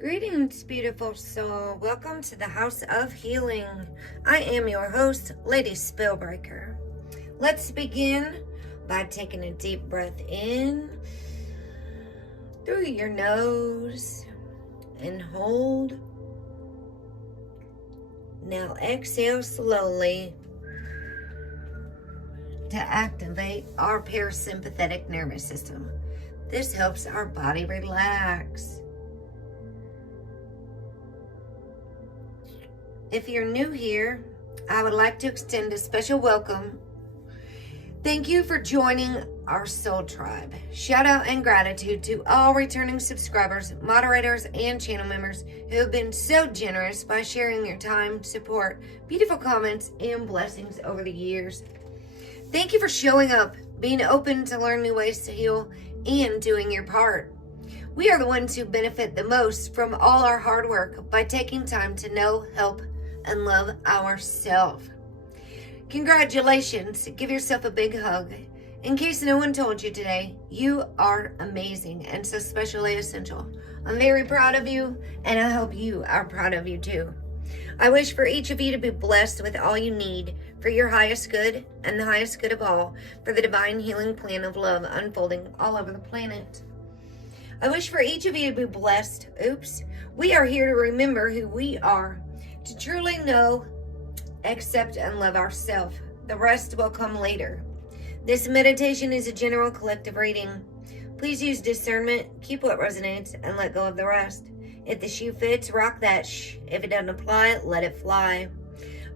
Greetings, beautiful soul. Welcome to the House of Healing. I am your host, Lady Spellbreaker. Let's begin by taking a deep breath in through your nose and hold. Now exhale slowly to activate our parasympathetic nervous system. This helps our body relax. If you're new here, I would like to extend a special welcome. Thank you for joining our soul tribe. Shout out and gratitude to all returning subscribers, moderators, and channel members who have been so generous by sharing your time, support, beautiful comments, and blessings over the years. Thank you for showing up, being open to learn new ways to heal, and doing your part. We are the ones who benefit the most from all our hard work by taking time to know, help, and love ourselves. Congratulations. Give yourself a big hug. In case no one told you today, you are amazing and so specially essential. I'm very proud of you, and I hope you are proud of you too. I wish for each of you to be blessed with all you need for your highest good and the highest good of all, for the divine healing plan of love unfolding all over the planet. I wish for each of you to be blessed. We are here to remember who we are, to truly know, accept, and love ourselves. The rest will come later. This meditation is a general collective reading. Please use discernment, keep what resonates, and let go of the rest. If the shoe fits, rock that shh. If it doesn't apply, let it fly.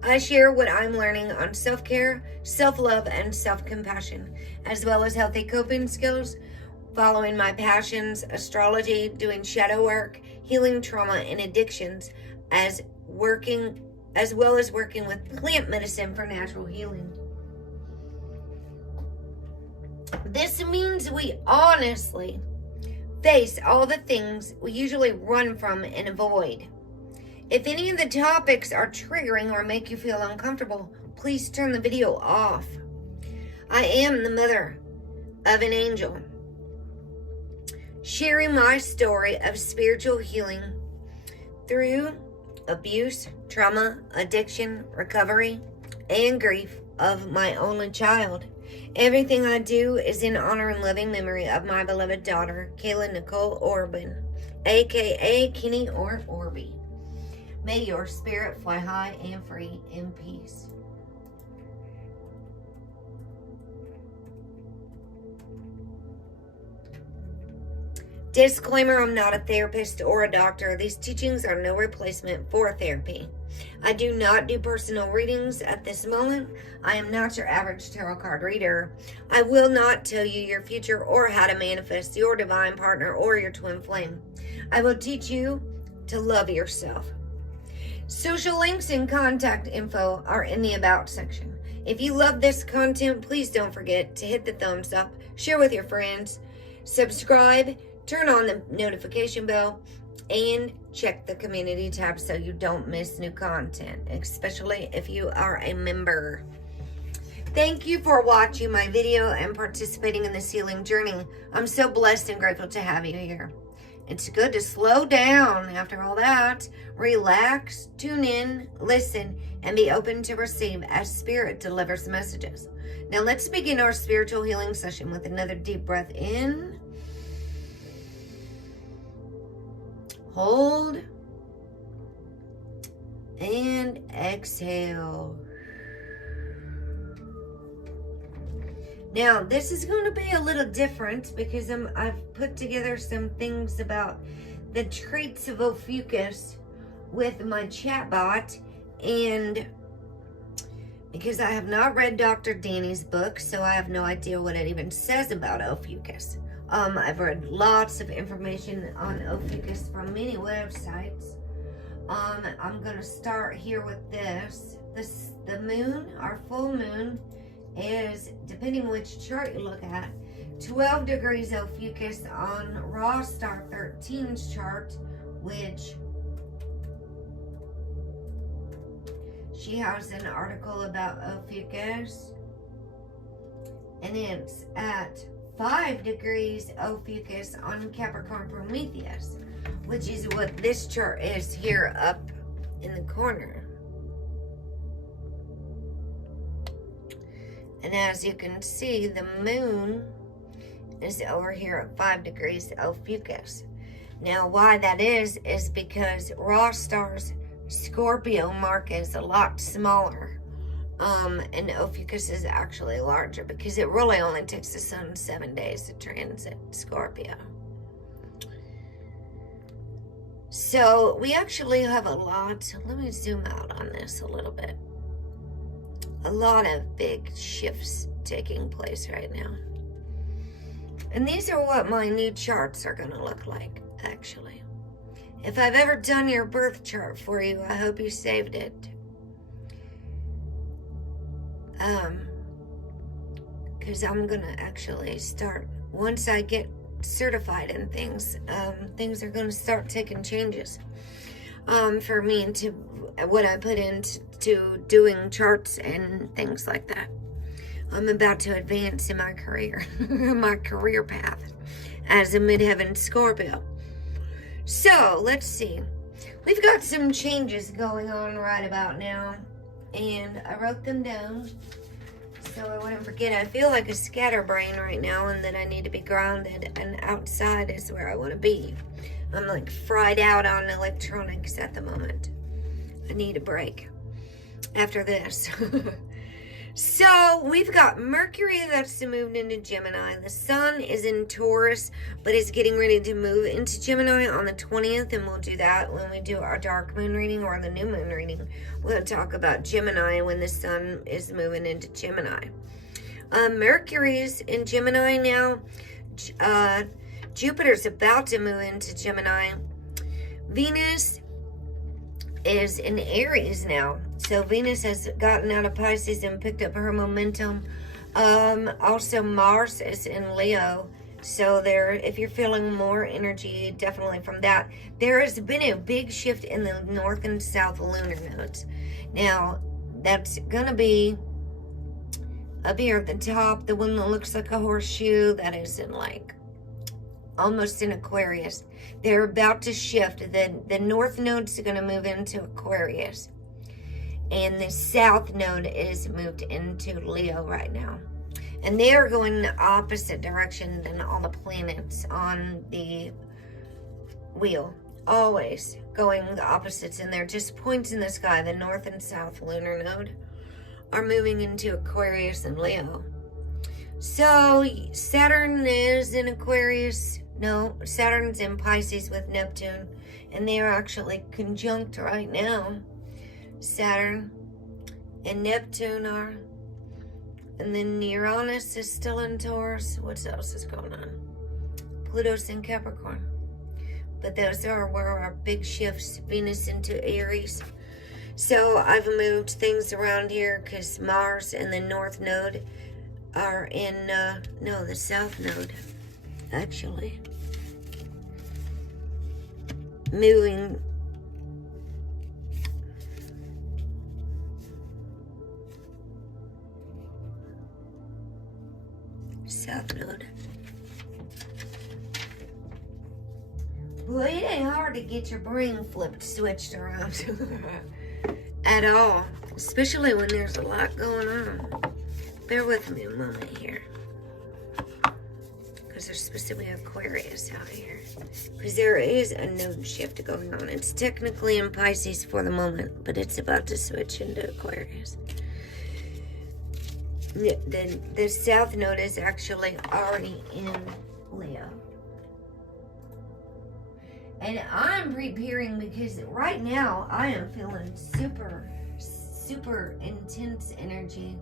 I share what I'm learning on self-care, self-love, and self-compassion, as well as healthy coping skills, following my passions, astrology, doing shadow work, healing trauma and addictions, as well as working with plant medicine for natural healing. This means we honestly face all the things we usually run from and avoid. If any of the topics are triggering or make you feel uncomfortable, please turn the video off. I am the mother of an angel, sharing my story of spiritual healing through abuse, trauma, addiction, recovery, and grief of my only child. Everything I do is in honor and loving memory of my beloved daughter, Kayla Nicole Orban, aka Kenny or Orby. May your spirit fly high and free in peace. Disclaimer, I'm not a therapist or a doctor. These teachings are no replacement for therapy. I do not do personal readings at this moment. I am not your average tarot card reader. I will not tell you your future or how to manifest your divine partner or your twin flame. I will teach you to love yourself. Social links and contact info are in the About section. If you love this content, please don't forget to hit the thumbs up, share with your friends, subscribe, turn on the notification bell, And check the community tab so you don't miss new content, especially if you are a member. Thank you for watching my video and participating in this healing journey. I'm so blessed and grateful to have you here. It's good to slow down after all that. Relax, tune in, listen, and be open to receive as Spirit delivers messages. Now let's begin our spiritual healing session with another deep breath in. Hold. And exhale. Now, this is going to be a little different because I've put together some things about the traits of Ophiuchus with my chatbot, and because I have not read Dr. Danny's book, so I have no idea what it even says about Ophiuchus. I've read lots of information on Ophiuchus from many websites. I'm going to start here with this. The moon, our full moon, is, depending which chart you look at, 12 degrees Ophiuchus on Raw Star 13's chart, which she has an article about Ophiuchus, and it's at 5 degrees Ophiuchus on Capricorn Prometheus, which is what this chart is here up in the corner. And as you can see, the moon is over here at 5 degrees Ophiuchus. Now, why that is because Raw Star's Scorpio mark is a lot smaller. And Ophiuchus is actually larger because it really only takes the sun 7 days to transit Scorpio. So we actually have a lot. Let me zoom out on this a little bit. A lot of big shifts taking place right now. And these are what my new charts are going to look like, actually. If I've ever done your birth chart for you, I hope you saved it. Because I'm going to actually start, once I get certified in things, things are going to start taking changes for me into what I put into doing charts and things like that. I'm about to advance in my career, my career path as a midheaven Scorpio. So let's see. We've got some changes going on right about now, and I wrote them down so I wouldn't forget. I feel like a scatterbrain right now, and that I need to be grounded, and outside is where I want to be. I'm like fried out on electronics at the moment. I need a break after this. So we've got Mercury that's moved into Gemini. The sun is in Taurus, but is getting ready to move into Gemini on the 20th, and we'll do that when we do our dark moon reading or the new moon reading. We'll talk about Gemini when the sun is moving into Gemini. Mercury's in Gemini now. Jupiter's about to move into Gemini. Venus is in Aries now. So Venus has gotten out of Pisces and picked up her momentum. Also Mars is in Leo. So there, if you're feeling more energy, definitely from that. There has been a big shift in the north and south lunar nodes. Now, that's going to be up here at the top, the one that looks like a horseshoe, that is in like almost in Aquarius. They're about to shift. The north node's going to move into Aquarius. And the south node is moved into Leo right now. And they are going the opposite direction than all the planets on the wheel. Always going the opposites. And they're just points in the sky. The north and south lunar node are moving into Aquarius and Leo. So Saturn is in Aquarius. No, Saturn's in Pisces with Neptune. And they are actually conjunct right now. Saturn and Neptune are. And then Uranus is still in Taurus. What else is going on? Pluto's in Capricorn. But those are where our big shifts. Venus into Aries. So I've moved things around here because Mars and the North Node are in, no, the South Node, actually. moving South Node. Well, it ain't hard to get your brain switched around at all, especially when there's a lot going on. Bear with me a moment here, because there's supposed to be Aquarius out here, because there is a node shift going on. It's technically in Pisces for the moment, but it's about to switch into Aquarius. The South Node is actually already in Leo. And I'm preparing because right now I am feeling super, super intense energy.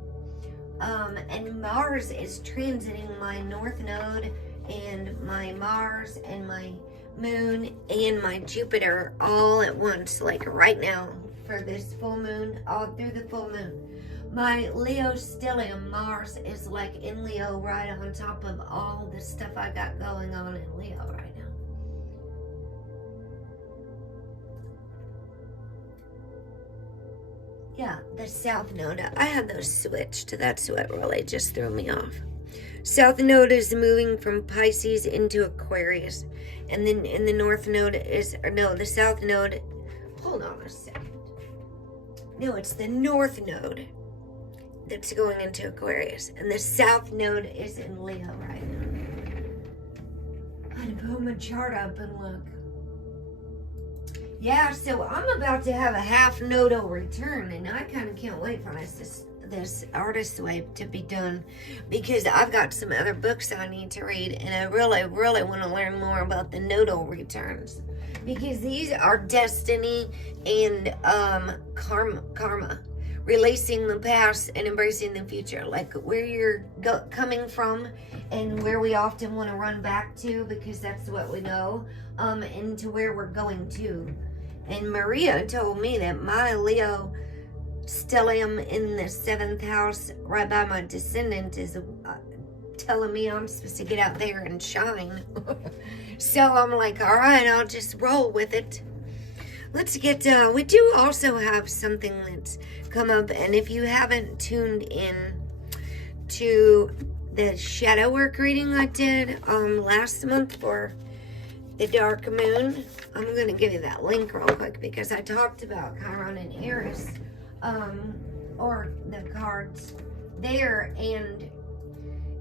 And Mars is transiting my North Node and my Mars and my Moon and my Jupiter all at once, like right now for this full moon, all through the full moon. My Leo stellium Mars is like in Leo right on top of all the stuff I got going on in Leo right now. Yeah, the South Node. I had those switched. That's what really just threw me off. South Node is moving from Pisces into Aquarius. And then in the North Node is, or no, the South Node. Hold on a second. No, it's the North Node that's going into Aquarius. And the South Node is in Leo right now. I had to pull my chart up and look. Yeah, so I'm about to have a half nodal return, and I kind of can't wait for this artist wave to be done, because I've got some other books I need to read, and I really, really want to learn more about the nodal returns, because these are destiny and karma, releasing the past and embracing the future, like where you're coming from and where we often want to run back to, because that's what we know, and to where we're going to. And Maria told me that my Leo stellium in the 7th house, right by my descendant, is telling me I'm supposed to get out there and shine. So I'm like, all right, I'll just roll with it. Let's get, we do also have something that's come up. And if you haven't tuned in to the shadow work reading I did last month for the dark moon, I'm going to give you that link real quick, because I talked about Chiron and Eris, or the cards there, and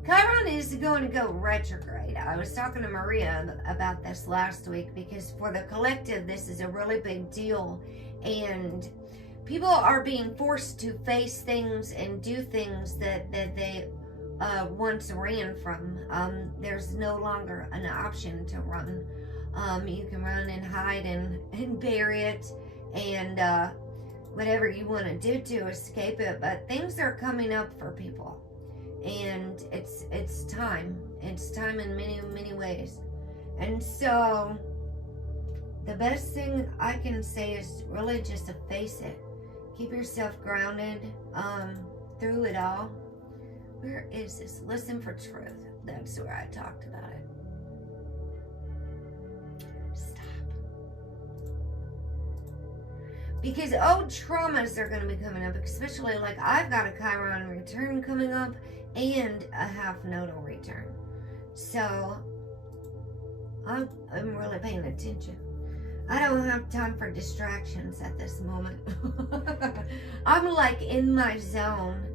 Chiron is going to go retrograde. I was talking to Maria about this last week, because for the collective, this is a really big deal, and people are being forced to face things and do things that they once ran from. There's no longer an option to run. You can run and hide and bury it and whatever you want to do to escape it, but things are coming up for people, and it's time. It's time in many, many ways. And so the best thing I can say is really just to face it. Keep yourself grounded through it all. Where is this? Listen for truth. That's where I talked about it. Because old traumas are going to be coming up, especially like I've got a Chiron return coming up and a half nodal return. So I'm really paying attention. I don't have time for distractions at this moment. I'm like in my zone.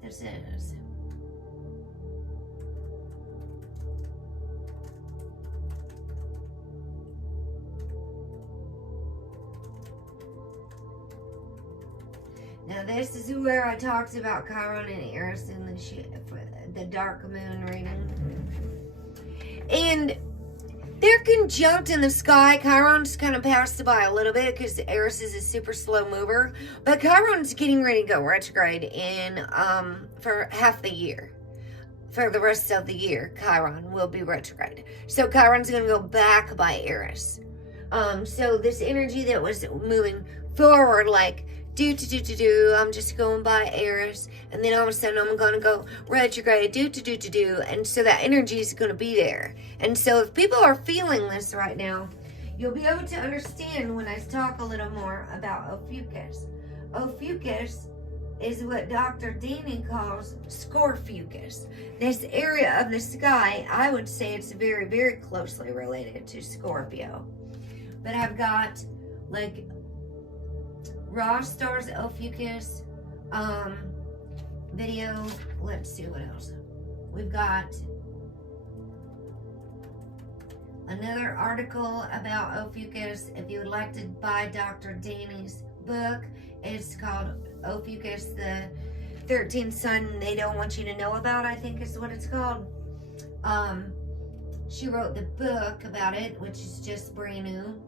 This is. Now this is where I talked about Chiron and Eris in the dark moon reading. And they're conjunct in the sky. Chiron's kind of passed by a little bit because Eris is a super slow mover. But Chiron's getting ready to go retrograde in for half the year. For the rest of the year, Chiron will be retrograde. So Chiron's going to go back by Eris. So this energy that was moving forward, like, do, I'm just going by Eris, and then all of a sudden I'm going to go retrograde, do, and so that energy is going to be there. And so if people are feeling this right now, you'll be able to understand when I talk a little more about Ophiuchus. Ophiuchus is what Dr. Danny calls Scorphiuchus. This area of the sky, I would say it's very, very closely related to Scorpio. But I've got like raw stars Ophiuchus video. Let's see what else. We've got another article about Ophiuchus. If you would like to buy Dr. Danny's book, it's called Ophiuchus, the 13th Son They Don't Want You to Know About, I think is what it's called. She wrote the book about it, which is just brand new,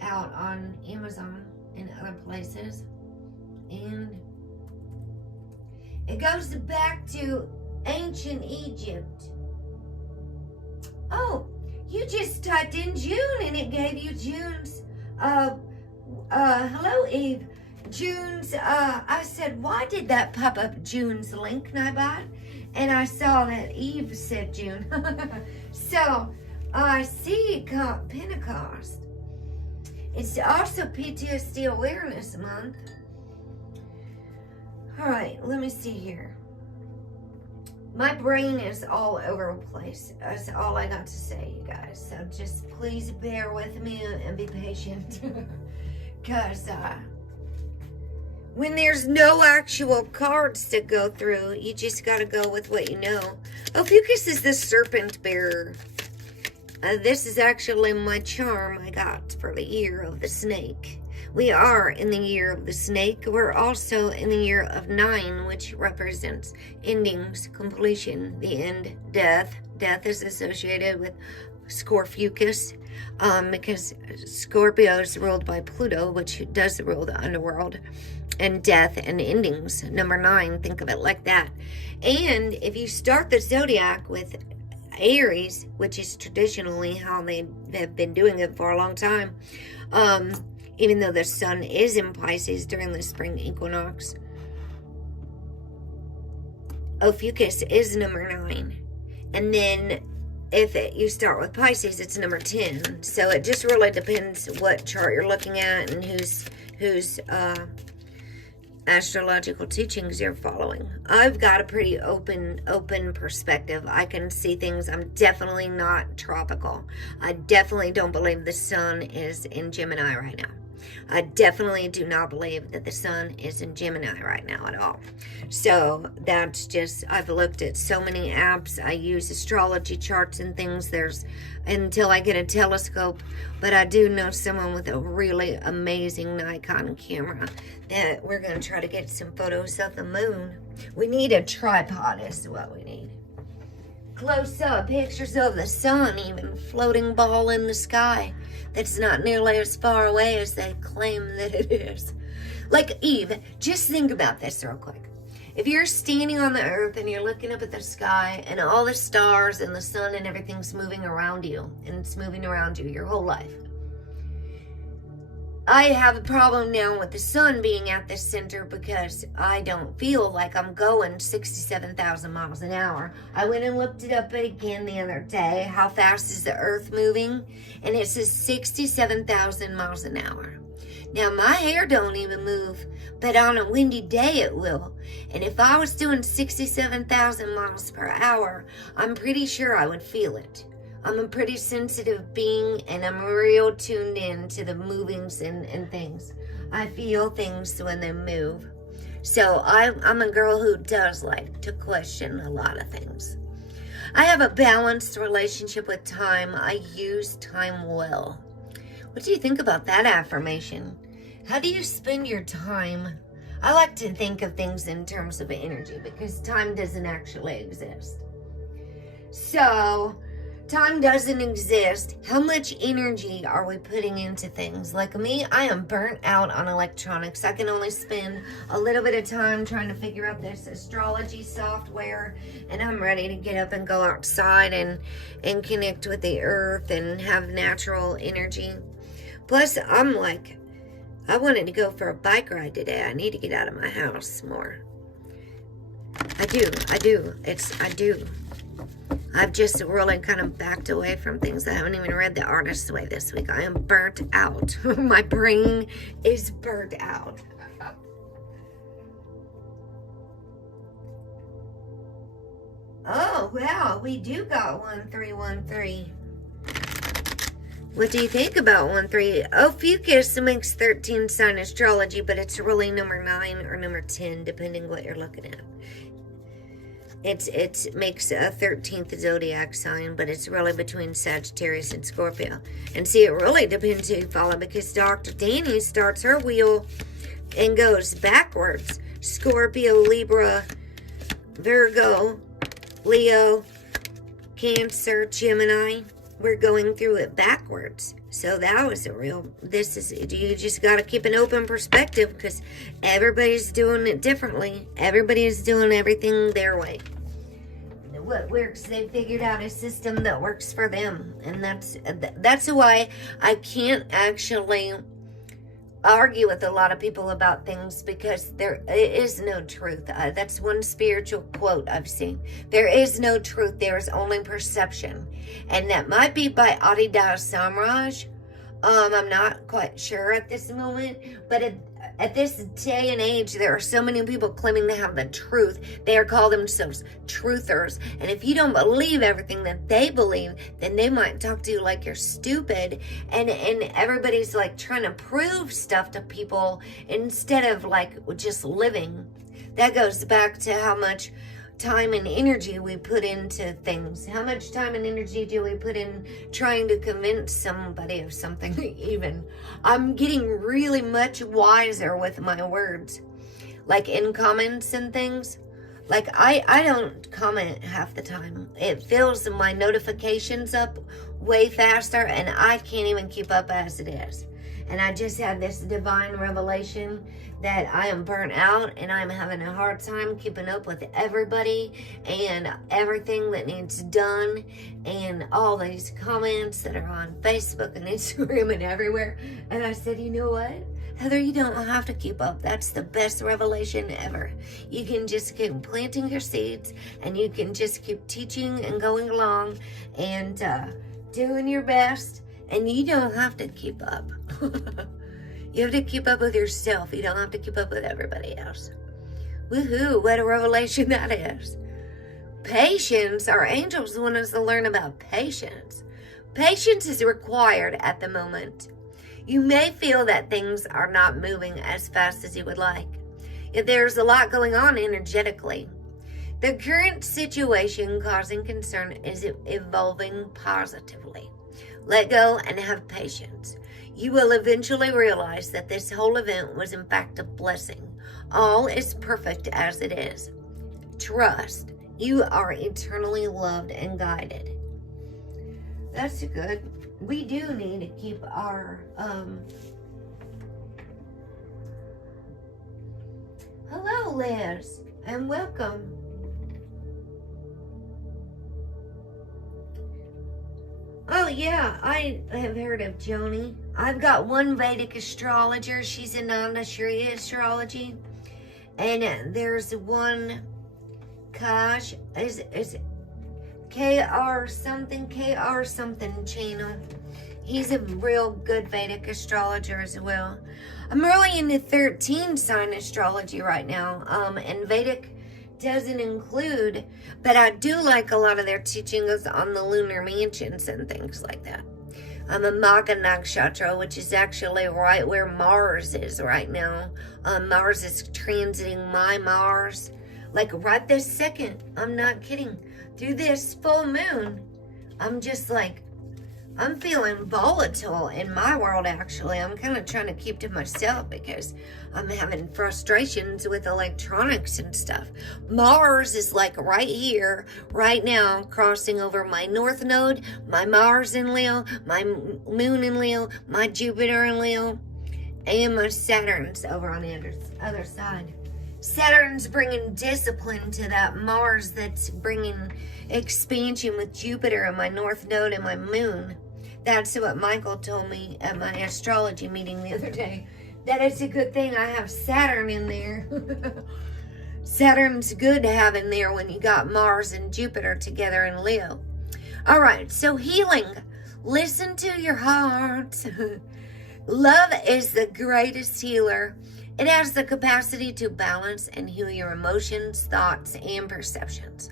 out on Amazon and other places. And it goes back to ancient Egypt. Oh, you just typed in June and it gave you June's, hello Eve. June's, I said, why did that pop up June's link, Nightbot? And I saw that Eve said June. So, I see Pentecost. It's also PTSD Awareness Month. All right, let me see here. My brain is all over the place. That's all I got to say, you guys. So just please bear with me and be patient. Because when there's no actual cards to go through, you just got to go with what you know. Ophiuchus is the serpent bearer. This is actually my charm I got for the year of the snake. We are in the year of the snake. We're also in the year of 9, which represents endings, completion, the end, death. Death is associated with Scorphiuchus because Scorpio is ruled by Pluto, which does rule the underworld, and death and endings. Number 9, think of it like that. And if you start the zodiac with Aries, which is traditionally how they have been doing it for a long time, even though the sun is in Pisces during the spring equinox, Ophiuchus is number 9. And then if you start with Pisces, it's number 10. So it just really depends what chart you're looking at and whose astrological teachings you're following. I've got a pretty open perspective. I can see things. I'm definitely not tropical. I definitely don't believe the sun is in Gemini right now. I definitely do not believe that the sun is in Gemini right now at all. So that's just, I've looked at so many apps. I use astrology charts and things. Until I get a telescope, but I do know someone with a really amazing Nikon camera that we're going to try to get some photos of the moon. We need a tripod is what we need. Close up pictures of the sun, even floating ball in the sky that's not nearly as far away as they claim that it is. Like Eve, just think about this real quick. If you're standing on the earth and you're looking up at the sky and all the stars and the sun and everything's moving around you, and it's moving around you your whole life. I have a problem now with the sun being at the center because I don't feel like I'm going 67,000 miles an hour. I went and looked it up again the other day. How fast is the earth moving? And it says 67,000 miles an hour. Now, my hair don't even move, but on a windy day it will. And if I was doing 67,000 miles per hour, I'm pretty sure I would feel it. I'm a pretty sensitive being, and I'm real tuned in to the movings and things. I feel things when they move. So I'm a girl who does like to question a lot of things. I have a balanced relationship with time. I use time well. What do you think about that affirmation? How do you spend your time? I like to think of things in terms of energy because time doesn't actually exist. So, time doesn't exist. How much energy are we putting into things? Like me, I am burnt out on electronics. I can only spend a little bit of time trying to figure out this astrology software, and I'm ready to get up and go outside and connect with the earth and have natural energy. Plus, I'm like I wanted to go for a bike ride today. I need to get out of my house more. I do. I do. I've just really kind of backed away from things. I haven't even read The Artist's Way this week. I am burnt out. My brain is burnt out. Oh, wow. We do got 1313. What do you think about 13? Ophiuchus makes 13 sign astrology, but it's really number 9 or number 10, depending what you're looking at. It makes a 13th zodiac sign, but it's really between Sagittarius and Scorpio. And see, it really depends who you follow, because Dr. Danny starts her wheel and goes backwards. Scorpio, Libra, Virgo, Leo, Cancer, Gemini. We're going through it backwards. So that was a real, you just got to keep an open perspective, because everybody's doing it differently. Everybody's doing everything their way. What works, they figured out a system that works for them. And that's why I can't actually argue with a lot of people about things, because there is no truth. That's one spiritual quote I've seen. There is no truth. There is only perception. And that might be by Aditya Samraj. I'm not quite sure at this moment, but at this day and age, there are so many people claiming to have the truth. They are called themselves truthers. And if you don't believe everything that they believe, then they might talk to you like you're stupid. And everybody's like trying to prove stuff to people instead of like just living. That goes back to how much time and energy we put into things. How much time and energy do we put in trying to convince somebody of something even? I'm getting really much wiser with my words. Like in comments and things. Like I don't comment half the time. It fills my notifications up way faster, and I can't even keep up as it is. And I just had this divine revelation that I am burnt out, and I'm having a hard time keeping up with everybody and everything that needs done, and all these comments that are on Facebook and Instagram and everywhere. And I said, you know what, Heather, you don't have to keep up. That's the best revelation ever. You can just keep planting your seeds, and you can just keep teaching and going along and doing your best, and you don't have to keep up. You have to keep up with yourself. You don't have to keep up with everybody else. Woohoo, what a revelation that is. Patience. Our angels want us to learn about patience. Patience is required at the moment. You may feel that things are not moving as fast as you would like. Yet there's a lot going on energetically. The current situation causing concern is evolving positively. Let go and have patience. You will eventually realize that this whole event was in fact a blessing. All is perfect as it is. Trust. You are eternally loved and guided. That's good. We do need to keep our hello, Liz, and welcome. Oh yeah, I have heard of Joni. I've got one Vedic astrologer. She's in Shriya astrology. And there's one Kash, is KR something channel. He's a real good Vedic astrologer as well. I'm really into 13 sign astrology right now. And Vedic doesn't include, but I do like a lot of their teachings on the lunar mansions and things like that. I'm a Magha Nakshatra, which is actually right where Mars is right now. Mars is transiting my Mars, like right this second. I'm not kidding. Through this full moon, I'm just like, I'm feeling volatile in my world, actually. I'm kind of trying to keep to myself because I'm having frustrations with electronics and stuff. Mars is like right here, right now, crossing over my North Node, my Mars in Leo, my Moon in Leo, my Jupiter in Leo, and my Saturn's over on the other side. Saturn's bringing discipline to that Mars that's bringing expansion with Jupiter and my North Node and my Moon. That's what Michael told me at my astrology meeting the other day. that it's a good thing I have Saturn in there. Saturn's good to have in there when you got Mars and Jupiter together in Leo. All right, so healing. Listen to your heart. Love is the greatest healer. It has the capacity to balance and heal your emotions, thoughts, and perceptions,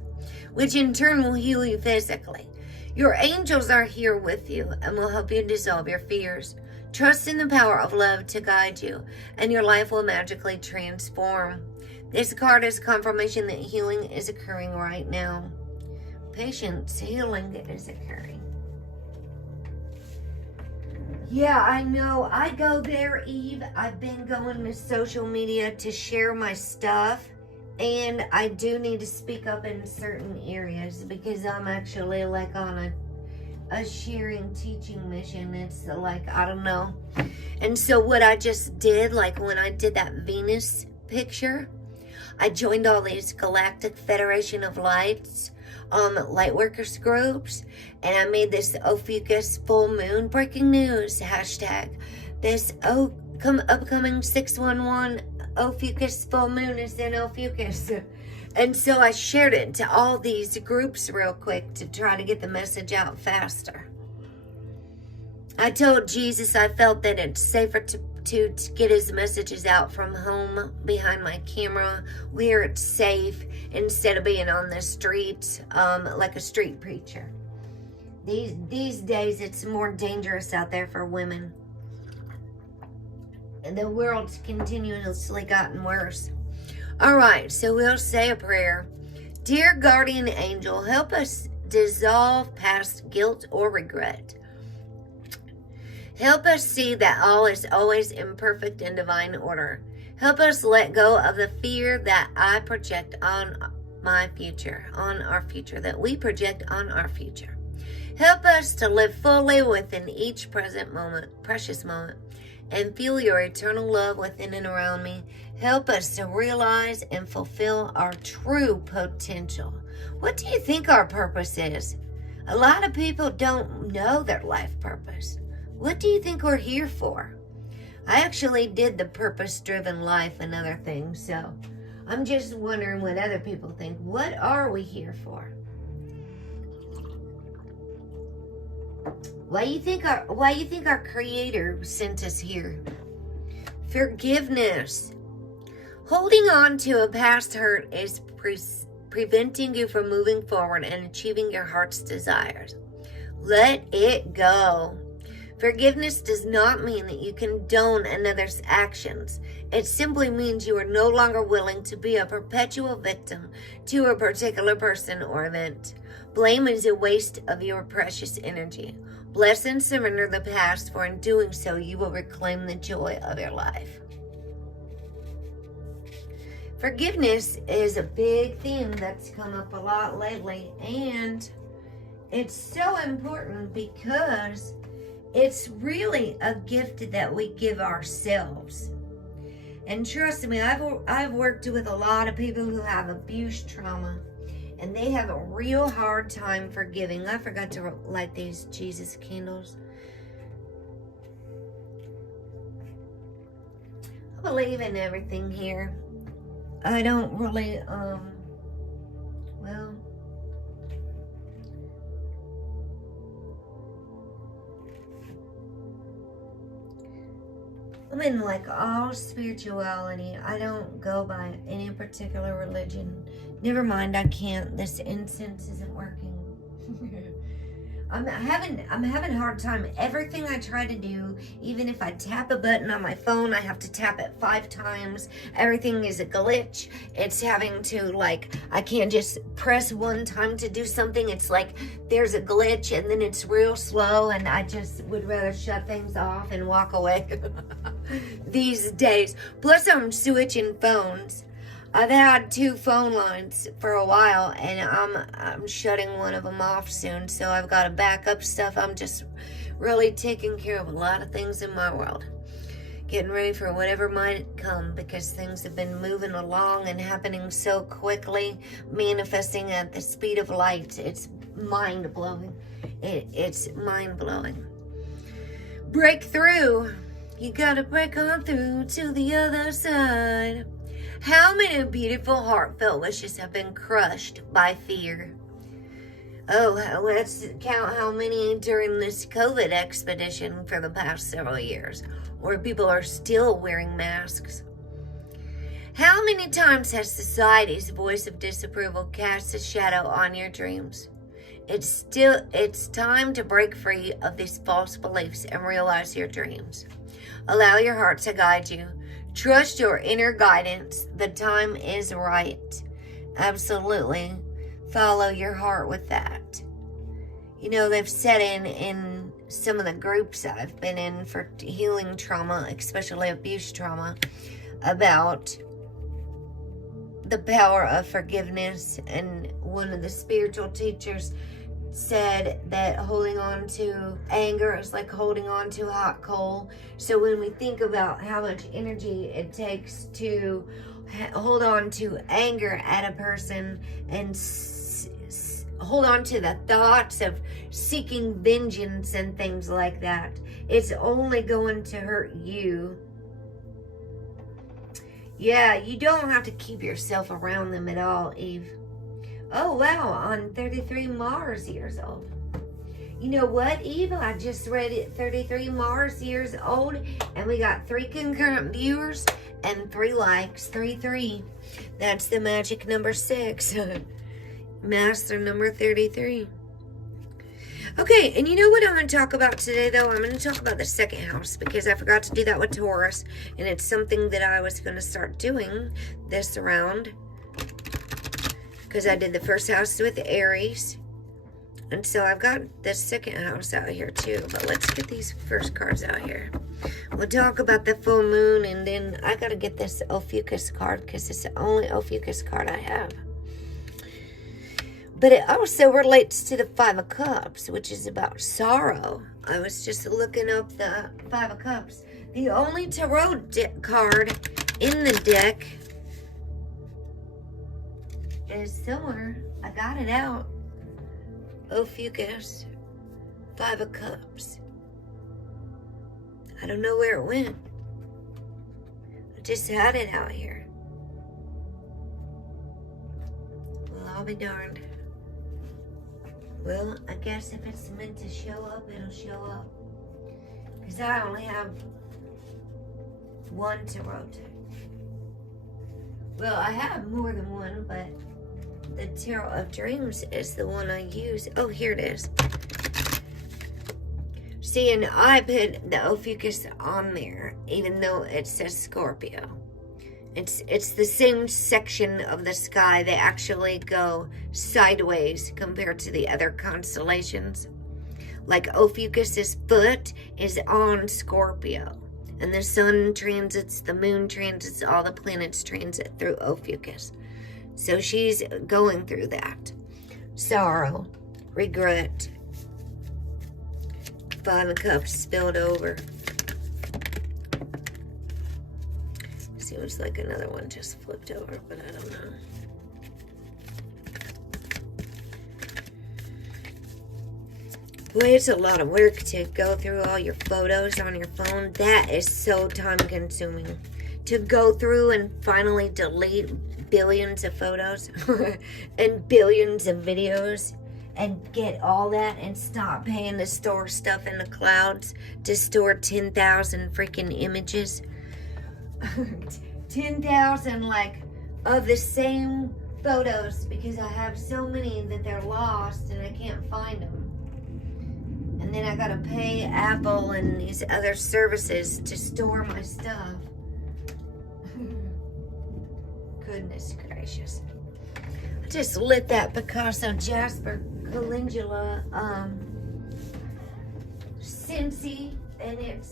which in turn will heal you physically. Your angels are here with you and will help you dissolve your fears. Trust in the power of love to guide you, and your life will magically transform. This card is confirmation that healing is occurring right now. Patience, healing is occurring. Yeah, I know. I go there, Eve. I've been going to social media to share my stuff. And I do need to speak up in certain areas because I'm actually like on a sharing, teaching mission. It's like, I don't know. And so what I just did, like when I did that Venus picture, I joined all these Galactic Federation of Lights Lightworkers groups, and I made this Ophiuchus full moon breaking news hashtag. This upcoming 611 Ophiuchus full moon is in Ophiuchus. And so I shared it to all these groups real quick to try to get the message out faster. I told Jesus I felt that it's safer to get his messages out from home behind my camera where it's safe instead of being on the streets like a street preacher. These days it's more dangerous out there for women. And the world's continuously gotten worse. All right, so we'll say a prayer. Dear guardian angel, help us dissolve past guilt or regret. Help us see that all is always in perfect and divine order. Help us let go of the fear that I project on our future, that we project on our future. Help us to live fully within each present moment, precious moment, and feel your eternal love within and around me. Help us to realize and fulfill our true potential. What do you think our purpose is? A lot of people don't know their life purpose. What do you think we're here for? I actually did the purpose-driven life and other things, so I'm just wondering what other people think. What are we here for? Why you think our Creator sent us here? Forgiveness. Holding on to a past hurt is preventing you from moving forward and achieving your heart's desires. Let it go. Forgiveness does not mean that you condone another's actions. It simply means you are no longer willing to be a perpetual victim to a particular person or event. Blame is a waste of your precious energy. Bless and surrender the past, for in doing so, you will reclaim the joy of your life. Forgiveness is a big theme that's come up a lot lately, and it's so important because it's really a gift that we give ourselves. And trust me, I've worked with a lot of people who have abuse trauma, and they have a real hard time forgiving. I forgot to light these Jesus candles. I believe in everything here. I don't really, well, I'm in like all spirituality. I don't go by any particular religion. Never mind, I can't. This incense isn't working. I'm having a hard time. Everything I try to do, even if I tap a button on my phone, I have to tap it 5 times. Everything is a glitch. It's having to, like, I can't just press one time to do something. It's like there's a glitch and then it's real slow, and I just would rather shut things off and walk away these days. Plus I'm switching phones. I've had 2 phone lines for a while, and I'm shutting one of them off soon, so I've got to back up stuff. I'm just really taking care of a lot of things in my world. Getting ready for whatever might come, because things have been moving along and happening so quickly, manifesting at the speed of light. It's mind-blowing. It's mind-blowing. Breakthrough. You gotta break on through to the other side. How many beautiful heartfelt wishes have been crushed by fear? Oh, let's count how many during this COVID expedition for the past several years, where people are still wearing masks. How many times has society's voice of disapproval cast a shadow on your dreams? It's time to break free of these false beliefs and realize your dreams. Allow your heart to guide you. Trust your inner guidance. The time is right. Absolutely. Follow your heart with that. You know, they've said in some of the groups I've been in for healing trauma, especially abuse trauma, about the power of forgiveness. And one of the spiritual teachers said that holding on to anger is like holding on to a hot coal. So when we think about how much energy it takes to hold on to anger at a person and hold on to the thoughts of seeking vengeance and things like that, it's only going to hurt you. Yeah, you don't have to keep yourself around them at all, Eve. Oh, wow, on 33 Mars years old. You know what, Eve? I just read it, 33 Mars years old, and we got 3 concurrent viewers and 3 likes, 3. That's the magic number 6. Master number 33. Okay, and you know what I'm going to talk about today, though? I'm going to talk about the second house, because I forgot to do that with Taurus, and it's something that I was going to start doing this round, because I did the first house with Aries, and so I've got the second house out here too. But let's get these first cards out here. We'll talk about the full moon, and then I got to get this Ophiuchus card, because it's the only Ophiuchus card I have. But it also relates to the 5 of Cups, which is about sorrow. I was just looking up the 5 of Cups. The only tarot card in the deck is somewhere. I got it out. Ophiuchus, 5 of Cups. I don't know where it went. I just had it out here. Well, I'll be darned. Well, I guess if it's meant to show up, it'll show up. Because I only have one tarot deck. Well, I have more than one, but the Tarot of Dreams is the one I use. Oh, here it is. See, and I put the Ophiuchus on there, even though it says Scorpio. It's the same section of the sky. They actually go sideways compared to the other constellations. Like Ophiuchus's foot is on Scorpio. And the sun transits, the moon transits, all the planets transit through Ophiuchus. So she's going through that. Sorrow, regret. 5 of Cups spilled over. Seems like another one just flipped over, but I don't know. Boy, it's a lot of work to go through all your photos on your phone. That is so time consuming. To go through and finally delete billions of photos and billions of videos and get all that and stop paying to store stuff in the clouds to store 10,000 freaking images. 10,000 like of the same photos, because I have so many that they're lost and I can't find them. And then I gotta pay Apple and these other services to store my stuff. Goodness gracious. I just lit that Picasso Jasper Calendula Scentsy, and it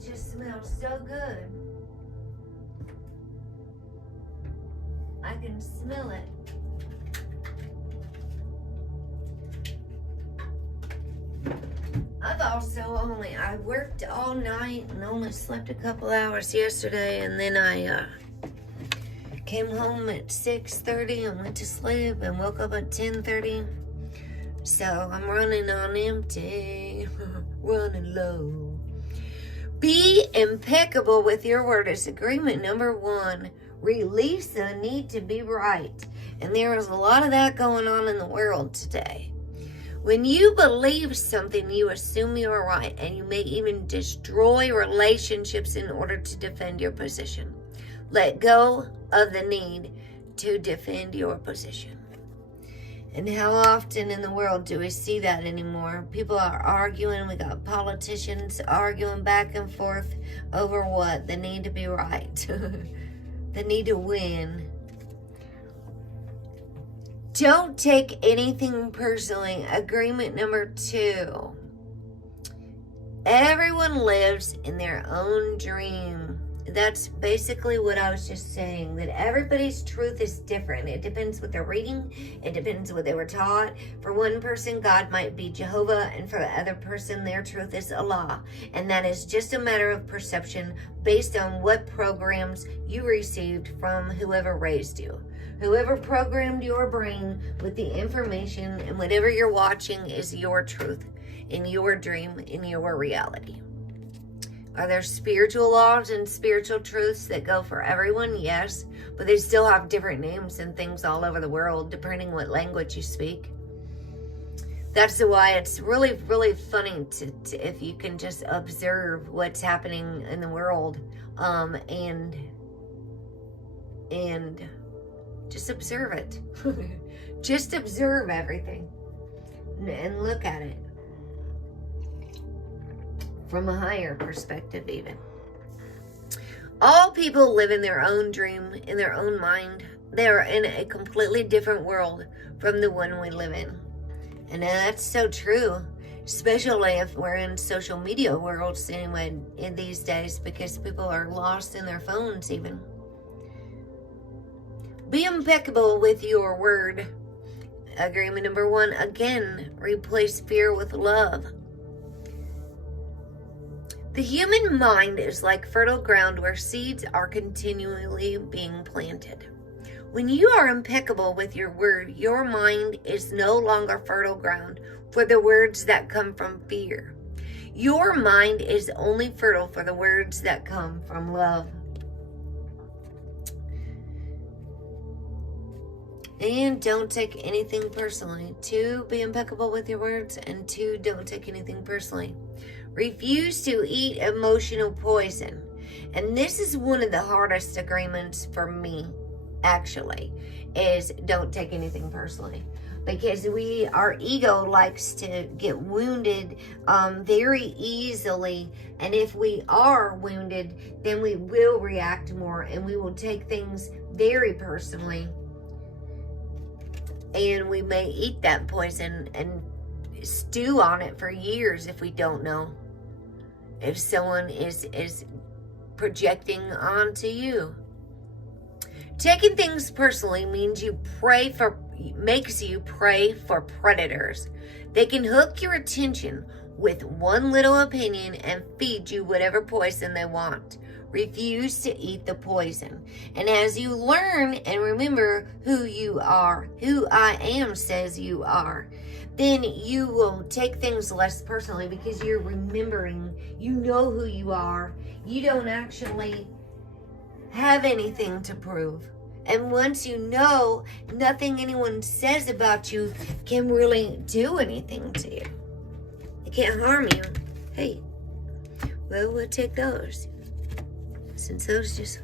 just smells so good. I can smell it. I worked all night and only slept a couple hours yesterday, and then I came home at 6:30 and went to sleep and woke up at 10:30. So I'm running on empty, running low. Be impeccable with your word. It's agreement number 1. Release the need to be right. And there is a lot of that going on in the world today. When you believe something, you assume you are right, and you may even destroy relationships in order to defend your position. Let go of the need to defend your position. And how often in the world do we see that anymore? People are arguing. We got politicians arguing back and forth over what? The need to be right. The need to win. Don't take anything personally. Agreement number 2. Everyone lives in their own dream. That's basically what I was just saying, that everybody's truth is different. It depends what they're reading. It depends what they were taught. For one person, God might be Jehovah, and for the other person, their truth is Allah. And that is just a matter of perception based on what programs you received from whoever raised you. Whoever programmed your brain with the information, and whatever you're watching is your truth, in your dream, in your reality. Are there spiritual laws and spiritual truths that go for everyone? Yes, but they still have different names and things all over the world, depending what language you speak. That's why it's really, really funny to if you can just observe what's happening in the world, and just observe it. Just observe everything and look at it from a higher perspective even. All people live in their own dream, in their own mind. They are in a completely different world from the one we live in. And that's so true, especially if we're in social media worlds anyway in these days, because people are lost in their phones even. Be impeccable with your word. Agreement number 1, again, replace fear with love. The human mind is like fertile ground where seeds are continually being planted. When you are impeccable with your word, your mind is no longer fertile ground for the words that come from fear. Your mind is only fertile for the words that come from love. And don't take anything personally. 2, be impeccable with your words. And 2, don't take anything personally. Refuse to eat emotional poison. And this is one of the hardest agreements for me, actually, is don't take anything personally. Because our ego likes to get wounded very easily. And if we are wounded, then we will react more and we will take things very personally. And we may eat that poison and stew on it for years if we don't know. If someone is projecting onto you. Taking things personally means makes you prey for predators. They can hook your attention with one little opinion and feed you whatever poison they want. Refuse to eat the poison. And as you learn and remember who you are, who I am says you are, then you will take things less personally because you're remembering, you know who you are. You don't actually have anything to prove. And once you know, nothing anyone says about you can really do anything to you. It can't harm you. Hey, well, we'll take those. Since those just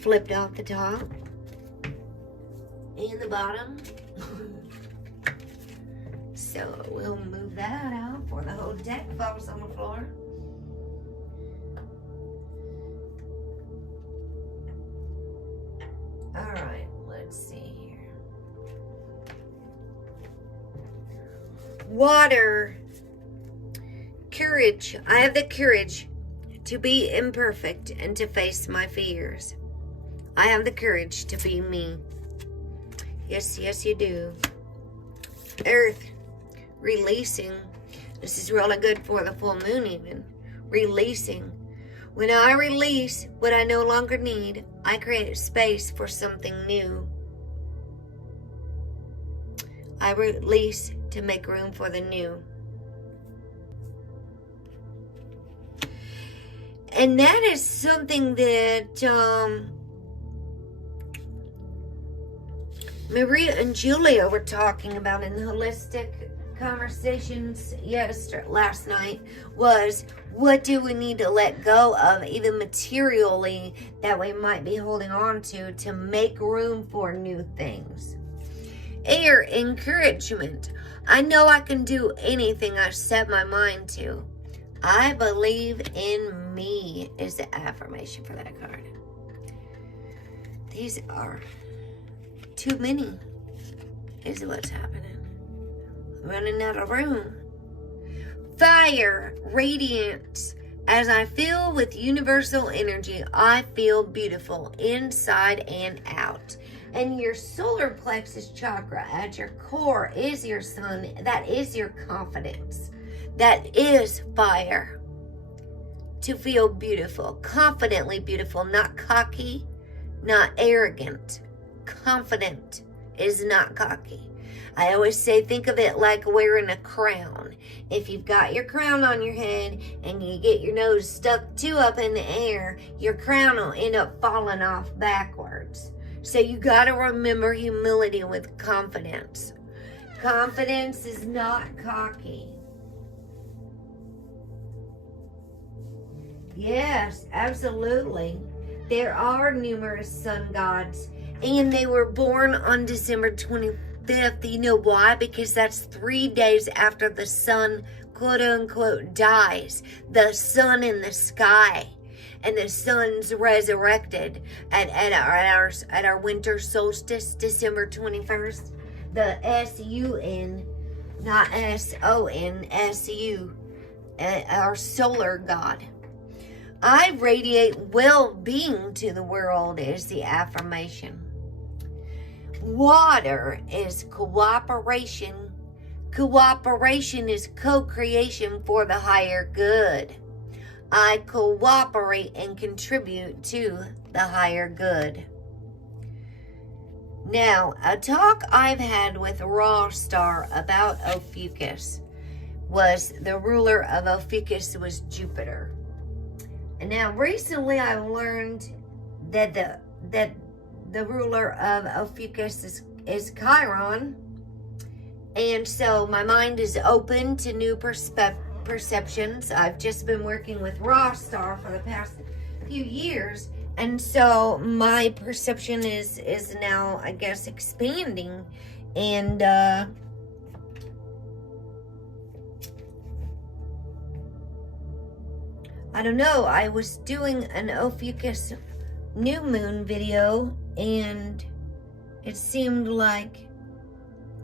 flipped off the top and the bottom. So we'll move that out before the whole deck falls on the floor. All right, let's see here. Water. Courage. I have the courage to be imperfect and to face my fears. I have the courage to be me. Yes, yes, you do. Earth. Releasing. This is really good for the full moon even. Releasing. When I release what I no longer need, I create space for something new. I release to make room for the new. And that is something that Maria and Julia were talking about in the holistic conversations last night, was what do we need to let go of, even materially, that we might be holding on to make room for new things. Air, encouragement. I know I can do anything I set my mind to. I believe in me is the affirmation for that card. These are too many, is what's happening. I'm running out of room. Fire, radiance. As I feel with universal energy, I feel beautiful inside and out. And your solar plexus chakra at your core is your sun. That is your confidence. That is fire. To feel beautiful, confidently beautiful, not cocky, not arrogant. Confident is not cocky. I always say, think of it like wearing a crown. If you've got your crown on your head and you get your nose stuck too up in the air, your crown will end up falling off backwards. So you got to remember humility with confidence. Confidence is not cocky. Yes, absolutely. There are numerous sun gods, and they were born on December 25th. You know why? Because that's 3 days after the sun, quote unquote, dies. The sun in the sky. And the sun's resurrected at our winter solstice, December 21st. The S-U-N, not S-O-N, S-U, our solar god. I radiate well-being to the world is the affirmation. Water is cooperation. Cooperation is co-creation for the higher good. I cooperate and contribute to the higher good. Now, a talk I've had with Raw Star about Ophiuchus was the ruler of Ophiuchus was Jupiter. And now recently I learned that the ruler of Ophiuchus is Chiron. And so my mind is open to new perceptions. I've just been working with Raw Star for the past few years. And so my perception is now, I guess, expanding. And I don't know. I was doing an Ophiuchus new moon video, and it seemed like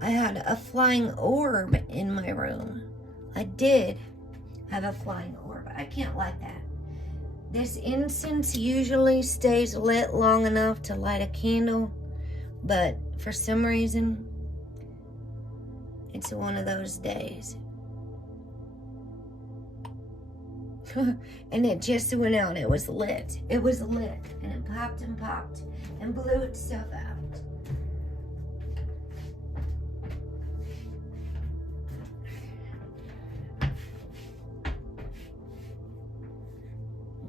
I had a flying orb in my room. I did have a flying orb. I can't light that. This incense usually stays lit long enough to light a candle, but for some reason, it's one of those days. And it just went out. It was lit. It was lit. And it popped and blew itself out.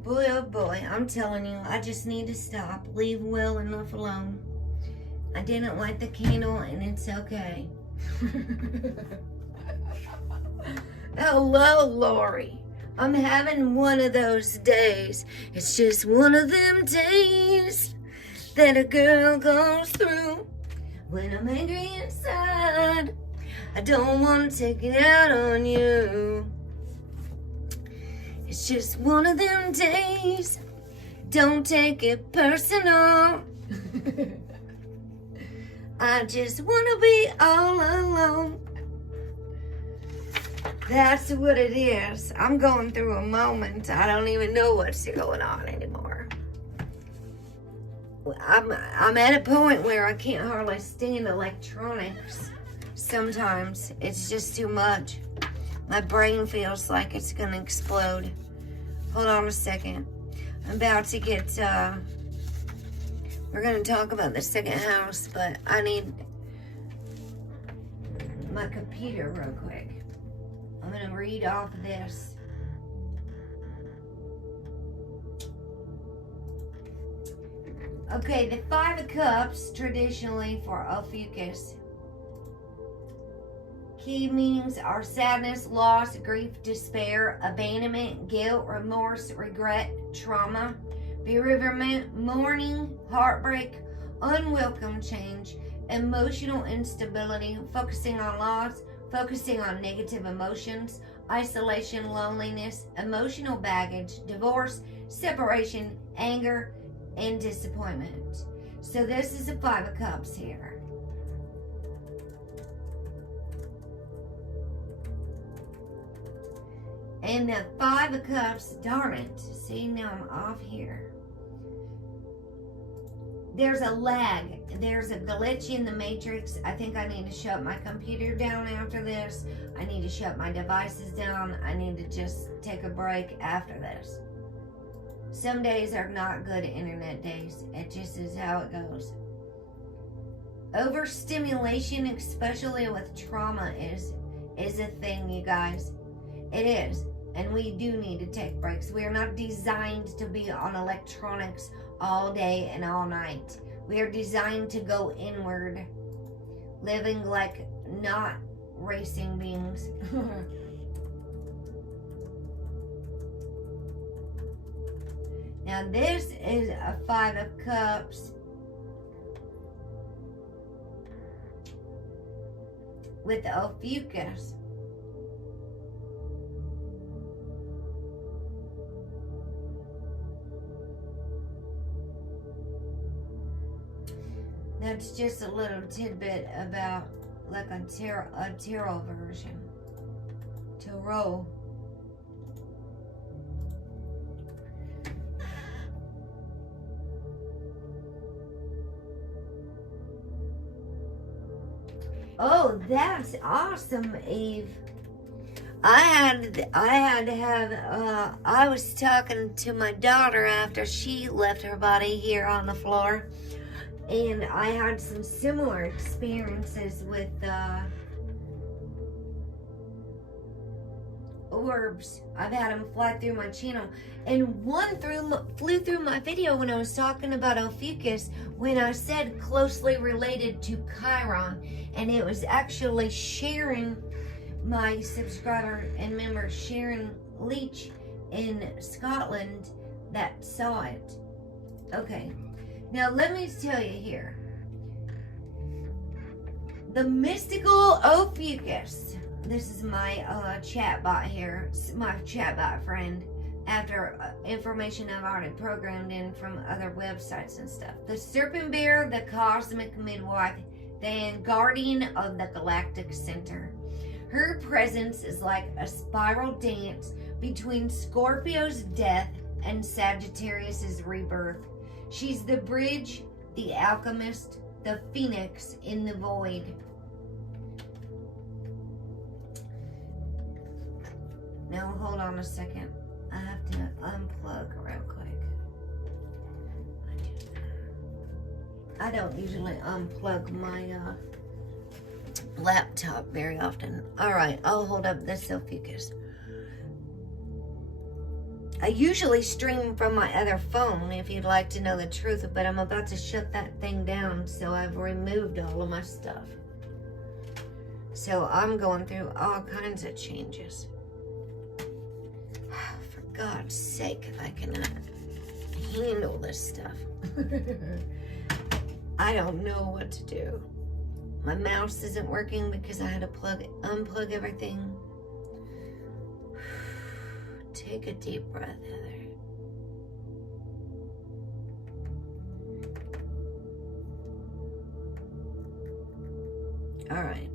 Boy, oh boy, I'm telling you, I just need to stop. Leave well enough alone. I didn't light the candle, and it's okay. Hello, Lori. I'm having one of those days. It's just one of them days that a girl goes through when I'm angry inside. I don't want to take it out on you. It's just one of them days. Don't take it personal. I just want to be all alone. That's what it is. I'm going through a moment. I don't even know what's going on anymore. I'm at a point where I can't hardly stand electronics. Sometimes it's just too much. My brain feels like it's gonna explode. Hold on a second. I'm about to get, we're gonna talk about the second house, but I need my computer real quick. I'm gonna read off this. Okay, the Five of Cups, traditionally for Ophiuchus. Key meanings are sadness, loss, grief, despair, abandonment, guilt, remorse, regret, trauma, bereavement, mourning, heartbreak, unwelcome change, emotional instability, focusing on loss, focusing on negative emotions, isolation, loneliness, emotional baggage, divorce, separation, anger, and disappointment. So this is the Five of Cups here. And the Five of Cups, darn it. See, now I'm off here. There's a lag. There's a glitch in the matrix. I think I need to shut my computer down after this. I need to shut my devices down. I need to just take a break after this. Some days are not good internet days. It just is how it goes. Overstimulation, especially with trauma, is a thing, you guys. It is. And we do need to take breaks. We are not designed to be on electronics all day and all night. We are designed to go inward, living like not racing beings. Now this is a Five of Cups with Ophiuchus. That's just a little tidbit about like a tarot version. Tarot. Oh, that's awesome, Eve. I was talking to my daughter after she left her body here on the floor. And I had some similar experiences with orbs. I've had them fly through my channel. And one flew through my video when I was talking about Ophiuchus, when I said closely related to Chiron. And it was actually Sharon, my subscriber and member, Sharon Leach in Scotland, that saw it. Okay. Now, let me tell you here. The mystical Ophiuchus. This is my chat bot here. My chat bot friend. After information I've already programmed in from other websites and stuff. The serpent bearer, the cosmic midwife, the guardian of the galactic center. Her presence is like a spiral dance between Scorpio's death and Sagittarius's rebirth. She's the bridge, the alchemist, the phoenix in the void. Now hold on a second. I have to unplug real quick. I don't usually unplug my laptop very often. Alright, I'll hold up this Ophiuchus. I usually stream from my other phone, if you'd like to know the truth, but I'm about to shut that thing down, so I've removed all of my stuff. So I'm going through all kinds of changes. For God's sake, if I cannot handle this stuff. I don't know what to do. My mouse isn't working because I had to unplug everything. Take a deep breath, Heather. All right.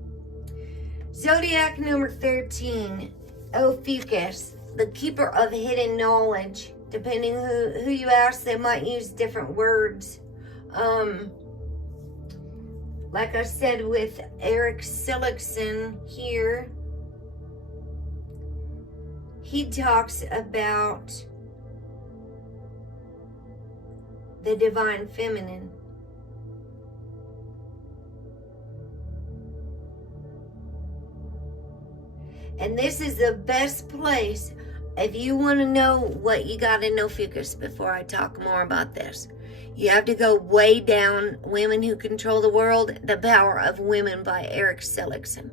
Zodiac number 13, Ophiuchus, the keeper of hidden knowledge. Depending who you ask, they might use different words. Like I said with Eric Sillickson here, he talks about the divine feminine. And this is the best place if you want to know what you got in Ophiuchus before I talk more about this. You have to go way down. Women Who Control the World, The Power of Women by Eric Seligson.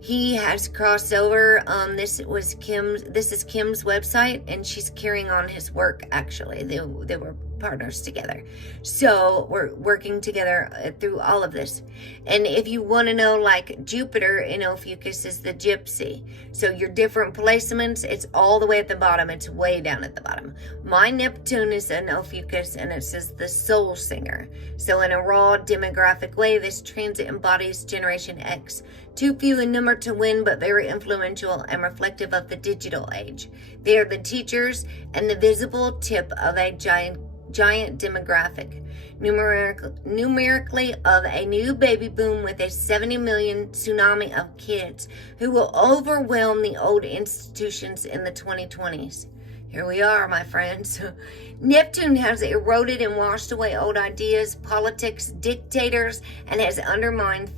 He has crossed over. This is Kim's website, and she's carrying on his work, actually. They were partners together. So we're working together through all of this. And if you want to know, like, Jupiter in Ophiuchus is the gypsy. So your different placements, it's all the way at the bottom. It's way down at the bottom. My Neptune is in Ophiuchus, and it says the soul singer. So in a raw demographic way, this transit embodies Generation X. Too few in number to win, but very influential and reflective of the digital age. They are the teachers and the visible tip of a giant demographic, numerically of a new baby boom with a 70 million tsunami of kids who will overwhelm the old institutions in the 2020s. Here we are, my friends. Neptune has eroded and washed away old ideas, politics, dictators, and has undermined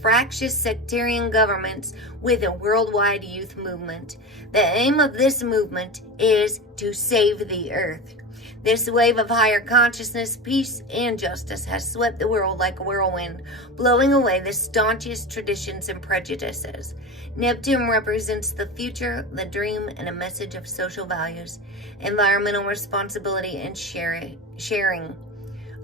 fractious sectarian governments with a worldwide youth movement. The aim of this movement is to save the earth. This wave of higher consciousness, peace, and justice has swept the world like a whirlwind, blowing away the staunchest traditions and prejudices. Neptune represents the future, the dream, and a message of social values, environmental responsibility, and sharing.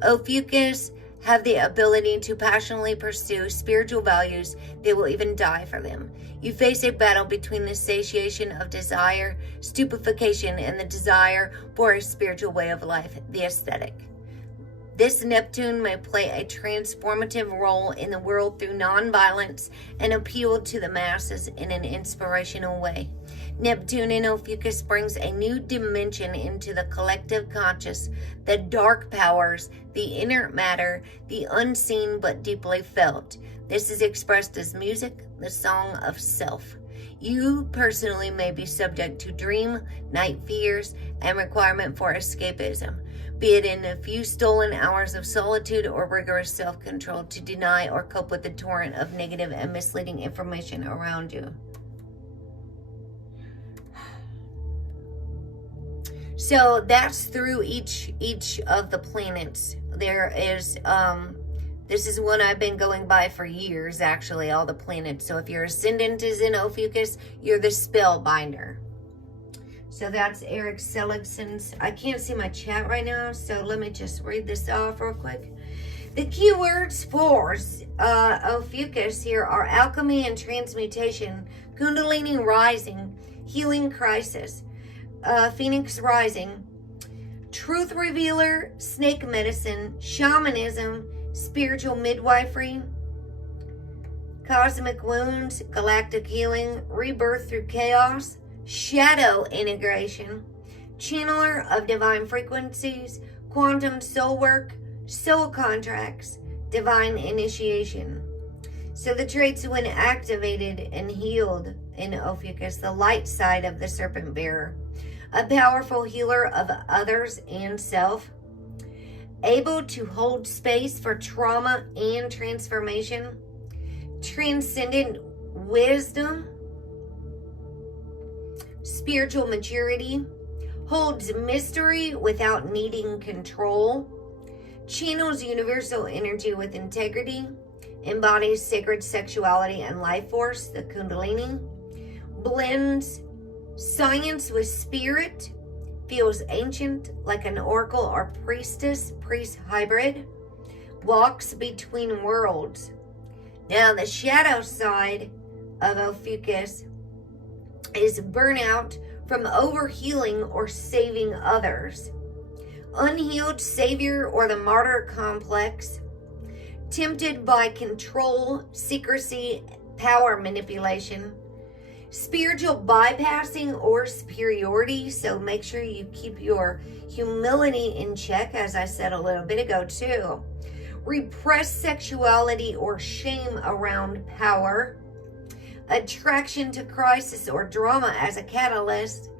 Ophiuchus have the ability to passionately pursue spiritual values. They will even die for them. You face a battle between the satiation of desire, stupefaction, and the desire for a spiritual way of life, the aesthetic. This Neptune may play a transformative role in the world through nonviolence and appeal to the masses in an inspirational way. Neptune in Ophiuchus brings a new dimension into the collective conscious, the dark powers, the inert matter, the unseen but deeply felt. This is expressed as music, the song of self. You personally may be subject to dream, night fears, and requirement for escapism, be it in a few stolen hours of solitude or rigorous self-control to deny or cope with the torrent of negative and misleading information around you. So that's through each of the planets. There is, this is one I've been going by for years, actually, all the planets. So if your ascendant is in Ophiuchus, you're the spellbinder. So that's Eric Seligson's. I can't see my chat right now, so let me just read this off real quick. The keywords for Ophiuchus here are alchemy and transmutation, kundalini rising, healing crisis, Phoenix rising, truth revealer, snake medicine, shamanism, spiritual midwifery, cosmic wounds, galactic healing, rebirth through chaos, shadow integration, channeler of divine frequencies, quantum soul work, soul contracts, divine initiation. So the traits when activated and healed in Ophiuchus, the light side of the serpent bearer, a powerful healer of others and self, able to hold space for trauma and transformation, transcendent wisdom, spiritual maturity, holds mystery without needing control, channels universal energy with integrity, embodies sacred sexuality and life force, the kundalini, blends science with spirit, feels ancient like an oracle or priest hybrid, walks between worlds. Now the shadow side of Ophiuchus is burnout from overhealing or saving others, unhealed savior or the martyr complex, tempted by control, secrecy, power manipulation, spiritual bypassing or superiority. So make sure you keep your humility in check, as I said a little bit ago too. Repressed sexuality or shame around power, attraction to crisis or drama as a catalyst,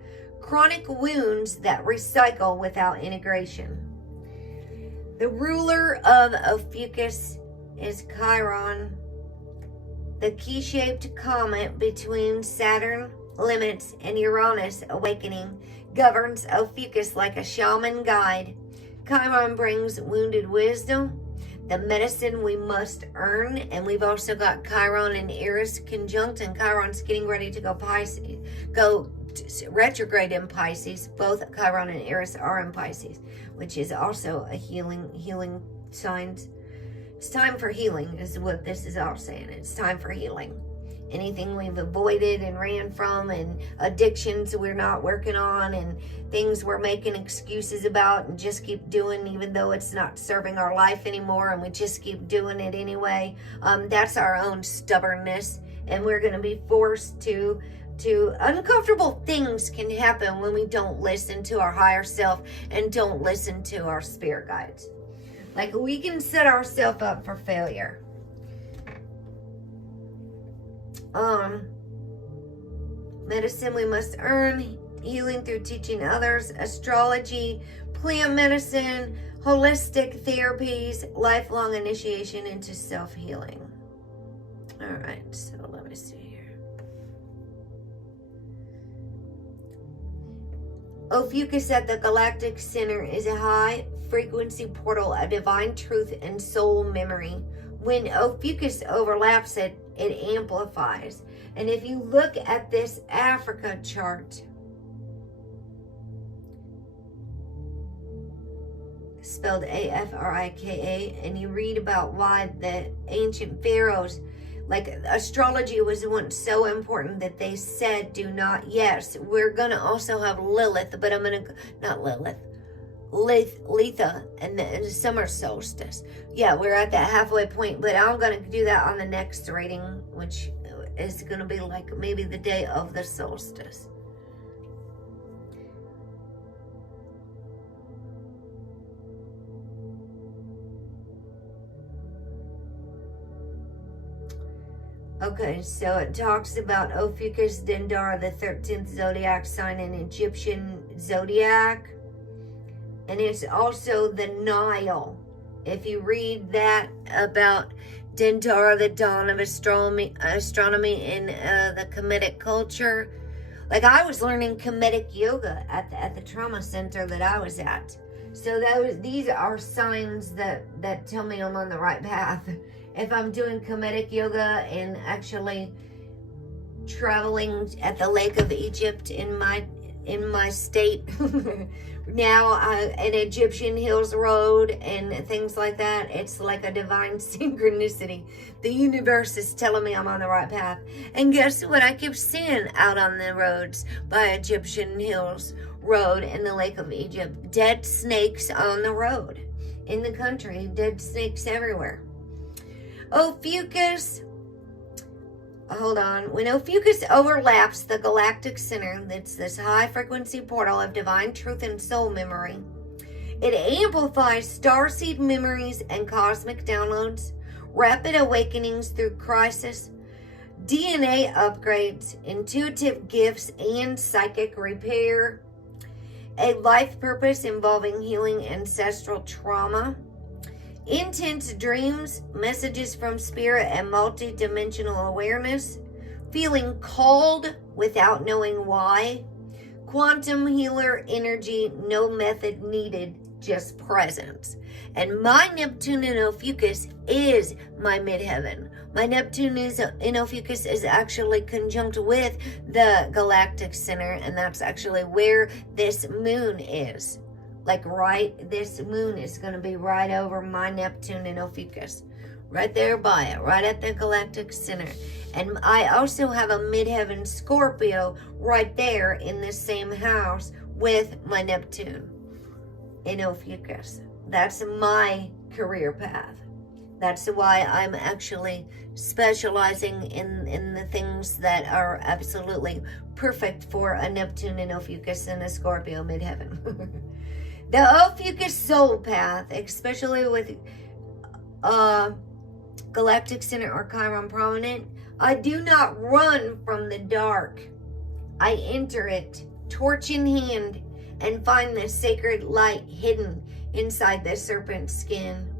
chronic wounds that recycle without integration. The ruler of Ophiuchus is Chiron. The key-shaped comet between Saturn limits and Uranus awakening governs Ophiuchus like a shaman guide, Chiron brings wounded wisdom, the medicine we must earn. And we've also got Chiron and Eris conjunct, and Chiron's getting ready to go retrograde in Pisces. Both Chiron and Eris are in Pisces, which is also a healing signs. It's time for healing is what this is all saying. It's time for healing. Anything we've avoided and ran from, and addictions we're not working on, and things we're making excuses about and just keep doing even though it's not serving our life anymore, and we just keep doing it anyway. That's our own stubbornness, and we're going to be forced to uncomfortable things can happen when we don't listen to our higher self and don't listen to our spirit guides. Like, we can set ourselves up for failure. Medicine we must earn, healing through teaching others, astrology, plant medicine, holistic therapies, lifelong initiation into self-healing. All right, so let me see here. Ophiuchus at the galactic center is a high frequency portal of divine truth and soul memory. When Ophiuchus overlaps it, it amplifies. And if you look at this Africa chart, spelled Afrika, and you read about why the ancient pharaohs, like, astrology was once so important that they said, do not, yes, we're going to also have Lilith, but I'm going to, not Lilith, Letha and the summer solstice. Yeah, we're at that halfway point, but I'm going to do that on the next reading, which is going to be like maybe the day of the solstice. Okay, so it talks about Ophiuchus Dendara, the 13th zodiac sign in Egyptian zodiac. And it's also the Nile. If you read that about Dendara, the dawn of astronomy in the Kemetic culture. Like, I was learning Kemetic yoga at the trauma center that I was at. So these are signs that tell me I'm on the right path. If I'm doing Kemetic yoga and actually traveling at the Lake of Egypt in my state, now an Egyptian Hills Road and things like that, it's like a divine synchronicity. The universe is telling me I'm on the right path. And guess what? I keep seeing out on the roads by Egyptian Hills Road in the Lake of Egypt, dead snakes on the road in the country, dead snakes everywhere. Ophiuchus, hold on. When Ophiuchus overlaps the galactic center, that's this high frequency portal of divine truth and soul memory, it amplifies starseed memories and cosmic downloads, rapid awakenings through crisis, DNA upgrades, intuitive gifts, and psychic repair, a life purpose involving healing ancestral trauma, intense dreams, messages from spirit, and multi-dimensional awareness, feeling called without knowing why, quantum healer energy, no method needed, just presence. And my Neptune in Ophiuchus is my midheaven. My Neptune in Ophiuchus is actually conjunct with the galactic center, and that's actually where this moon is. Like, right, this moon is going to be right over my Neptune in Ophiuchus. Right there by it, right at the galactic center. And I also have a midheaven Scorpio right there in this same house with my Neptune in Ophiuchus. That's my career path. That's why I'm actually specializing in the things that are absolutely perfect for a Neptune in Ophiuchus and a Scorpio midheaven. The Ophiuchus soul path, especially with galactic center or Chiron prominent, I do not run from the dark. I enter it, torch in hand, and find the sacred light hidden inside the serpent's skin.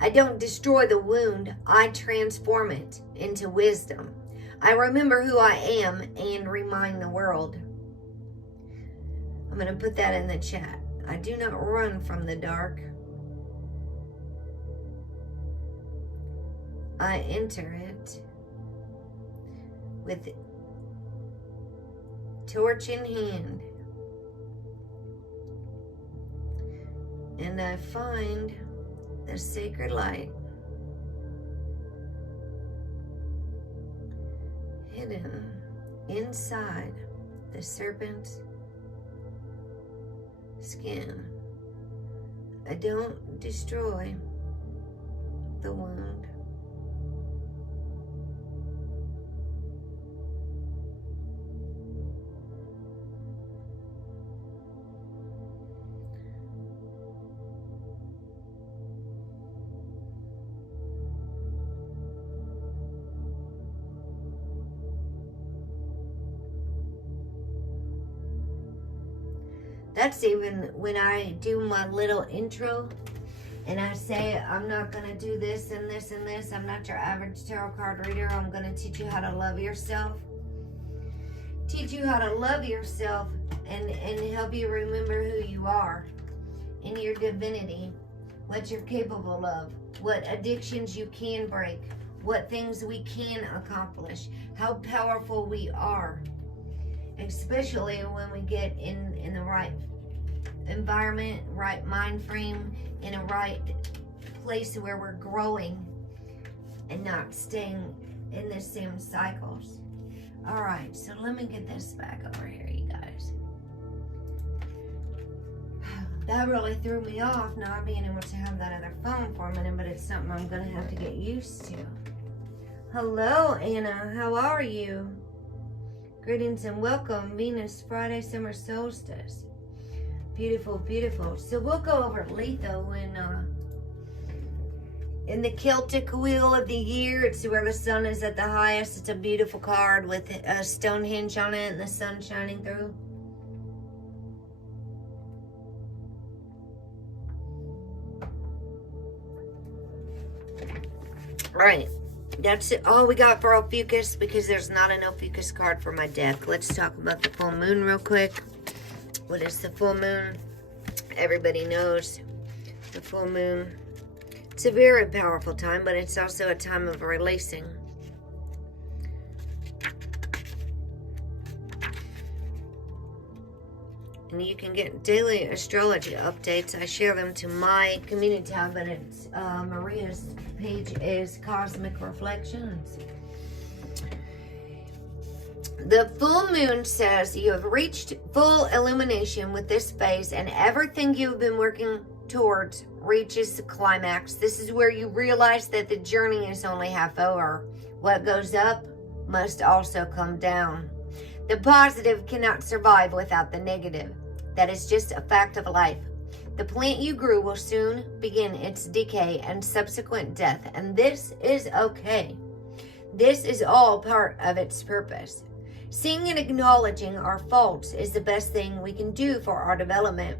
I don't destroy the wound, I transform it into wisdom. I remember who I am and remind the world. I'm going to put that in the chat. I do not run from the dark. I enter it with torch in hand, and I find the sacred light hidden inside the serpent's skin. I don't destroy the wound. That's even when I do my little intro and I say, I'm not going to do this and this and this. I'm not your average tarot card reader. I'm going to teach you how to love yourself. Teach you how to love yourself and help you remember who you are in your divinity, what you're capable of, what addictions you can break, what things we can accomplish, how powerful we are. Especially when we get in the right environment, right mind frame, in a right place where we're growing and not staying in the same cycles. All right, so let me get this back over here, you guys. That really threw me off, not being able to have that other phone for a minute, but it's something I'm going to have to get used to. Hello, Anna. How are you? Greetings and welcome, Venus, Friday, summer solstice. Beautiful, beautiful. So we'll go over Letho in the Celtic wheel of the year. It's where the sun is at the highest. It's a beautiful card with a Stonehenge on it and the sun shining through. All right. That's all we got for Ophiuchus, because there's not an Ophiuchus card for my deck. Let's talk about the full moon real quick. What is the full moon? Everybody knows the full moon. It's a very powerful time, but it's also a time of releasing. And you can get daily astrology updates. I share them to my community tab, but it's Maria's page is Cosmic Reflections. The full moon says you have reached full illumination with this phase, and everything you've been working towards reaches the climax. This is where you realize that the journey is only half over. What goes up must also come down. The positive cannot survive without the negative. That is just a fact of life. The plant you grew will soon begin its decay and subsequent death, and this is okay. This is all part of its purpose. Seeing and acknowledging our faults is the best thing we can do for our development.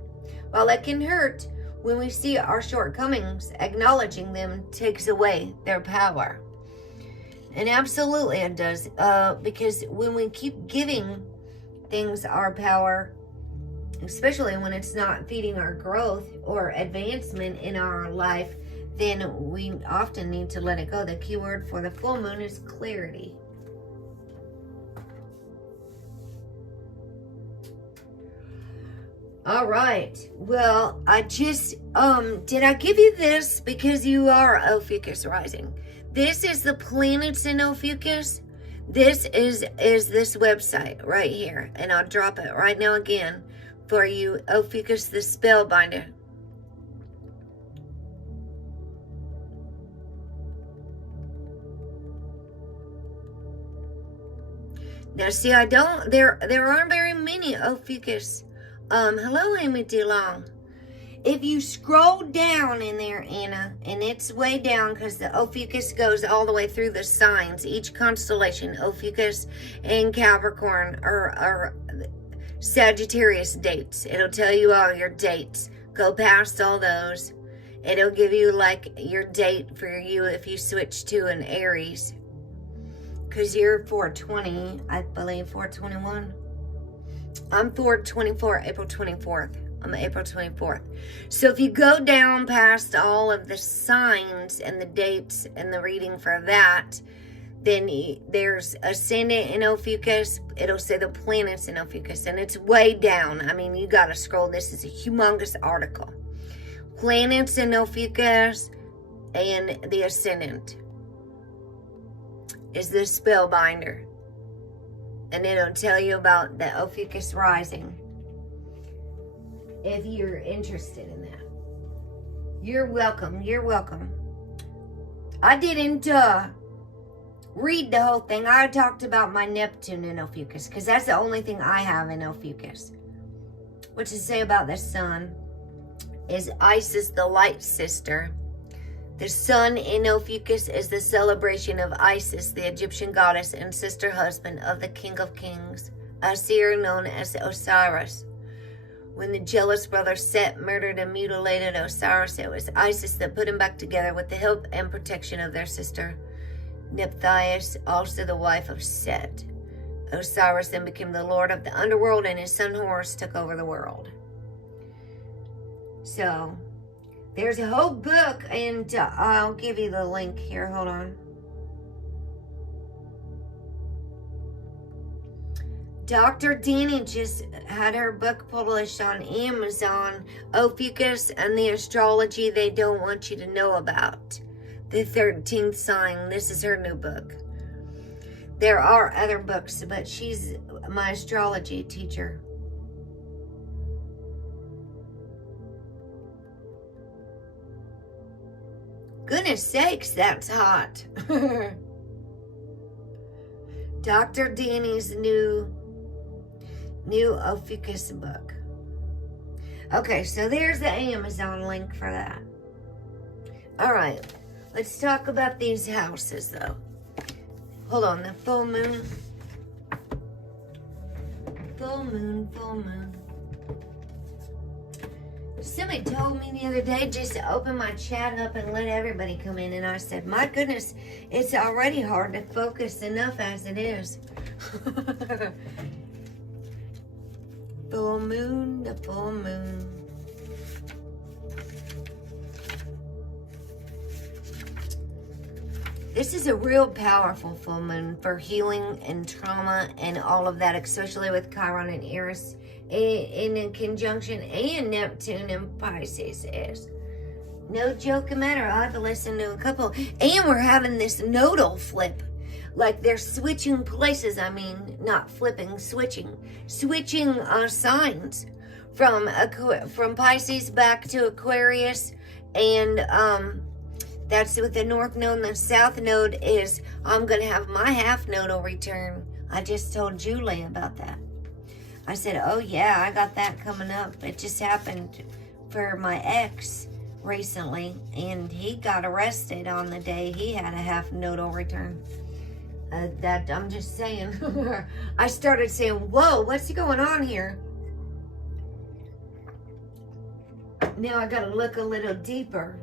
While it can hurt when we see our shortcomings, acknowledging them takes away their power. And absolutely it does, because when we keep giving things our power, especially when it's not feeding our growth or advancement in our life, then we often need to let it go. The key word for the full moon is clarity. All right. Well, I just, did I give you this because you are Ophiuchus rising? This is the planets in Ophiuchus. This is this website right here. And I'll drop it right now again for you, Ophiuchus the Spellbinder. Now, see, there aren't very many Ophiuchus. Hello, Amy DeLong. If you scroll down in there, Anna, and it's way down because the Ophiuchus goes all the way through the signs, each constellation, Ophiuchus and Capricorn are Sagittarius dates. It'll tell you all your dates. Go past all those. It'll give you like your date for you if you switch to an Aries. Because you're 420, I believe, 421. I'm 424, April 24th. on April 24th. So if you go down past all of the signs and the dates and the reading for that, then there's ascendant in Ophiuchus. It'll say the planets in Ophiuchus, and it's way down. I mean, you got to scroll. This is a humongous article. Planets in Ophiuchus and the ascendant is the spellbinder. And it'll tell you about the Ophiuchus rising, if you're interested in that. You're welcome. You're welcome. I didn't read the whole thing. I talked about my Neptune in Ophiuchus, because that's the only thing I have in Ophiuchus. What to say about the sun is Isis, the light sister. The sun in Ophiuchus is the celebration of Isis, the Egyptian goddess and sister husband of the King of Kings, a seer known as Osiris. When the jealous brother Set murdered and mutilated Osiris, it was Isis that put him back together with the help and protection of their sister Nephthys, also the wife of Set. Osiris then became the lord of the underworld, and his son Horus took over the world. So, there's a whole book, and I'll give you the link here. Hold on. Dr. Danny just had her book published on Amazon, Ophiuchus and the Astrology They Don't Want You to Know About. The 13th Sign. This is her new book. There are other books, but she's my astrology teacher. Goodness sakes, that's hot. Dr. Danny's new Ophiuchus book. Okay, so there's the Amazon link for that. All right, let's talk about these houses, though. Hold on, the full moon. Full moon, full moon. Somebody told me the other day just to open my chat up and let everybody come in, and I said, my goodness, it's already hard to focus enough as it is. Full moon, the full moon. This is a real powerful full moon for healing and trauma and all of that, especially with Chiron and Eris in a conjunction, and Neptune and Pisces is. No joking matter. I've listened to a couple, and we're having this nodal flip. Like they're switching places. I mean, not flipping, switching signs from Pisces back to Aquarius, and that's with the North Node, and the South Node is I'm going to have my half nodal return. I just told Julie about that. I said, oh yeah, I got that coming up. It just happened for my ex recently, and he got arrested on the day he had a half nodal return. That I'm just saying. I started saying, whoa, what's going on here? Now I gotta look a little deeper.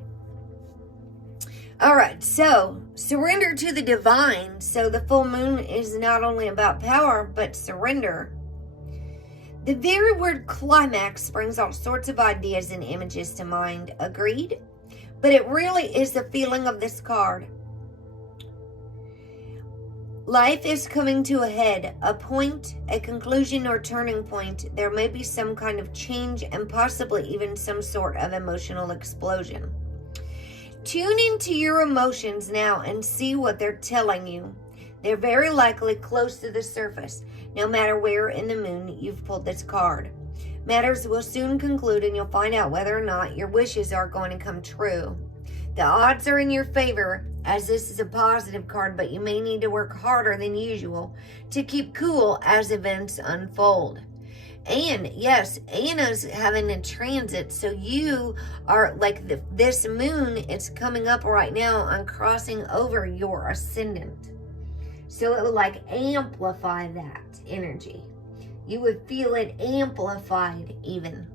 All right, so surrender to the divine. So the full moon is not only about power, but surrender. The very word climax brings all sorts of ideas and images to mind. Agreed? But it really is the feeling of this card. Life is coming to a head, a point, a conclusion, or turning point. There may be some kind of change and possibly even some sort of emotional explosion. Tune into your emotions now and see what they're telling you. They're very likely close to the surface, no matter where in the moon you've pulled this card. Matters will soon conclude, and you'll find out whether or not your wishes are going to come true. The odds are in your favor, as this is a positive card, but you may need to work harder than usual to keep cool as events unfold. And yes, Anna's having a transit, so you are like this moon, it's coming up right now on crossing over your ascendant. So it will like amplify that energy. You would feel it amplified even.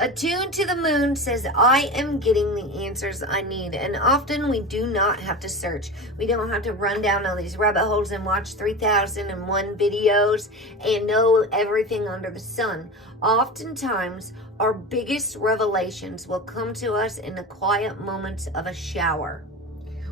Attuned to the moon says, I am getting the answers I need. And often we do not have to search. We don't have to run down all these rabbit holes and watch 3001 videos and know everything under the sun. Oftentimes, our biggest revelations will come to us in the quiet moments of a shower.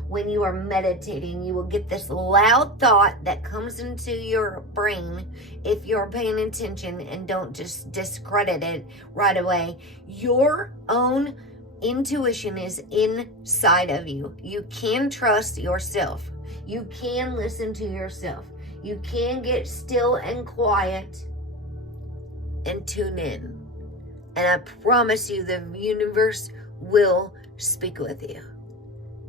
When you are meditating, you will get this loud thought that comes into your brain if you're paying attention and don't just discredit it right away. Your own intuition is inside of you. You can trust yourself. You can listen to yourself. You can get still and quiet and tune in. And I promise you, the universe will speak with you.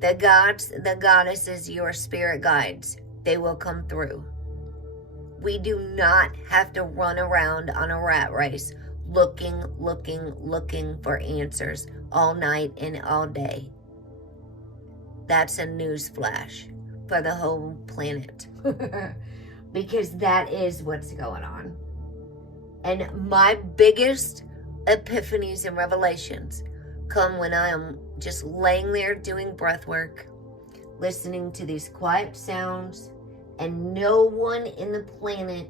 The gods, the goddesses, your spirit guides, they will come through. We do not have to run around on a rat race looking for answers all night and all day. That's a news flash for the whole planet. Because that is what's going on. And my biggest epiphanies and revelations come when I am just laying there doing breath work, listening to these quiet sounds, and no one in the planet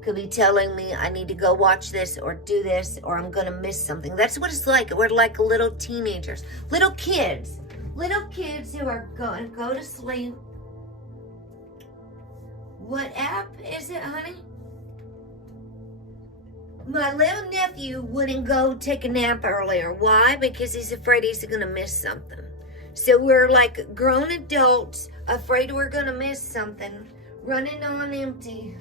could be telling me I need to go watch this or do this or I'm gonna miss something. That's what it's like. We're like little teenagers, little kids who are going to go to sleep. What app is it, honey? My little nephew wouldn't go take a nap earlier. Why? Because he's afraid he's going to miss something. So we're like grown adults, afraid we're going to miss something, running on empty,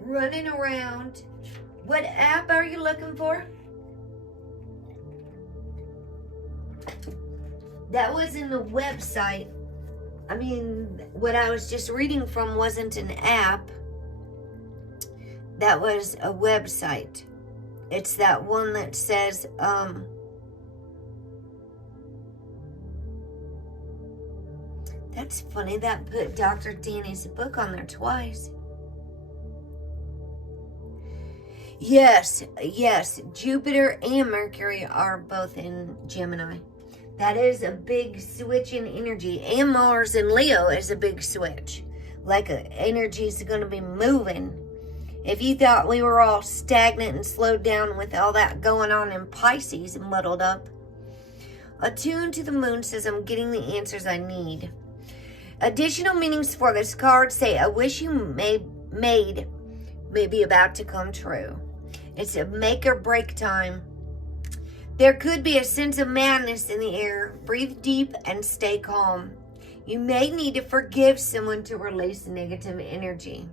running around. What app are you looking for? That was in the website. I mean, what I was just reading from wasn't an app. That was a website. It's that one that says, that's funny, that put Dr. Danny's book on there twice. Yes, Jupiter and Mercury are both in Gemini. That is a big switch in energy. And Mars in Leo is a big switch. Like energy is going to be moving. If you thought we were all stagnant and slowed down with all that going on in Pisces and muddled up. Attuned to the moon says, I'm getting the answers I need. Additional meanings for this card say, a wish you made may be about to come true. It's a make or break time. There could be a sense of madness in the air. Breathe deep and stay calm. You may need to forgive someone to release negative energy.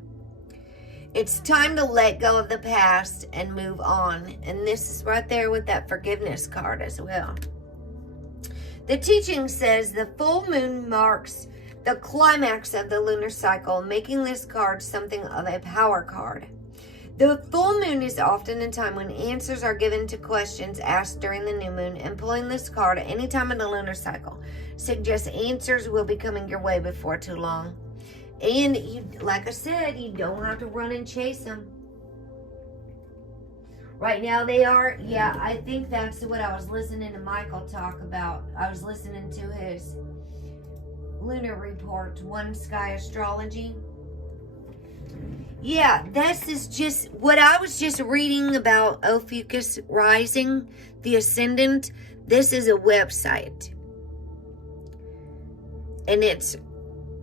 It's time to let go of the past and move on. And this is right there with that forgiveness card as well. The teaching says the full moon marks the climax of the lunar cycle, making this card something of a power card. The full moon is often a time when answers are given to questions asked during the new moon, and pulling this card at any time in the lunar cycle suggests answers will be coming your way before too long. And you, like I said, you don't have to run and chase them. Right now they are, yeah, I think that's what I was listening to Michael talk about. I was listening to his lunar report, One Sky Astrology. Yeah, this is just what I was just reading about Ophiuchus rising, the ascendant. This is a website. And it's,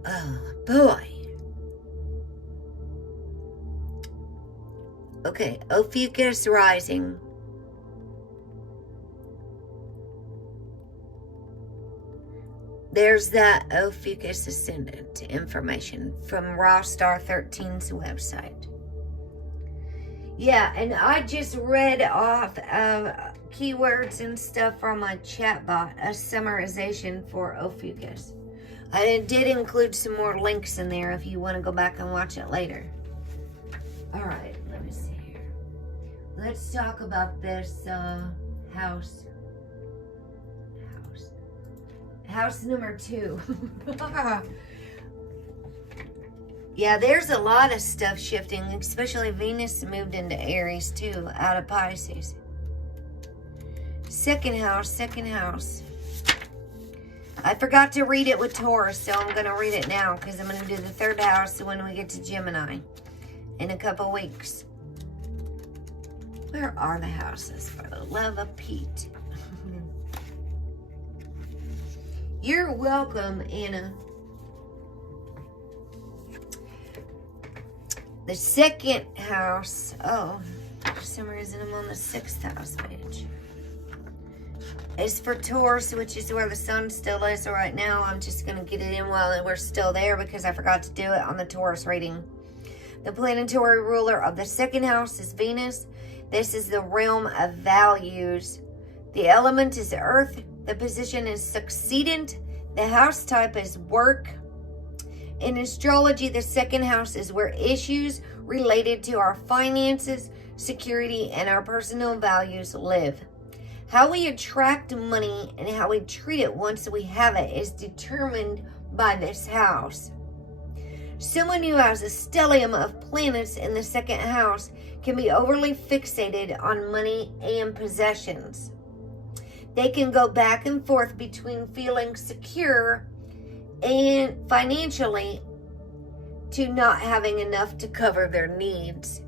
oh boy. Okay, Ophiuchus rising. There's that Ophiuchus ascendant information from Raw Star 13's website. Yeah, and I just read off keywords and stuff from my chatbot, a summarization for Ophiuchus. I did include some more links in there if you want to go back and watch it later. All right, let me see here. Let's talk about this house. House number 2. Yeah, there's a lot of stuff shifting, especially Venus moved into Aries too, out of Pisces. Second house, second house. I forgot to read it with Taurus, so I'm going to read it now because I'm going to do the third house when we get to Gemini in a couple weeks. Where are the houses, for the love of Pete? You're welcome, Anna. The second house. Oh, for some reason I'm on the sixth house page. It's for Taurus, which is where the sun still is right now. I'm just going to get it in while we're still there because I forgot to do it on the Taurus reading. The planetary ruler of the second house is Venus. This is the realm of values. The element is earth. The position is succeedent. The house type is work. In astrology, the second house is where issues related to our finances, security, and our personal values live. How we attract money and how we treat it once we have it is determined by this house. Someone who has a stellium of planets in the second house can be overly fixated on money and possessions. They can go back and forth between feeling secure and financially to not having enough to cover their needs.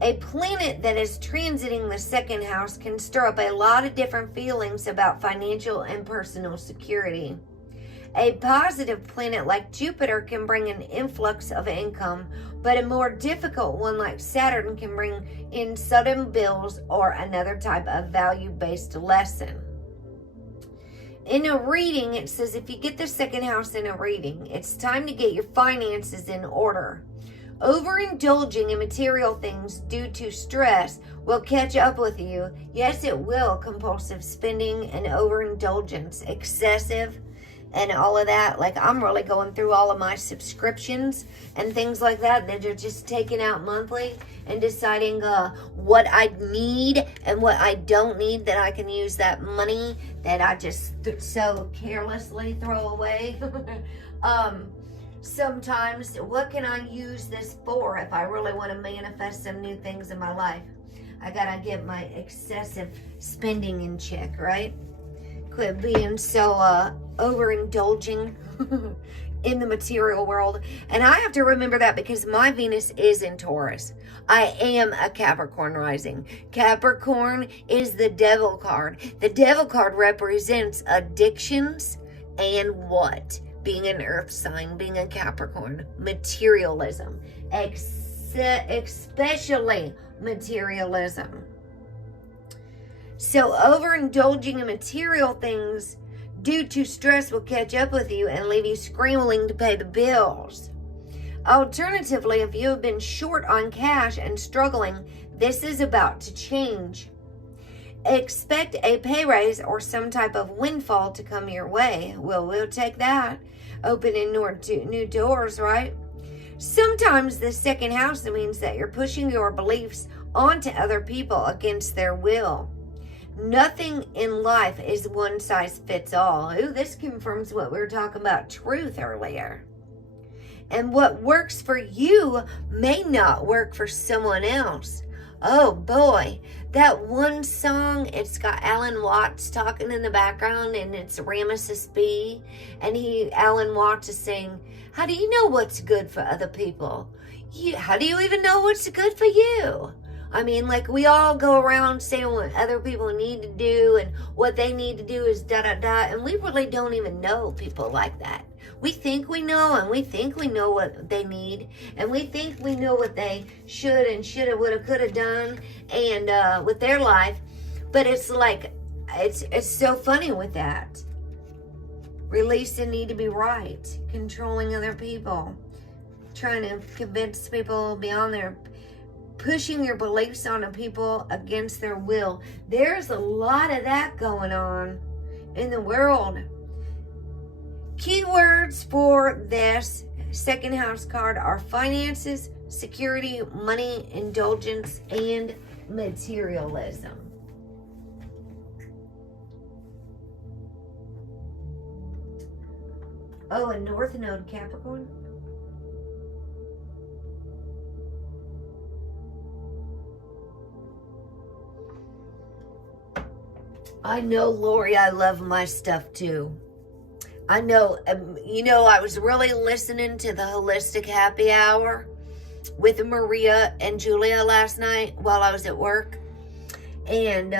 A planet that is transiting the second house can stir up a lot of different feelings about financial and personal security. A positive planet like Jupiter can bring an influx of income, but a more difficult one like Saturn can bring in sudden bills or another type of value-based lesson. In a reading, it says if you get the second house in a reading, it's time to get your finances in order. Overindulging in material things due to stress will catch up with you. Yes, it will. Compulsive spending and overindulgence, excessive, and all of that. Like, I'm really going through all of my subscriptions and things like that are just taken out monthly and deciding what I need and what I don't need, that I can use that money that I just so carelessly throw away. Sometimes, what can I use this for if I really want to manifest some new things in my life? I gotta get my excessive spending in check, right? Quit being so overindulging in the material world. And I have to remember that because my Venus is in Taurus. I am a Capricorn rising. Capricorn is the devil card. The devil card represents addictions and what? Being an earth sign, being a Capricorn, materialism, especially materialism. So overindulging in material things due to stress will catch up with you and leave you scrambling to pay the bills. Alternatively, if you have been short on cash and struggling, this is about to change. Expect a pay raise or some type of windfall to come your way. Well, we'll take that. Opening new doors, right? Sometimes the second house means that you're pushing your beliefs onto other people against their will. Nothing in life is one size fits all. Ooh, this confirms what we were talking about truth earlier. And what works for you may not work for someone else. Oh boy, that one song, it's got Alan Watts talking in the background and it's Ramesses B. And Alan Watts is saying, how do you know what's good for other people? How do you even know what's good for you? I mean, like, we all go around saying what other people need to do and what they need to do is da-da-da. And we really don't even know people like that. We think we know, and we think we know what they need, and we think we know what they should and shoulda, woulda, coulda done, and with their life. But it's like, it's so funny with that. Release the need to be right, controlling other people, trying to convince people beyond their, pushing your beliefs onto people against their will. There's a lot of that going on in the world. Keywords for this second house card are finances, security, money, indulgence, and materialism. Oh, and North Node Capricorn. I know, Lori, I love my stuff too. I know, I was really listening to the Holistic Happy Hour with Maria and Julia last night while I was at work. And,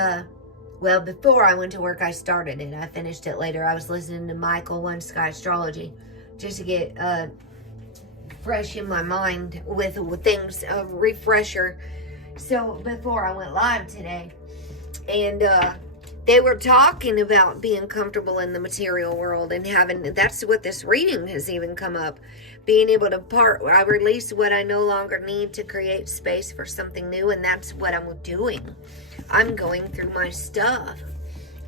well, before I went to work, I started it. I finished it later. I was listening to Michael One Sky Astrology just to get fresh in my mind with things, a refresher. So before I went live today, and they were talking about being comfortable in the material world and that's what this reading has even come up, being able to I release what I no longer need to create space for something new. And that's what I'm doing. I'm going through my stuff.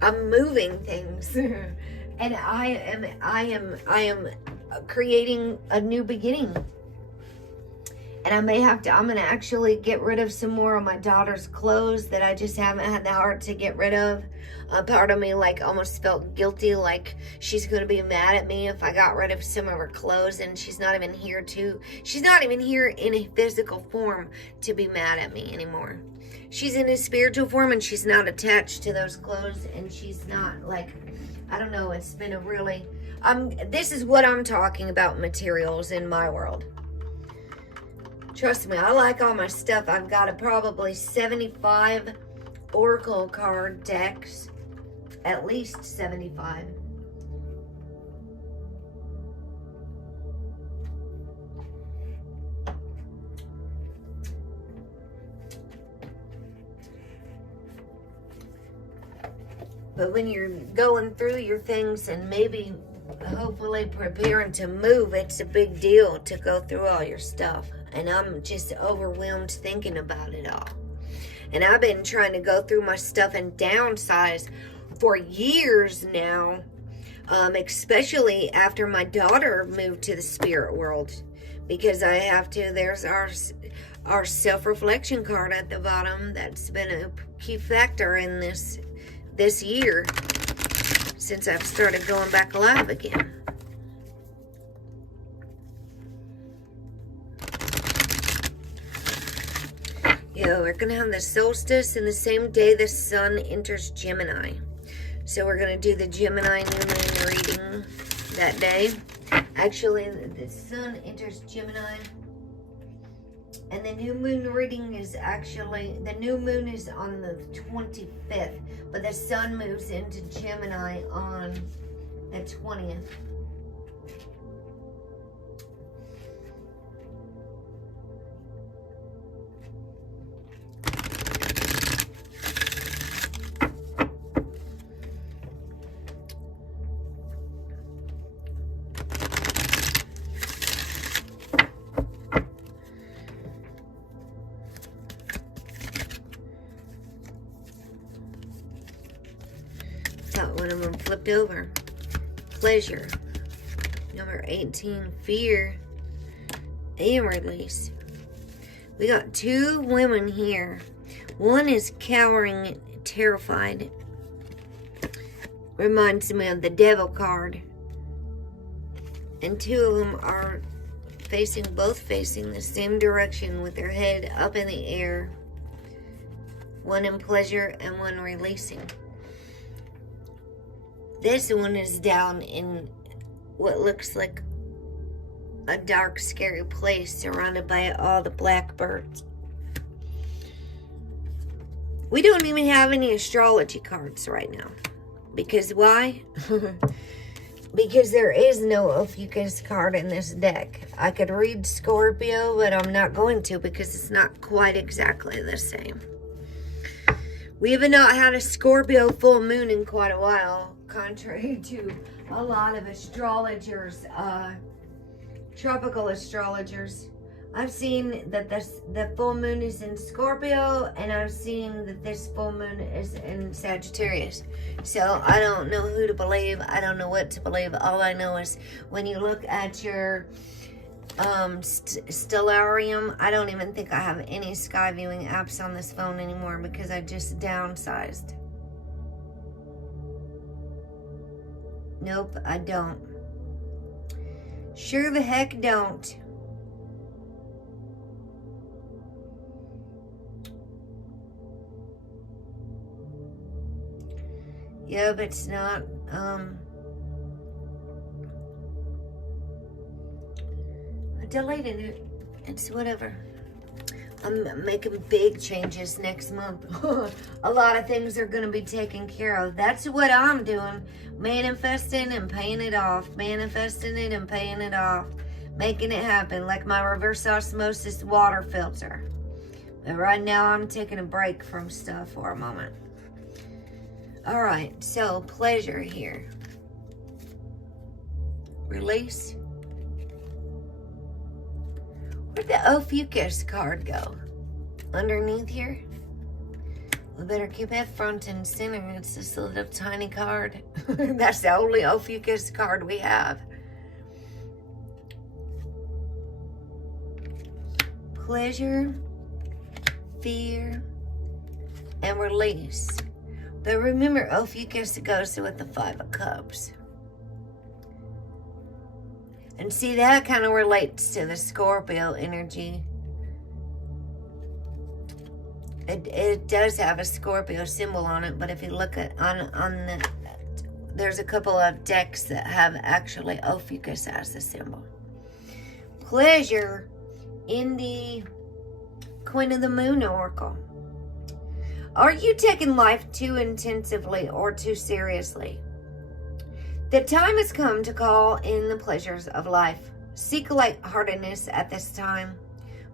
I'm moving things and I am creating a new beginning. And I'm going to actually get rid of some more of my daughter's clothes that I just haven't had the heart to get rid of. A part of me almost felt guilty, like she's going to be mad at me if I got rid of some of her clothes, and she's not even here in a physical form to be mad at me anymore. She's in a spiritual form, and she's not attached to those clothes, and she's not I don't know, it's been a really, this is what I'm talking about, materials in my world. Trust me, I like all my stuff. I've got probably 75 Oracle card decks. At least 75. But when you're going through your things and maybe hopefully preparing to move, it's a big deal to go through all your stuff. And I'm just overwhelmed thinking about it all. And I've been trying to go through my stuff and downsize for years now, especially after my daughter moved to the spirit world, because I have to. There's our self-reflection card at the bottom. That's been a key factor in this year since I've started going back live again. Yeah, we're going to have the solstice in the same day the sun enters Gemini. So we're going to do the Gemini new moon reading that day. Actually, the sun enters Gemini. And the new moon reading is the new moon is on the 25th. But the sun moves into Gemini on the 20th. One of them flipped over. Pleasure. Number 18, fear and release. We got two women here. One is cowering, terrified. Reminds me of the devil card. And two of them are both facing the same direction with their head up in the air. One in pleasure and one releasing. This one is down in what looks like a dark, scary place surrounded by all the blackbirds. We don't even have any astrology cards right now. Because why? Because there is no Ophiuchus card in this deck. I could read Scorpio, but I'm not going to because it's not quite exactly the same. We have not had a Scorpio full moon in quite a while, contrary to a lot of astrologers, tropical astrologers. I've seen that the full moon is in Scorpio, and I've seen that this full moon is in Sagittarius. So I don't know who to believe. I don't know what to believe. All I know is when you look at your stellarium, I don't even think I have any sky viewing apps on this phone anymore because I just downsized. Nope, I don't. Sure the heck don't. Yeah, but it's not, I deleted it. It's whatever. I'm making big changes next month. A lot of things are going to be taken care of. That's what I'm doing. Manifesting and paying it off. Manifesting it and paying it off. Making it happen, like my reverse osmosis water filter. But right now I'm taking a break from stuff for a moment. All right, so pleasure here. Release. Where'd the Ophiuchus card go? Underneath here? We better keep that front and center. It's this little tiny card. That's the only Ophiuchus card we have. Pleasure, fear, and release. But remember, Ophiuchus goes with the Five of Cups. And see, that kind of relates to the Scorpio energy. It does have a Scorpio symbol on it, but if you look at there's a couple of decks that have actually Ophiuchus as the symbol. Pleasure in the Queen of the Moon Oracle. Are you taking life too intensively or too seriously? The time has come to call in the pleasures of life. Seek lightheartedness at this time.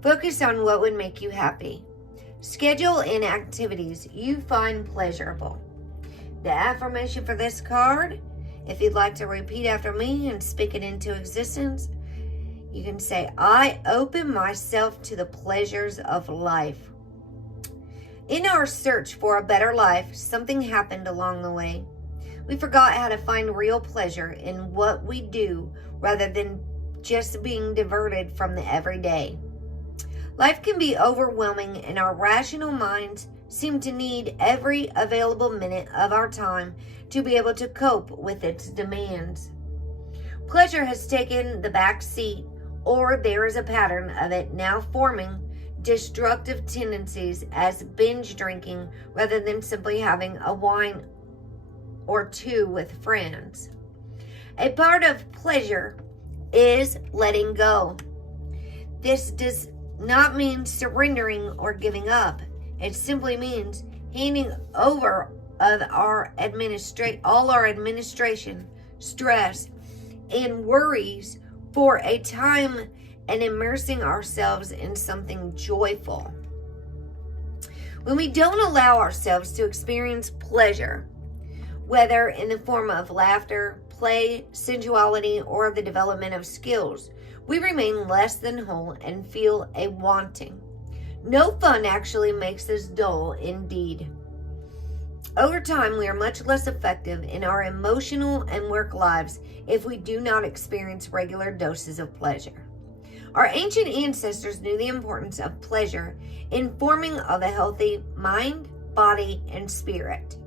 Focus on what would make you happy. Schedule in activities you find pleasurable. The affirmation for this card, if you'd like to repeat after me and speak it into existence, you can say, I open myself to the pleasures of life. In our search for a better life, something happened along the way. We forgot how to find real pleasure in what we do rather than just being diverted from the everyday. Life can be overwhelming, and our rational minds seem to need every available minute of our time to be able to cope with its demands. Pleasure has taken the back seat, or there is a pattern of it now forming destructive tendencies as binge drinking rather than simply having a wine or two with friends. A part of pleasure is letting go. This does not mean surrendering or giving up. It simply means handing over of all our administration, stress, and worries for a time and immersing ourselves in something joyful. When we don't allow ourselves to experience pleasure, whether in the form of laughter, play, sensuality, or the development of skills, we remain less than whole and feel a wanting. No fun actually makes us dull indeed. Over time, we are much less effective in our emotional and work lives if we do not experience regular doses of pleasure. Our ancient ancestors knew the importance of pleasure in forming of a healthy mind, body, and spirit.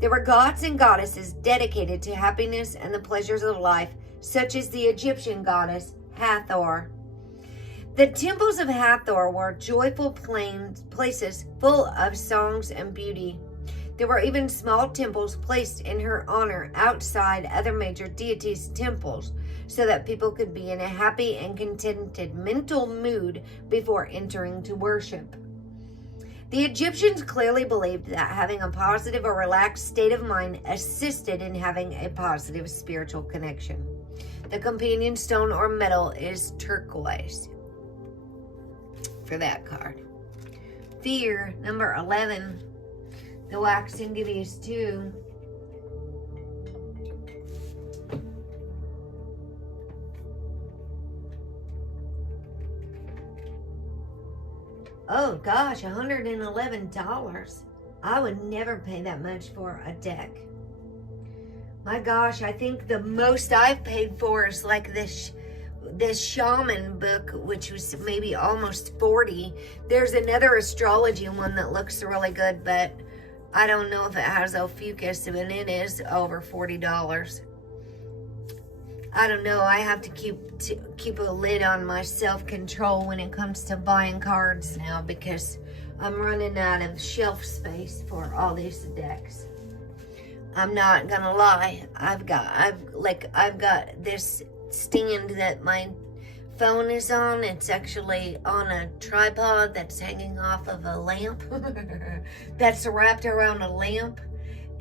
There were gods and goddesses dedicated to happiness and the pleasures of life, such as the Egyptian goddess Hathor. The temples of Hathor were joyful places full of songs and beauty. There were even small temples placed in her honor outside other major deities' temples, so that people could be in a happy and contented mental mood before entering to worship. The Egyptians clearly believed that having a positive or relaxed state of mind assisted in having a positive spiritual connection. The companion stone or metal is turquoise for that card. Fear, number 11. The wax individuals 2. Oh gosh, $111. I would never pay that much for a deck. My gosh, I think the most I've paid for is like this shaman book, which was maybe almost $40. There's another astrology one that looks really good, but I don't know if it has Ophiuchus, and it is over $40. I don't know. I have to keep a lid on my self-control when it comes to buying cards now, because I'm running out of shelf space for all these decks. I'm not gonna lie. I've got this stand that my phone is on. It's actually on a tripod that's hanging off of a lamp that's wrapped around a lamp,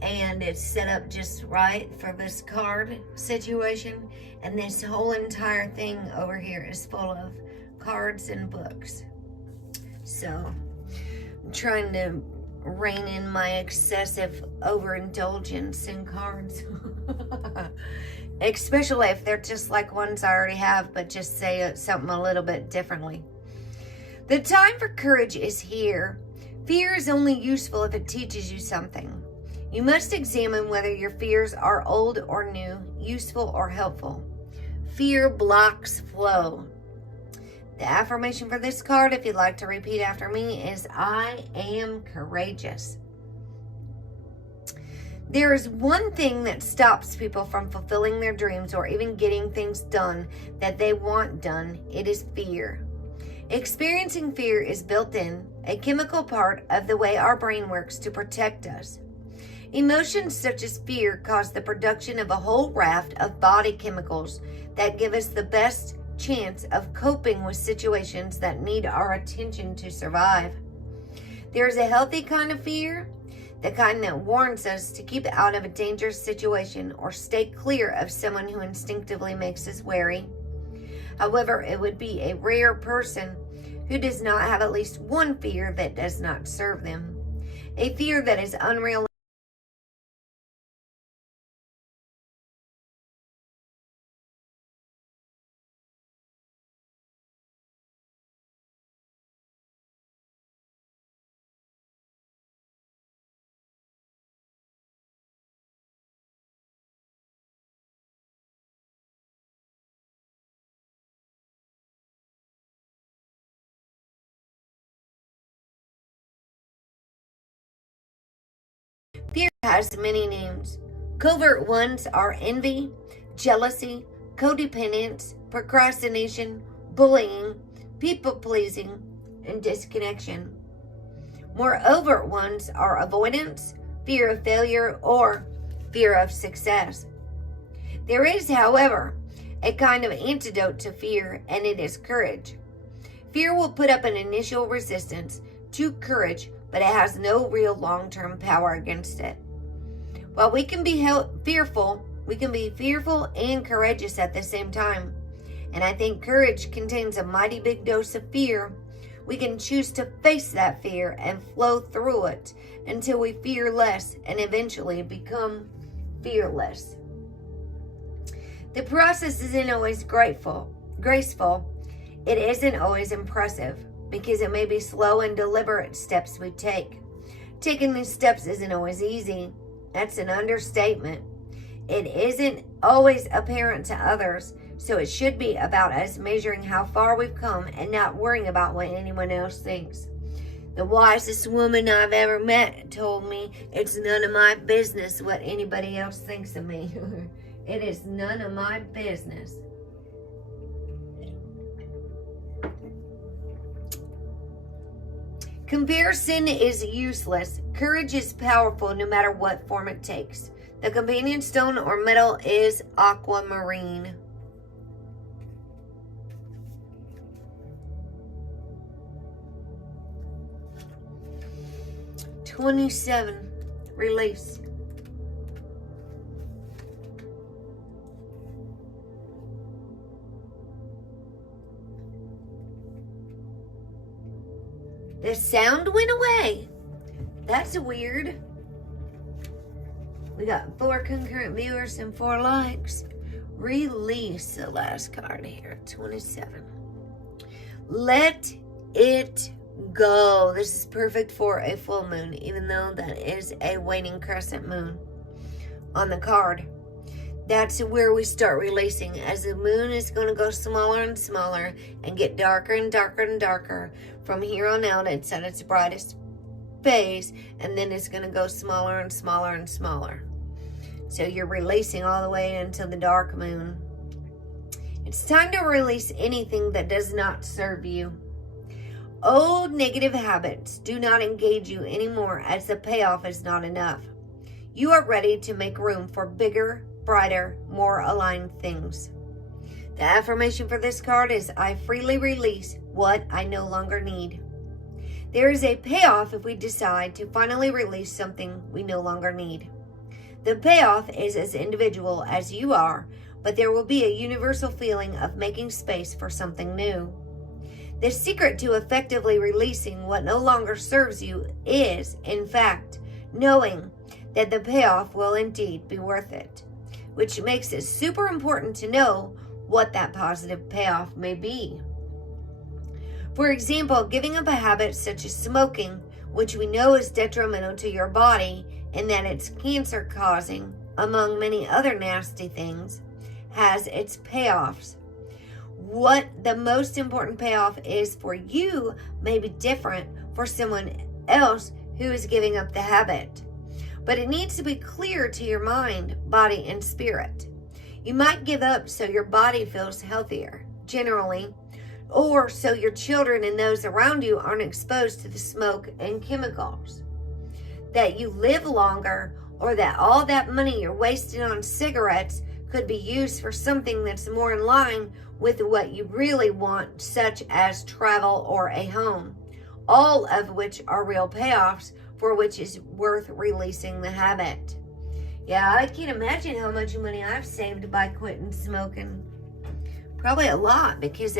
and it's set up just right for this card situation. And this whole entire thing over here is full of cards and books. So I'm trying to rein in my excessive overindulgence in cards. Especially if they're just like ones I already have, but just say something a little bit differently. The time for courage is here. Fear is only useful if it teaches you something. You must examine whether your fears are old or new, useful or helpful. Fear blocks flow. The affirmation for this card, if you'd like to repeat after me, is I am courageous. There is one thing that stops people from fulfilling their dreams or even getting things done that they want done. It is fear. Experiencing fear is built in, a chemical part of the way our brain works to protect us. Emotions such as fear cause the production of a whole raft of body chemicals that give us the best chance of coping with situations that need our attention to survive. There is a healthy kind of fear, the kind that warns us to keep out of a dangerous situation or stay clear of someone who instinctively makes us wary. However, it would be a rare person who does not have at least one fear that does not serve them. A fear that is unrealistic. Fear has many names. Covert ones are envy, jealousy, codependence, procrastination, bullying, people-pleasing, and disconnection. More overt ones are avoidance, fear of failure, or fear of success. There is, however, a kind of antidote to fear, and it is courage. Fear will put up an initial resistance to courage, but it has no real long-term power against it. While we can be fearful, we can be fearful and courageous at the same time. And I think courage contains a mighty big dose of fear. We can choose to face that fear and flow through it until we fear less and eventually become fearless. The process isn't always graceful. It isn't always impressive, because it may be slow and deliberate steps we take. Taking these steps isn't always easy. That's an understatement. It isn't always apparent to others, so it should be about us measuring how far we've come and not worrying about what anyone else thinks. The wisest woman I've ever met told me it's none of my business what anybody else thinks of me. It is none of my business. Comparison is useless. Courage is powerful no matter what form it takes. The companion stone or metal is aquamarine. (27) Release. The sound went away. That's weird. We got 4 concurrent viewers and 4 likes. Release the last card here, 27. Let it go. This is perfect for a full moon, even though that is a waning crescent moon on the card. That's where we start releasing, as the moon is going to go smaller and smaller and get darker and darker and darker. From here on out, it's at its brightest phase, and then it's going to go smaller and smaller and smaller. So you're releasing all the way into the dark moon. It's time to release anything that does not serve you. Old negative habits do not engage you anymore, as the payoff is not enough. you are ready to make room for bigger, brighter, more aligned things. The affirmation for this card is, I freely release what I no longer need. There is a payoff if we decide to finally release something we no longer need. The payoff is as individual as you are, but there will be a universal feeling of making space for something new. The secret to effectively releasing what no longer serves you is, in fact, knowing that the payoff will indeed be worth it, which makes it super important to know what that positive payoff may be. For example, giving up a habit such as smoking, which we know is detrimental to your body and that it's cancer causing, among many other nasty things, has its payoffs. What the most important payoff is for you may be different for someone else who is giving up the habit. But it needs to be clear to your mind, body, and spirit. You might give up so your body feels healthier, generally, or so your children and those around you aren't exposed to the smoke and chemicals. That you live longer, or that all that money you're wasting on cigarettes could be used for something that's more in line with what you really want, such as travel or a home, all of which are real payoffs for which is worth releasing the habit. Yeah, I can't imagine how much money I've saved by quitting smoking. Probably a lot, because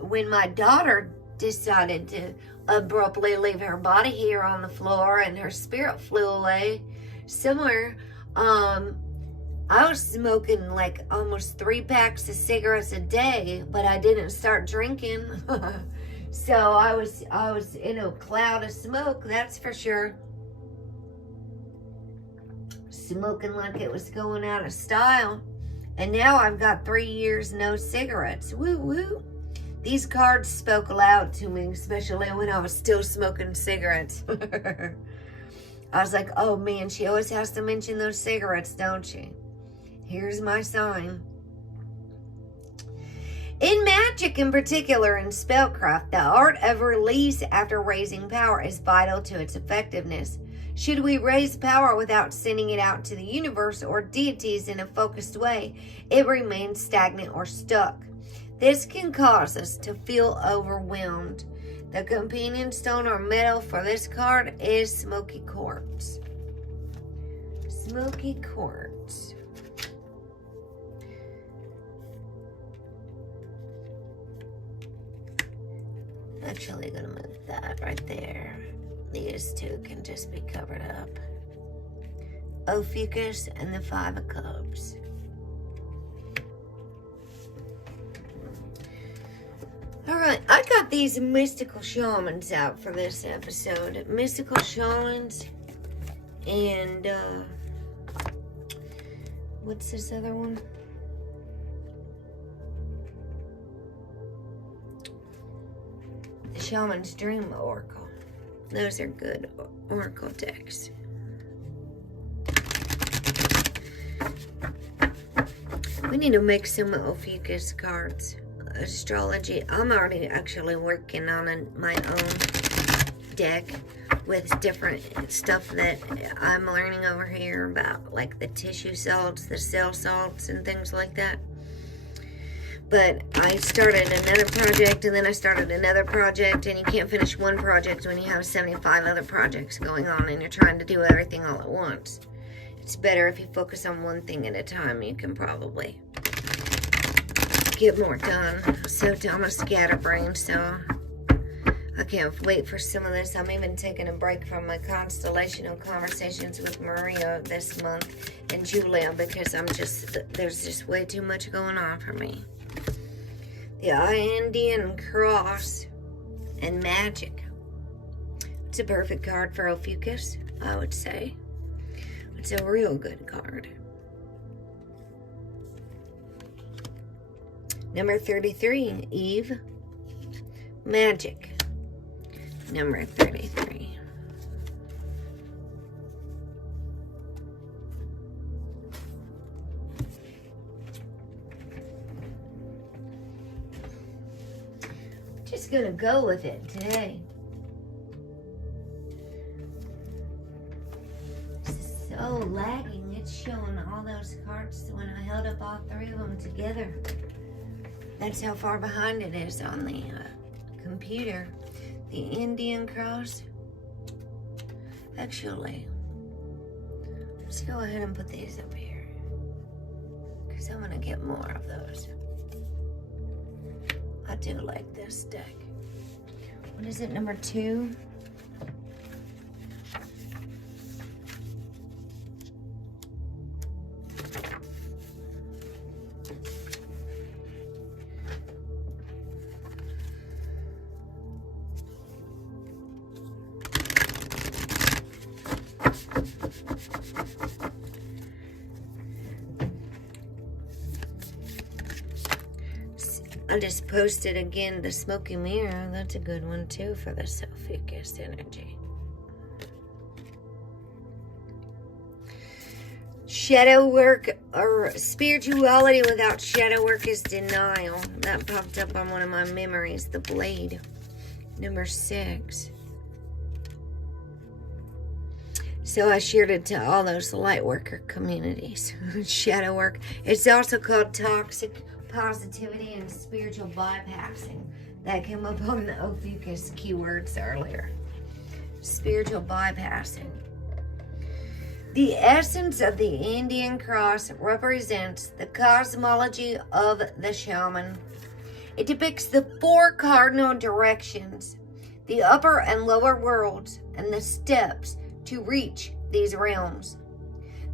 when my daughter decided to abruptly leave her body here on the floor and her spirit flew away somewhere, I was smoking like almost 3 packs of cigarettes a day, but I didn't start drinking. So I was in a cloud of smoke, that's for sure. Smoking like it was going out of style. And now I've got 3 years no cigarettes. Woo woo. These cards spoke loud to me, especially when I was still smoking cigarettes. I was like, oh man, she always has to mention those cigarettes, don't she? Here's my sign. In magic in particular, in spellcraft, the art of release after raising power is vital to its effectiveness. Should we raise power without sending it out to the universe or deities in a focused way, it remains stagnant or stuck. This can cause us to feel overwhelmed. The companion stone or metal for this card is smoky quartz. Smoky quartz. Actually gonna move that right there. These two can just be covered up. Ophiuchus and the 5 of Cups. Alright, I got these mystical shamans out for this episode. Mystical shamans and what's this other one? The Shaman's Dream Oracle. Those are good oracle decks. We need to make some Ophiuchus cards. Astrology. I'm already actually working on my own deck with different stuff that I'm learning over here about, like the tissue salts, the cell salts, and things like that. But I started another project, and then I started another project, and you can't finish one project when you have 75 other projects going on and you're trying to do everything all at once. It's better if you focus on one thing at a time. You can probably get more done. So I'm a scatterbrain, so I can't wait for some of this. I'm even taking a break from my constellational conversations with Maria this month and Julia, because there's just way too much going on for me. The Indian Cross and Magic. It's a perfect card for Ophiuchus, I would say. It's a real good card. Number 33, Eve. Magic. Number 33. Just gonna go with it today. This is so lagging. It's showing all those cards when I held up all three of them together. That's how far behind it is on the computer. The Indian cross. Actually, let's go ahead and put these up here, because I want to get more of those. I do like this deck. What is it, number 2? I just posted again the smoky mirror. That's a good one too for the Ophiuchus energy. Shadow work, or spirituality without shadow work, is denial. That popped up on one of my memories. The blade, number 6. So I shared it to all those light worker communities. Shadow work. It's also called toxic positivity and spiritual bypassing. That came up on the Ophiuchus keywords earlier. Spiritual bypassing. The essence of the Indian cross represents the cosmology of the shaman. It depicts the 4 cardinal directions, the upper and lower worlds, and the steps to reach these realms.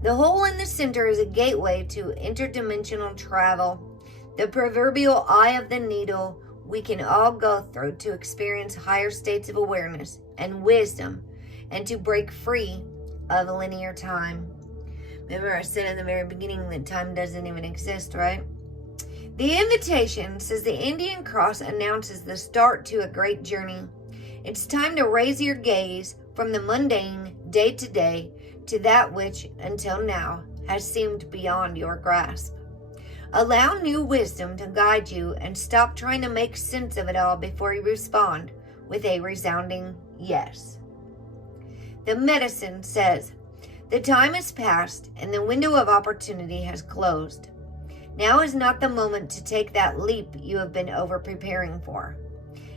The hole in the center is a gateway to interdimensional travel, the proverbial eye of the needle we can all go through to experience higher states of awareness and wisdom, and to break free of linear time. Remember I said in the very beginning that time doesn't even exist, right? The invitation says the Indian cross announces the start to a great journey. It's time to raise your gaze from the mundane day to day to that which until now has seemed beyond your grasp. Allow new wisdom to guide you and stop trying to make sense of it all before you respond with a resounding yes. The medicine says, the time has passed and the window of opportunity has closed. Now is not the moment to take that leap you have been over-preparing for.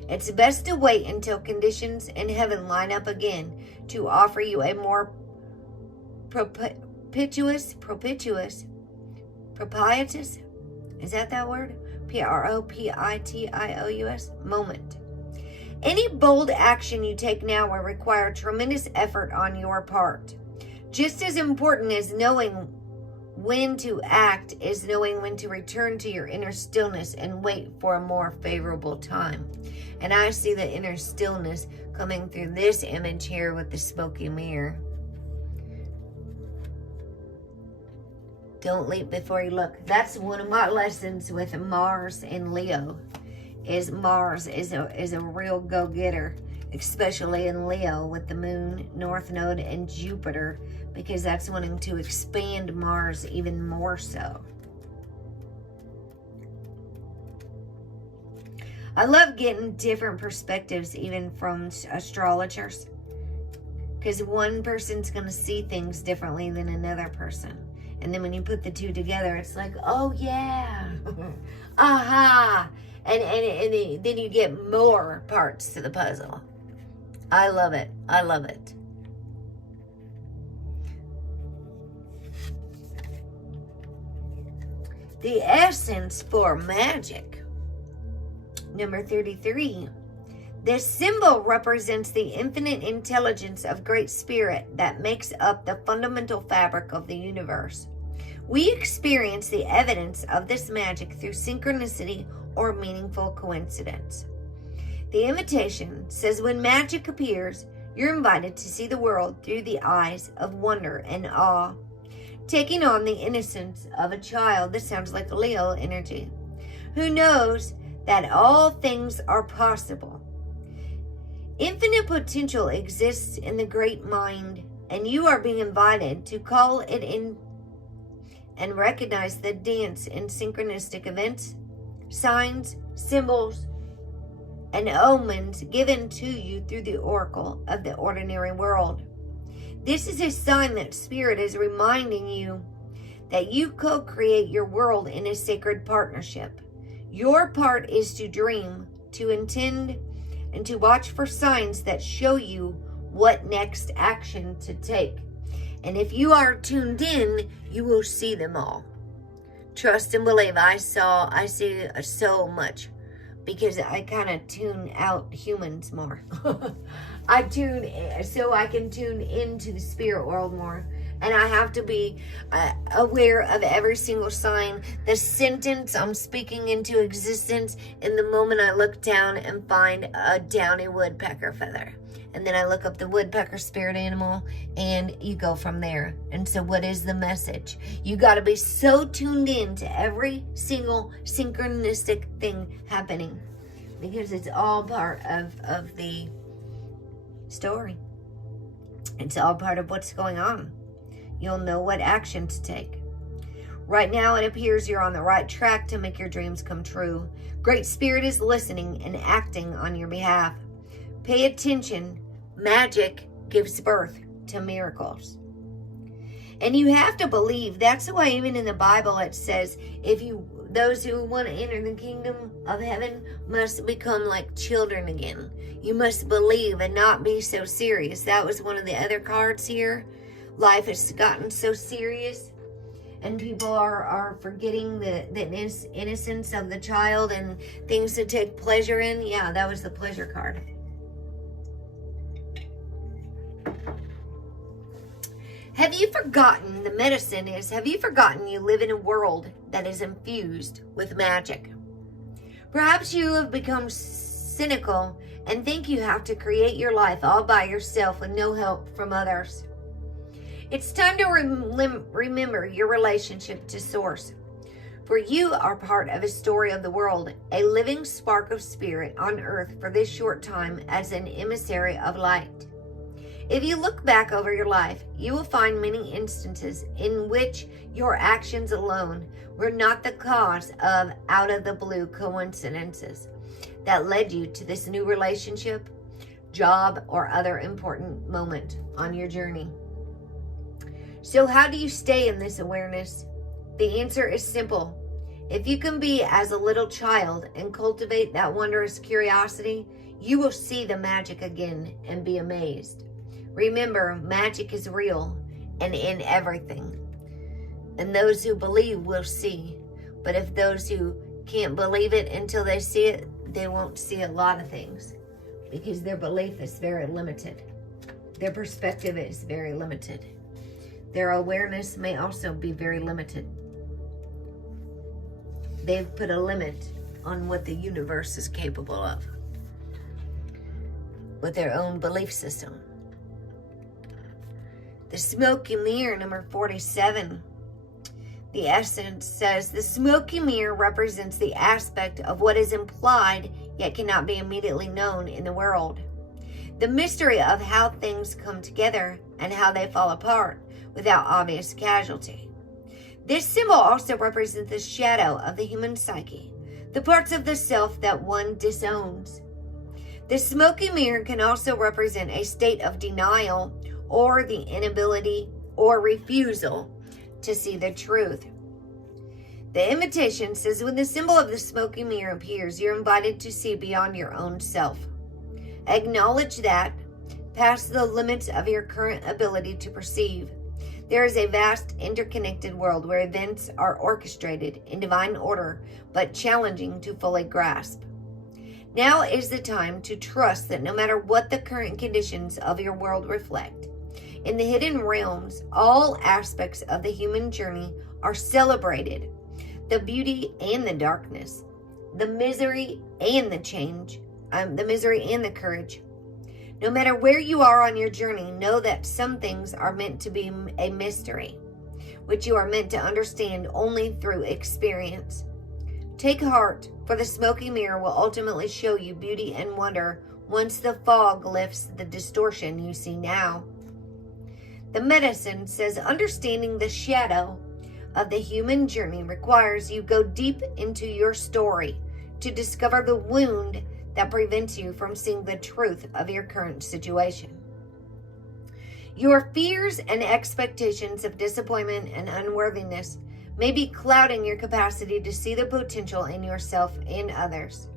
It's best to wait until conditions in heaven line up again to offer you a more propitious, is that word? propitious moment. Any bold action you take now will require tremendous effort on your part. Just as important as knowing when to act is knowing when to return to your inner stillness and wait for a more favorable time. And I see the inner stillness coming through this image here with the smoky mirror. Don't leap before you look. That's one of my lessons with Mars and Leo. Is Mars is a real go-getter, especially in Leo with the Moon, North Node, and Jupiter, because that's wanting to expand Mars even more so. I love getting different perspectives even from astrologers, because one person's going to see things differently than another person. And then when you put the two together, it's like, oh yeah, aha. And then you get more parts to the puzzle. I love it. I love it. The essence for magic. Number 33. This symbol represents the infinite intelligence of Great Spirit that makes up the fundamental fabric of the universe. We experience the evidence of this magic through synchronicity or meaningful coincidence. The invitation says when magic appears, you're invited to see the world through the eyes of wonder and awe, taking on the innocence of a child. This sounds like Leo energy, who knows that all things are possible. Infinite potential exists in the great mind, and you are being invited to call it in and recognize the dance in synchronistic events, signs, symbols, and omens given to you through the oracle of the ordinary world. This is a sign that Spirit is reminding you that you co-create your world in a sacred partnership. Your part is to dream, to intend, and to watch for signs that show you what next action to take. And if you are tuned in, you will see them all. Trust and believe. I see so much because I kind of tune out humans more. I tune so I can tune into the spirit world more. And I have to be aware of every single sign, the sentence I'm speaking into existence in the moment I look down and find a downy woodpecker feather. And then I look up the woodpecker spirit animal, and you go from there. And so what is the message? You got to be so tuned in to every single synchronistic thing happening, because it's all part of the story. It's all part of what's going on. You'll know what action to take. Right now, it appears you're on the right track to make your dreams come true. Great Spirit is listening and acting on your behalf. Pay attention. Magic gives birth to miracles. And you have to believe. That's why even in the Bible it says, those who want to enter the kingdom of heaven must become like children again. You must believe and not be so serious. That was one of the other cards here. Life has gotten so serious, and people are forgetting the innocence of the child and things to take pleasure in. Yeah, that was the pleasure card. Have you forgotten you live in a world that is infused with magic? Perhaps you have become cynical and think you have to create your life all by yourself with no help from others. It's time to remember your relationship to Source. For you are part of a story of the world, a living spark of spirit on earth for this short time as an emissary of light. If you look back over your life, you will find many instances in which your actions alone were not the cause of out-of-the-blue coincidences that led you to this new relationship, job, or other important moment on your journey. So how do you stay in this awareness? The answer is simple. If you can be as a little child and cultivate that wondrous curiosity, you will see the magic again and be amazed. Remember, magic is real and in everything. And those who believe will see. But if those who can't believe it until they see it, they won't see a lot of things because their belief is very limited. Their perspective is very limited. Their awareness may also be very limited. They've put a limit on what the universe is capable of with their own belief system. The smoky mirror, number 47. The essence says, the smoky mirror represents the aspect of what is implied yet cannot be immediately known in the world. The mystery of how things come together and how they fall apart without obvious casualty. This symbol also represents the shadow of the human psyche, the parts of the self that one disowns. The smoky mirror can also represent a state of denial or the inability or refusal to see the truth. The invitation says, when the symbol of the smoky mirror appears, you're invited to see beyond your own self. Acknowledge that, past the limits of your current ability to perceive. There is a vast interconnected world where events are orchestrated in divine order, but challenging to fully grasp. Now is the time to trust that no matter what the current conditions of your world reflect, in the hidden realms, all aspects of the human journey are celebrated. The beauty and the darkness, the misery and the change, the misery and the courage. No matter where you are on your journey, know that some things are meant to be a mystery, which you are meant to understand only through experience. Take heart, for the smoky mirror will ultimately show you beauty and wonder once the fog lifts the distortion you see now. The medicine says understanding the shadow of the human journey requires you go deep into your story to discover the wound that prevents you from seeing the truth of your current situation. Your fears and expectations of disappointment and unworthiness may be clouding your capacity to see the potential in yourself and others.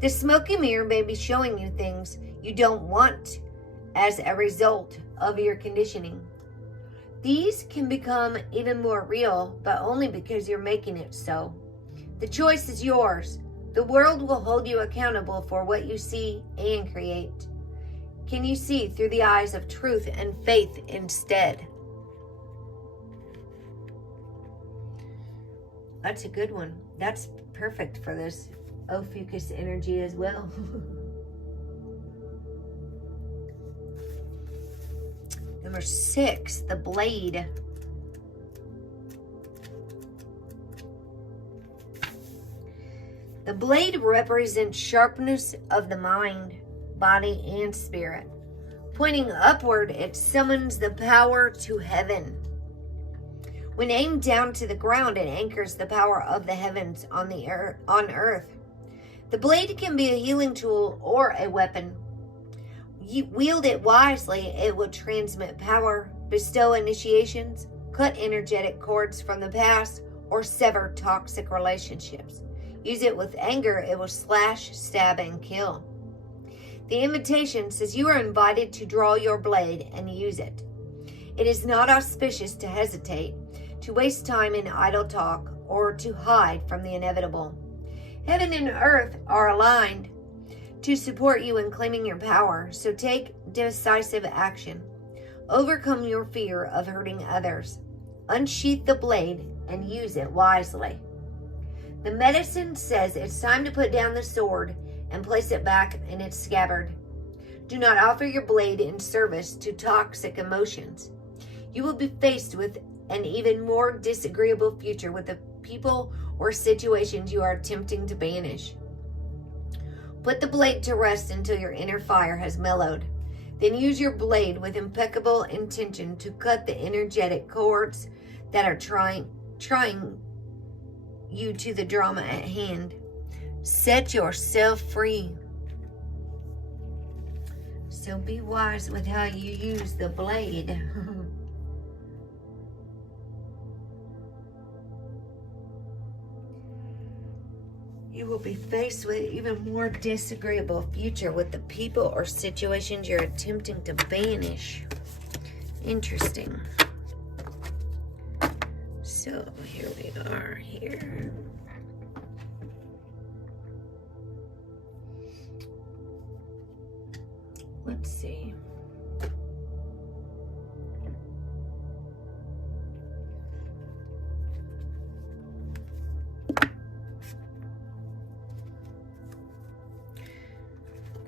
The smoky mirror may be showing you things you don't want as a result of your conditioning. These can become even more real, but only because you're making it so. The choice is yours. The world will hold you accountable for what you see and create. Can you see through the eyes of truth and faith instead? That's a good one. That's perfect for this Ophiuchus energy as well. Number 6, the blade. The blade represents sharpness of the mind, body, and spirit. Pointing upward, it summons the power to heaven. When aimed down to the ground, it anchors the power of the heavens on earth. The blade can be a healing tool or a weapon. You wield it wisely, it will transmit power, bestow initiations, cut energetic cords from the past, or sever toxic relationships. Use it with anger, it will slash, stab, and kill. The invitation says you are invited to draw your blade and use it. It is not auspicious to hesitate, to waste time in idle talk, or to hide from the inevitable. Heaven and earth are aligned to support you in claiming your power, so take decisive action. Overcome your fear of hurting others. Unsheath the blade and use it wisely. The medicine says it's time to put down the sword and place it back in its scabbard. Do not offer your blade in service to toxic emotions. You will be faced with an even more disagreeable future with the people or situations you are attempting to banish. Put the blade to rest until your inner fire has mellowed. Then use your blade with impeccable intention to cut the energetic cords that are trying you to the drama at hand. Set yourself free. So be wise with how you use the blade. You will be faced with an even more disagreeable future with the people or situations you're attempting to banish. Interesting. So here we are here. Let's see.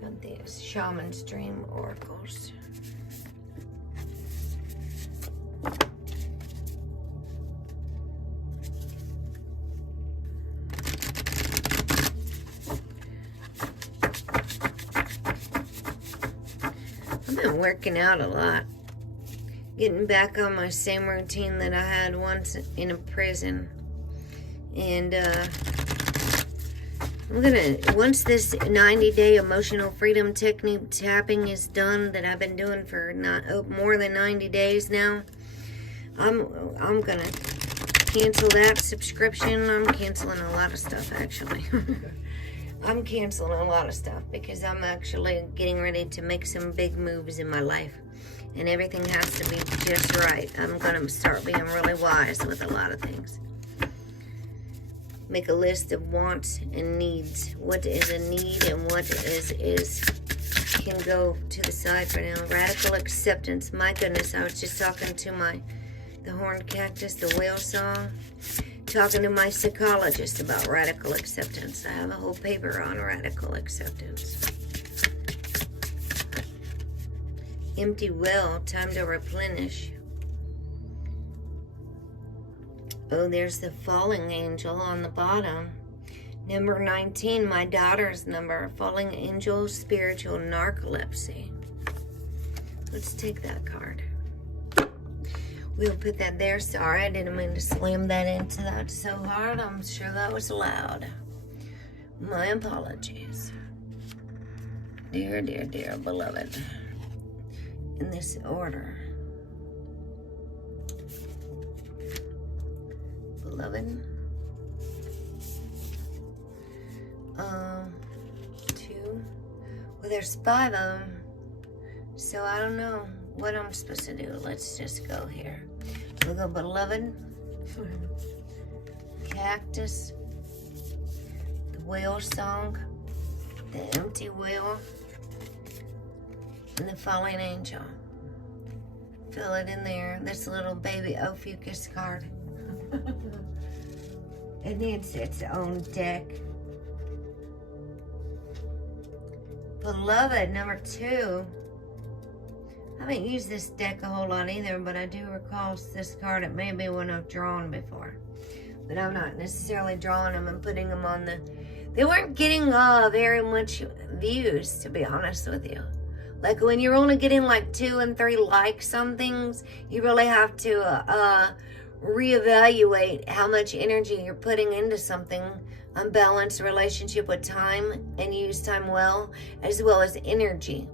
Got these Shaman's Dream Oracles. I've been working out a lot. Getting back on my same routine that I had once in a prison. And I'm gonna, once this 90-day emotional freedom technique tapping is done, that I've been doing for more than 90 days now, I'm gonna cancel that subscription. I'm canceling a lot of stuff, actually. I'm canceling a lot of stuff because I'm actually getting ready to make some big moves in my life. And everything has to be just right. I'm going to start being really wise with a lot of things. Make a list of wants and needs. What is a need and what is can go to the side for now. Radical acceptance. My goodness, I was just talking to the horned cactus, the whale song. Talking to my psychologist about radical acceptance. I have a whole paper on radical acceptance. Empty well, time to replenish. Oh, there's the falling angel on the bottom. Number 19, my daughter's number. Falling angel, spiritual narcolepsy. Let's take that card. We'll put that there. Sorry, I didn't mean to slam that into that so hard. I'm sure that was loud. My apologies. Dear, dear, dear beloved. In this order. beloved. 2. Well, there's 5 of them. So I don't know what I'm supposed to do. Let's just go here. We'll go beloved. Cactus. The whale song. The empty wheel. And the falling angel. Fill it in there. This little baby Ophiuchus card. It needs its own deck. Beloved, number 2. I haven't used this deck a whole lot either, but I do recall this card. It may be one I've drawn before. But I'm not necessarily drawing them and putting them on the... They weren't getting very much views, to be honest with you. Like when you're only getting like 2 and 3 likes on things, you really have to reevaluate how much energy you're putting into something. Unbalanced relationship with time and use time well as energy.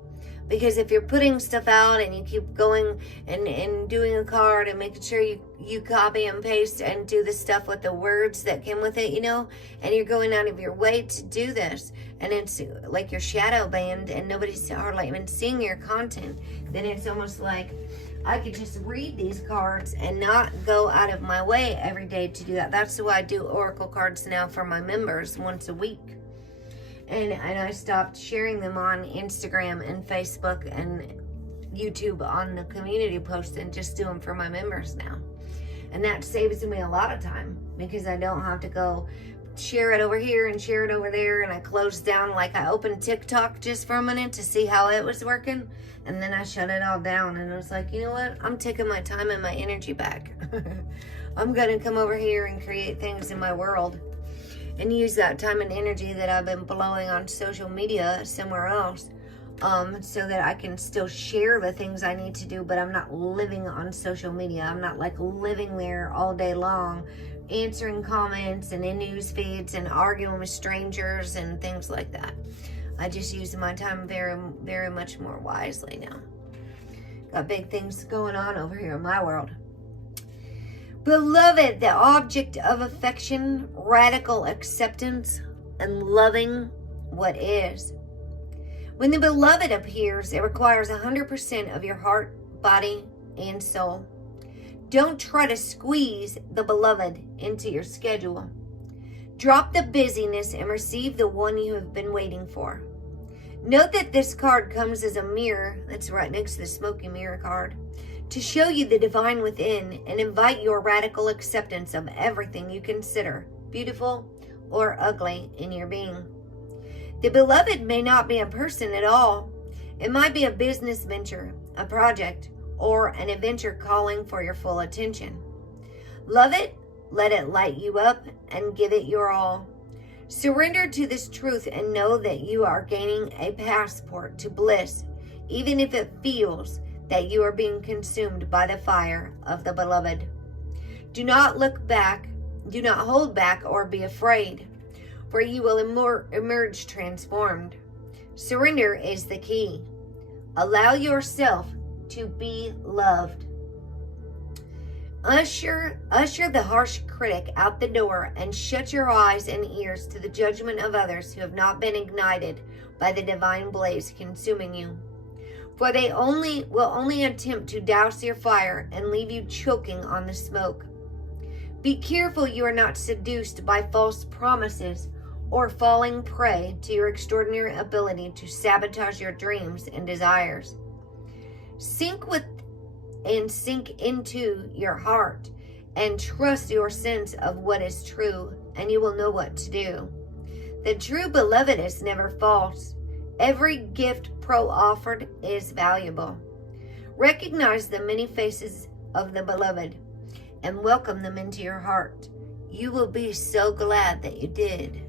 Because if you're putting stuff out and you keep going and doing a card and making sure you copy and paste and do the stuff with the words that came with it, you know, and you're going out of your way to do this, and it's like you're shadow banned and nobody's hardly even seeing your content, then it's almost like I could just read these cards and not go out of my way every day to do that. That's why I do oracle cards now for my members once a week. And I stopped sharing them on Instagram and Facebook and YouTube on the community posts and just do them for my members now. And that saves me a lot of time because I don't have to go share it over here and share it over there. And I closed down, like I opened TikTok just for a minute to see how it was working. And then I shut it all down and I was like, you know what? I'm taking my time and my energy back. I'm going to come over here and create things in my world. And use that time and energy that I've been blowing on social media somewhere else, so that I can still share the things I need to do, but I'm not living on social media. I'm not like living there all day long, answering comments and in news feeds and arguing with strangers and things like that. I just use my time very, very much more wisely now. Got big things going on over here in my world. Beloved, the object of affection, radical acceptance, and loving what is. When the beloved appears, it requires 100% of your heart, body, and soul. Don't try to squeeze the beloved into your schedule. Drop the busyness and receive the one you have been waiting for. Note that this card comes as a mirror, that's right next to the smoky mirror card, to show you the divine within and invite your radical acceptance of everything you consider beautiful or ugly in your being. The beloved may not be a person at all. It might be a business venture, a project, or an adventure calling for your full attention. Love it, let it light you up, and give it your all. Surrender to this truth and know that you are gaining a passport to bliss, even if it feels that you are being consumed by the fire of the beloved. Do not look back, do not hold back or be afraid, for you will emerge transformed. Surrender is the key. Allow yourself to be loved. Usher the harsh critic out the door and shut your eyes and ears to the judgment of others who have not been ignited by the divine blaze consuming you. For they will only attempt to douse your fire and leave you choking on the smoke. Be careful you are not seduced by false promises or falling prey to your extraordinary ability to sabotage your dreams and desires. Sink into your heart and trust your sense of what is true, and you will know what to do. The true beloved is never false. Every gift offered is valuable. Recognize the many faces of the beloved and welcome them into your heart. You will be so glad that you did.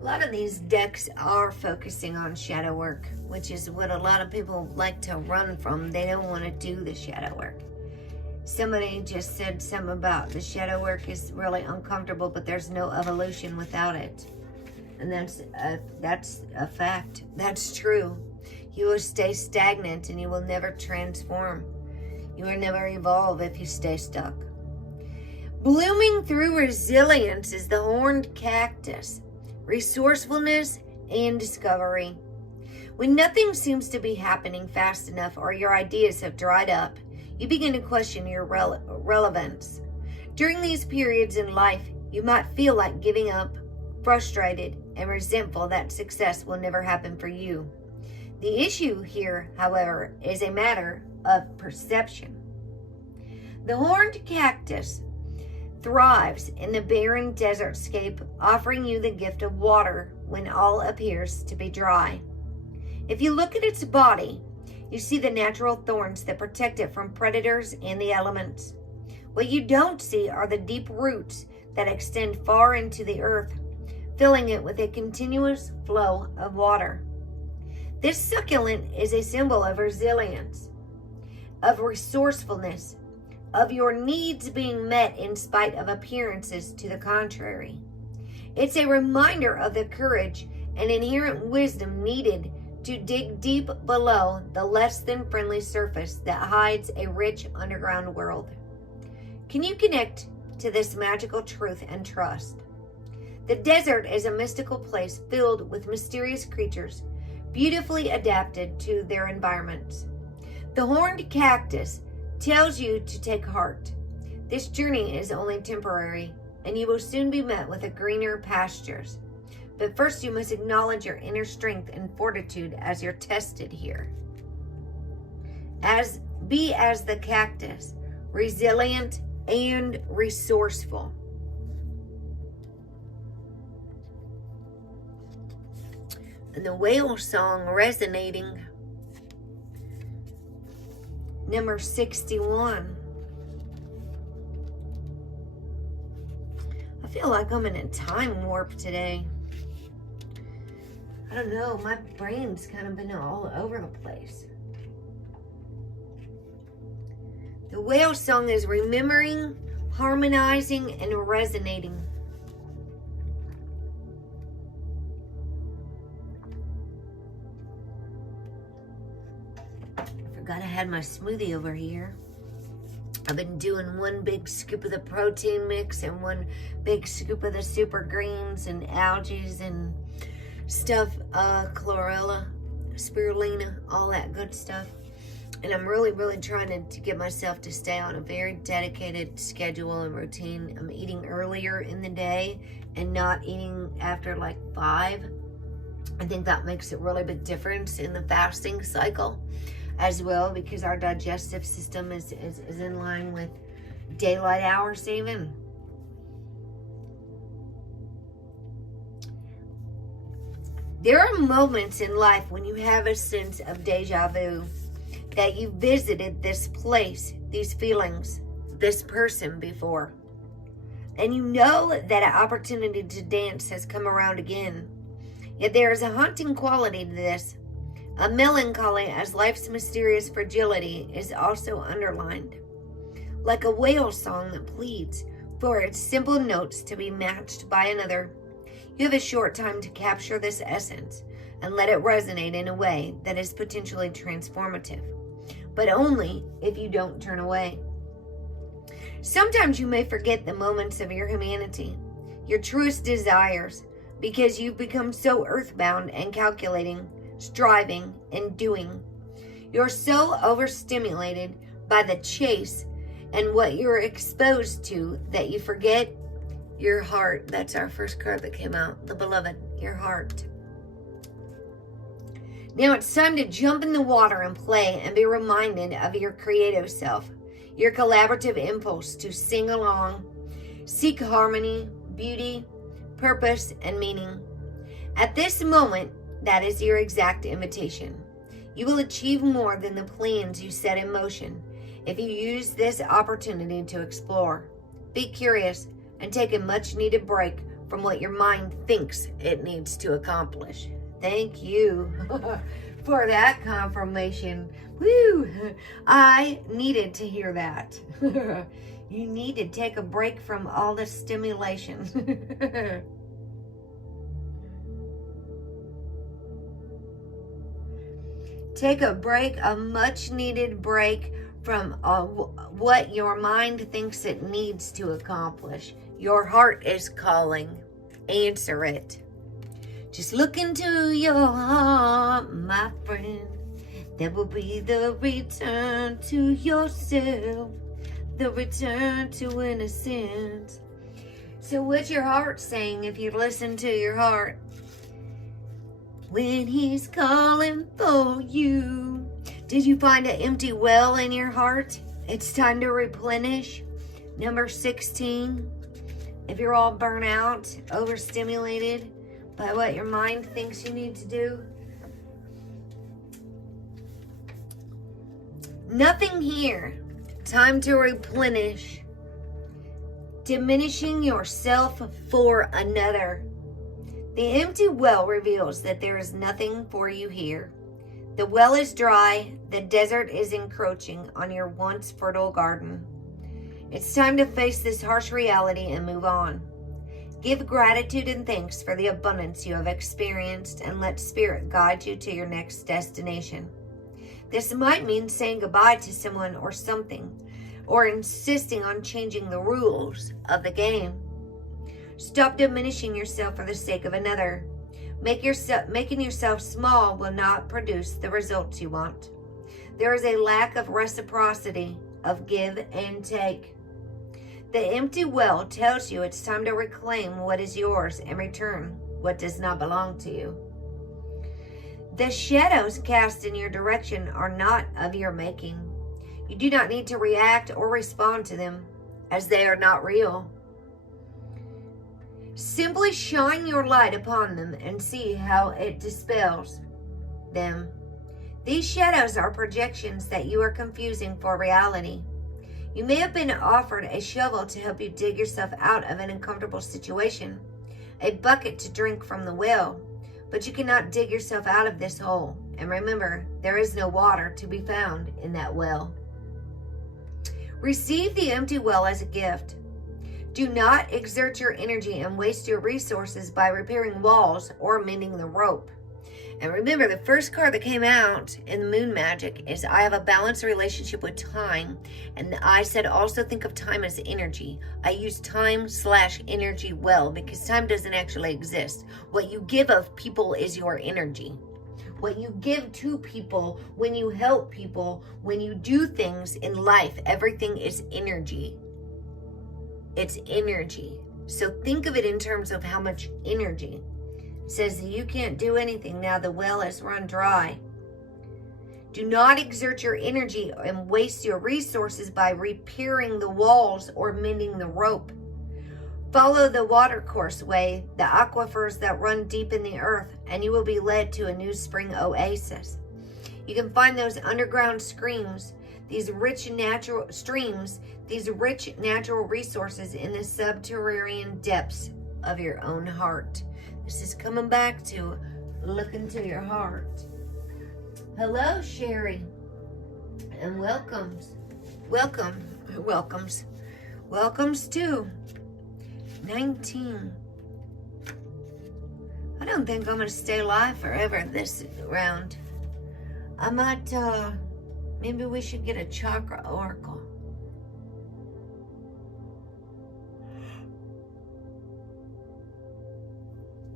A lot of these decks are focusing on shadow work, which is what a lot of people like to run from. They don't want to do the shadow work. Somebody just said something about the shadow work is really uncomfortable, but there's no evolution without it. And that's a fact. That's true. You will stay stagnant and you will never transform. You will never evolve if you stay stuck. Blooming through resilience is the horned cactus, resourcefulness and discovery. When nothing seems to be happening fast enough or your ideas have dried up, you begin to question your relevance. During these periods in life, you might feel like giving up, frustrated, and resentful that success will never happen for you. The issue here, however, is a matter of perception. The horned cactus thrives in the barren desertscape, offering you the gift of water when all appears to be dry. If you look at its body, you see the natural thorns that protect it from predators and the elements. What you don't see are the deep roots that extend far into the earth, filling it with a continuous flow of water. This succulent is a symbol of resilience, of resourcefulness, of your needs being met in spite of appearances to the contrary. It's a reminder of the courage and inherent wisdom needed to dig deep below the less than friendly surface that hides a rich underground world. Can you connect to this magical truth and trust? The desert is a mystical place filled with mysterious creatures, beautifully adapted to their environments. The horned cactus tells you to take heart. This journey is only temporary, and you will soon be met with greener pastures. But first you must acknowledge your inner strength and fortitude as you're tested here. Be as the cactus, resilient and resourceful. And the whale song resonating, number 61. I feel like I'm in a time warp today. I don't know, my brain's kind of been all over the place. The whale song is remembering, harmonizing, and resonating. I forgot I had my smoothie over here. I've been doing one big scoop of the protein mix and one big scoop of the super greens and algae and stuff, chlorella, spirulina, all that good stuff. And I'm really trying to get myself to stay on a very dedicated schedule and routine. I'm eating earlier in the day and not eating after like 5. I think that makes a really big difference in the fasting cycle as well, because our digestive system is in line with daylight hours even. There are moments in life when you have a sense of deja vu, that you visited this place, these feelings, this person before. And you know that an opportunity to dance has come around again. Yet there is a haunting quality to this. A melancholy as life's mysterious fragility is also underlined. Like a whale song that pleads for its simple notes to be matched by another. You have a short time to capture this essence and let it resonate in a way that is potentially transformative, but only if you don't turn away. Sometimes you may forget the moments of your humanity, your truest desires, because you've become so earthbound and calculating, striving, and doing. You're so overstimulated by the chase and what you're exposed to that you forget your heart. That's our first card that came out, the beloved, your heart. Now it's time to jump in the water and play and be reminded of your creative self, your collaborative impulse to sing along, seek harmony, beauty, purpose, and meaning. At this moment, that is your exact invitation. You will achieve more than the plans you set in motion if you use this opportunity to explore. Be curious and take a much-needed break from what your mind thinks it needs to accomplish. Thank you for that confirmation. Woo! I needed to hear that. You need to take a break from all the stimulation. Take a break, a much needed break from what your mind thinks it needs to accomplish. Your heart is calling. Answer it. Just look into your heart, my friend. That will be the return to yourself, the return to innocence. So what's your heart saying if you listen to your heart? When he's calling for you. Did you find an empty well in your heart? It's time to replenish. Number 16. If you're all burnt out, overstimulated by what your mind thinks you need to do. Nothing here. Time to replenish. Diminishing yourself for another. The empty well reveals that there is nothing for you here. The well is dry. The desert is encroaching on your once fertile garden. It's time to face this harsh reality and move on. Give gratitude and thanks for the abundance you have experienced and let Spirit guide you to your next destination. This might mean saying goodbye to someone or something, or insisting on changing the rules of the game. Stop diminishing yourself for the sake of another. Making yourself small will not produce the results you want. There is a lack of reciprocity, of give and take. The empty well tells you it's time to reclaim what is yours and return what does not belong to you. The shadows cast in your direction are not of your making. You do not need to react or respond to them, as they are not real. Simply shine your light upon them and see how it dispels them. These shadows are projections that you are confusing for reality. You may have been offered a shovel to help you dig yourself out of an uncomfortable situation, a bucket to drink from the well, but you cannot dig yourself out of this hole. And remember, there is no water to be found in that well. Receive the empty well as a gift. Do not exert your energy and waste your resources by repairing walls or mending the rope. And remember, the first card that came out in the Moon Magic is I have a balanced relationship with time. And I said also think of time as energy. I use time/energy well because time doesn't actually exist. What you give of people is your energy. What you give to people, when you help people, when you do things in life, everything is energy. It's energy. So think of it in terms of how much energy. It says that you can't do anything now the well has run dry. Do not exert your energy and waste your resources by repairing the walls or mending the rope. Follow the watercourse way, the aquifers that run deep in the earth, and you will be led to a new spring oasis. You can find those underground streams, these rich natural resources in the subterranean depths of your own heart. This is coming back to look into your heart. Hello, Sherry, and welcomes to 19. I don't think I'm gonna stay alive forever this round. I might, maybe we should get a chakra oracle.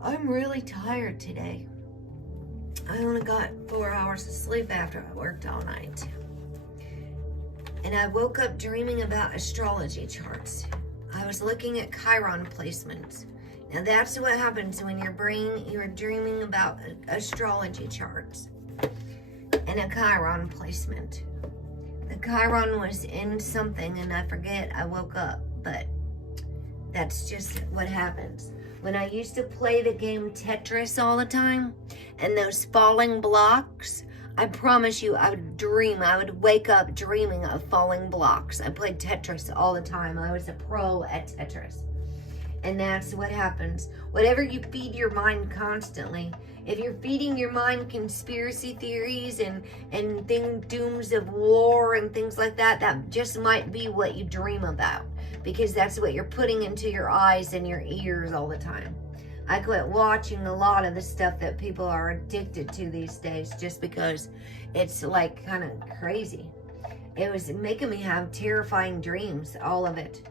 I'm really tired today. I only got 4 hours of sleep after I worked all night. And I woke up dreaming about astrology charts. I was looking at Chiron placements. Now that's what happens when you're dreaming about astrology charts and a Chiron placement. The Chiron was in something and I forget, I woke up, but that's just what happens. When I used to play the game Tetris all the time and those falling blocks, I promise you I would wake up dreaming of falling blocks. I played Tetris all the time. I was a pro at Tetris. And that's what happens. Whatever you feed your mind constantly, if you're feeding your mind conspiracy theories and dooms of war and things like that, that just might be what you dream about. Because that's what you're putting into your eyes and your ears all the time. I quit watching a lot of the stuff that people are addicted to these days just because it's like kind of crazy. It was making me have terrifying dreams, all of it.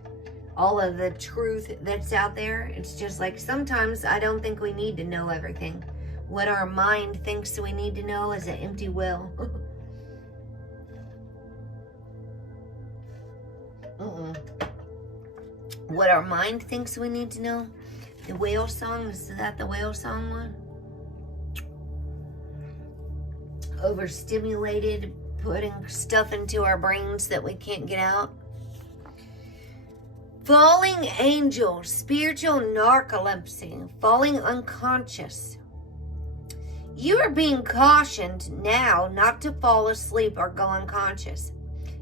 All of the truth that's out there. It's just like sometimes I don't think we need to know everything. What our mind thinks we need to know is an empty well. What our mind thinks we need to know. The whale song, is that the whale song one? Overstimulated, putting stuff into our brains that we can't get out. Falling angels, spiritual narcolepsy, falling unconscious. You are being cautioned now not to fall asleep or go unconscious.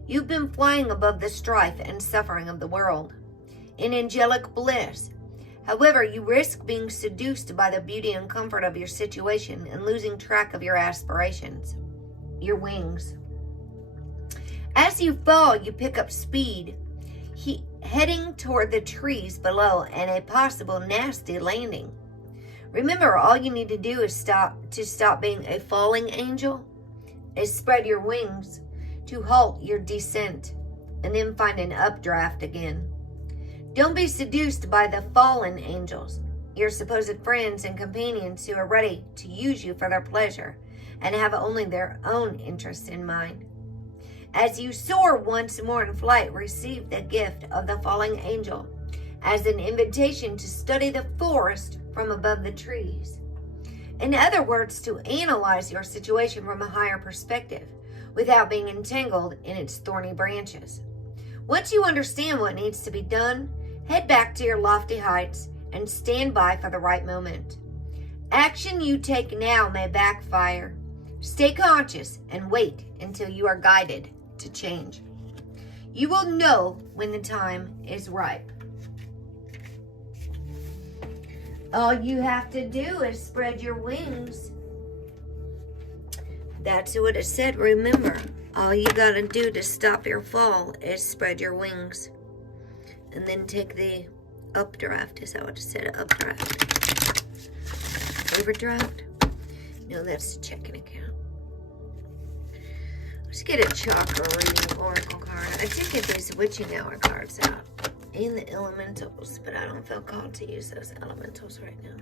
You've been flying above the strife and suffering of the world in angelic bliss. However, you risk being seduced by the beauty and comfort of your situation and losing track of your aspirations, your wings. As you fall, you pick up speed, heading toward the trees below and a possible nasty landing. Remember, all you need to do is stop being a falling angel, is spread your wings to halt your descent and then find an updraft again. Don't be seduced by the fallen angels, your supposed friends and companions who are ready to use you for their pleasure and have only their own interests in mind. As you soar once more in flight, receive the gift of the falling angel as an invitation to study the forest from above the trees. In other words, to analyze your situation from a higher perspective without being entangled in its thorny branches. Once you understand what needs to be done, head back to your lofty heights and stand by for the right moment. Action you take now may backfire. Stay conscious and wait until you are guided to change. You will know when the time is ripe. All you have to do is spread your wings. That's what it said. Remember, all you got to do to stop your fall is spread your wings. And then take the updraft. Is that what it said? Updraft. Overdraft? No, that's the checking account. Let's get a chakra reading oracle card. I did get these witching hour cards out. And the elementals, but I don't feel called to use those elementals right now.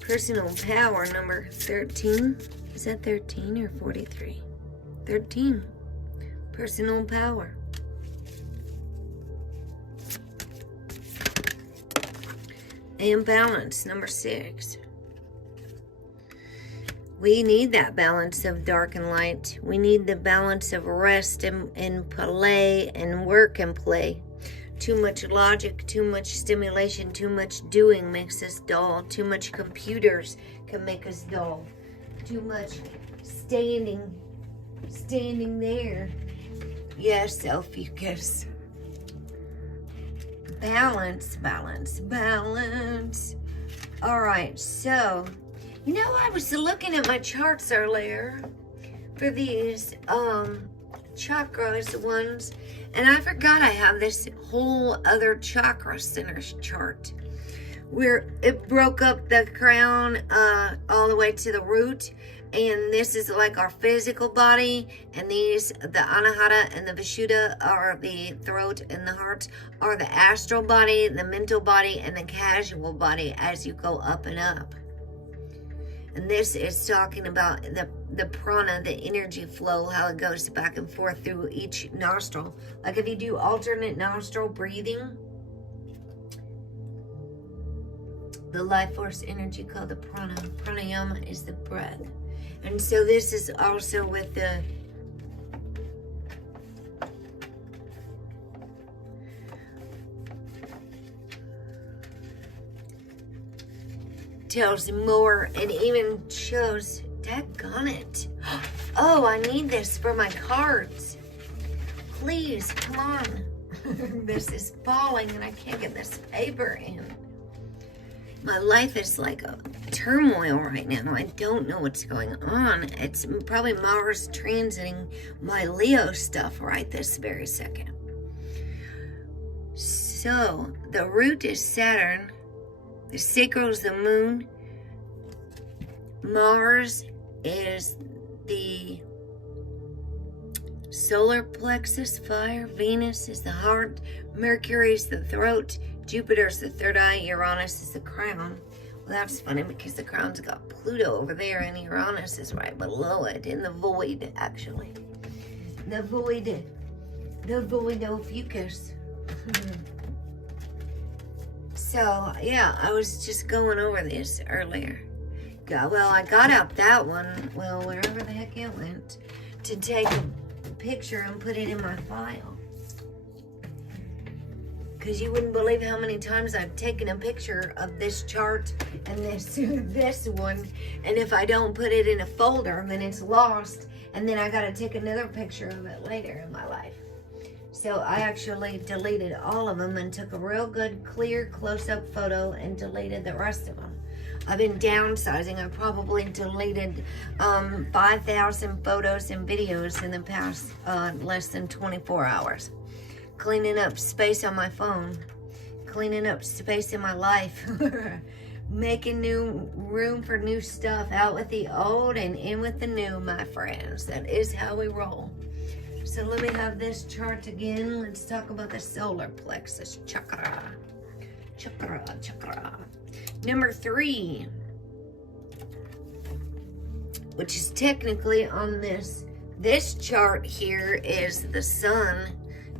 Personal power number 13. Is that 13 or 43? 13. Personal power. And balance number 6. We need that balance of dark and light. We need the balance of rest and play and work and play. Too much logic, too much stimulation, too much doing makes us dull. Too much computers can make us dull. Too much standing there. Yes, Ophiuchus. Balance, balance, balance. All right, so, I was looking at my charts earlier for these chakras ones, and I forgot I have this whole other chakra center chart where it broke up the crown all the way to the root, and this is like our physical body, and these, the anahata and the vishuddha, are the throat, and the heart are the astral body, the mental body, and the casual body as you go up and up. And this is talking about the prana, the energy flow, how it goes back and forth through each nostril. Like if you do alternate nostril breathing, the life force energy called the prana. Pranayama is the breath. And so this is also with the tells more, and even shows, daggone it. Oh, I need this for my cards. Please, come on. This is falling and I can't get this paper in. My life is like a turmoil right now. I don't know what's going on. It's probably Mars transiting my Leo stuff right this very second. So, the root is Saturn. The sacral is the moon. Mars is the solar plexus, fire. Venus is the heart. Mercury is the throat. Jupiter is the third eye. Uranus is the crown. Well, that's funny because the crown's got Pluto over there and Uranus is right below it in the void, actually. The void Ophiuchus. So, yeah, I was just going over this earlier. Well, I got out that one, well, wherever the heck it went, to take a picture and put it in my file. Because you wouldn't believe how many times I've taken a picture of this chart and this one. And if I don't put it in a folder, then it's lost. And then I got to take another picture of it later in my life. So I actually deleted all of them and took a real good, clear, close-up photo and deleted the rest of them. I've been downsizing. I probably deleted 5,000 photos and videos in the past less than 24 hours. Cleaning up space on my phone. Cleaning up space in my life. Making new room for new stuff. Out with the old and in with the new, my friends. That is how we roll. So let me have this chart again. Let's talk about the solar plexus chakra. Chakra. Number 3, which is technically on this chart here, is the sun,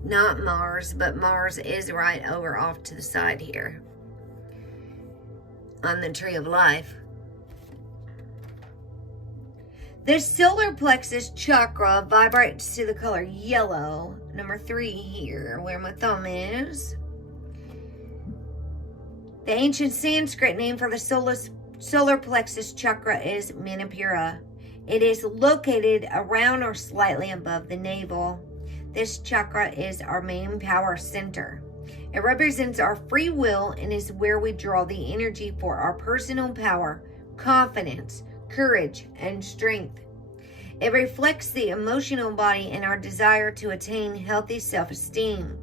not Mars, but Mars is right over off to the side here on the tree of life. The solar plexus chakra vibrates to the color yellow. Number 3 here, where my thumb is. The ancient Sanskrit name for the solar plexus chakra is Manipura. It is located around or slightly above the navel. This chakra is our main power center. It represents our free will and is where we draw the energy for our personal power, confidence, courage, and strength. It reflects the emotional body and our desire to attain healthy self-esteem.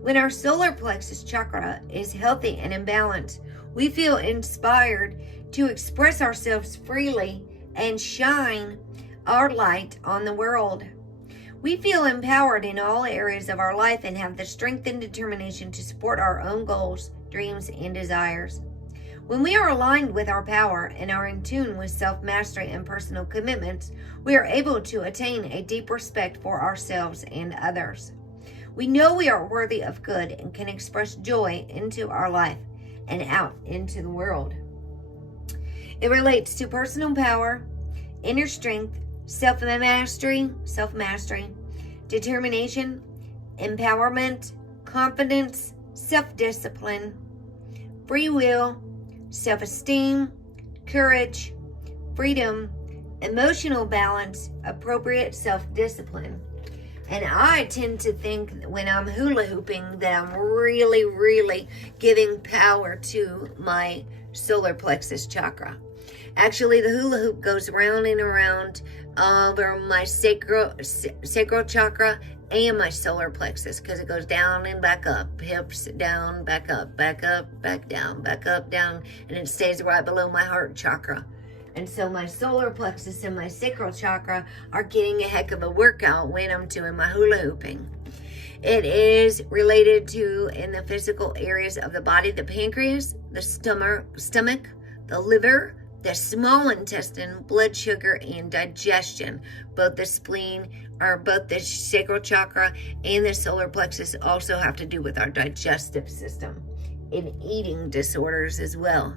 When our solar plexus chakra is healthy and in balance, we feel inspired to express ourselves freely and shine our light on the world. We feel empowered in all areas of our life and have the strength and determination to support our own goals, dreams, and desires. When we are aligned with our power and are in tune with self-mastery and personal commitments, we are able to attain a deep respect for ourselves and others. We know we are worthy of good and can express joy into our life and out into the world. It relates to personal power, inner strength, self-mastery, determination, empowerment, confidence, self-discipline, free will, self-esteem, courage, freedom, emotional balance, appropriate self-discipline. And I tend to think when I'm hula hooping that I'm really, really giving power to my solar plexus chakra. Actually, the hula hoop goes round and around over my sacral chakra and my solar plexus because it goes down and back up, hips down, back up, back down, and it stays right below my heart chakra. And so my solar plexus and my sacral chakra are getting a heck of a workout when I'm doing my hula hooping. It is related to, in the physical areas of the body, the pancreas, the stomach, the liver, the small intestine, blood sugar, and digestion. Both the spleen, or both the sacral chakra and the solar plexus also have to do with our digestive system and eating disorders as well.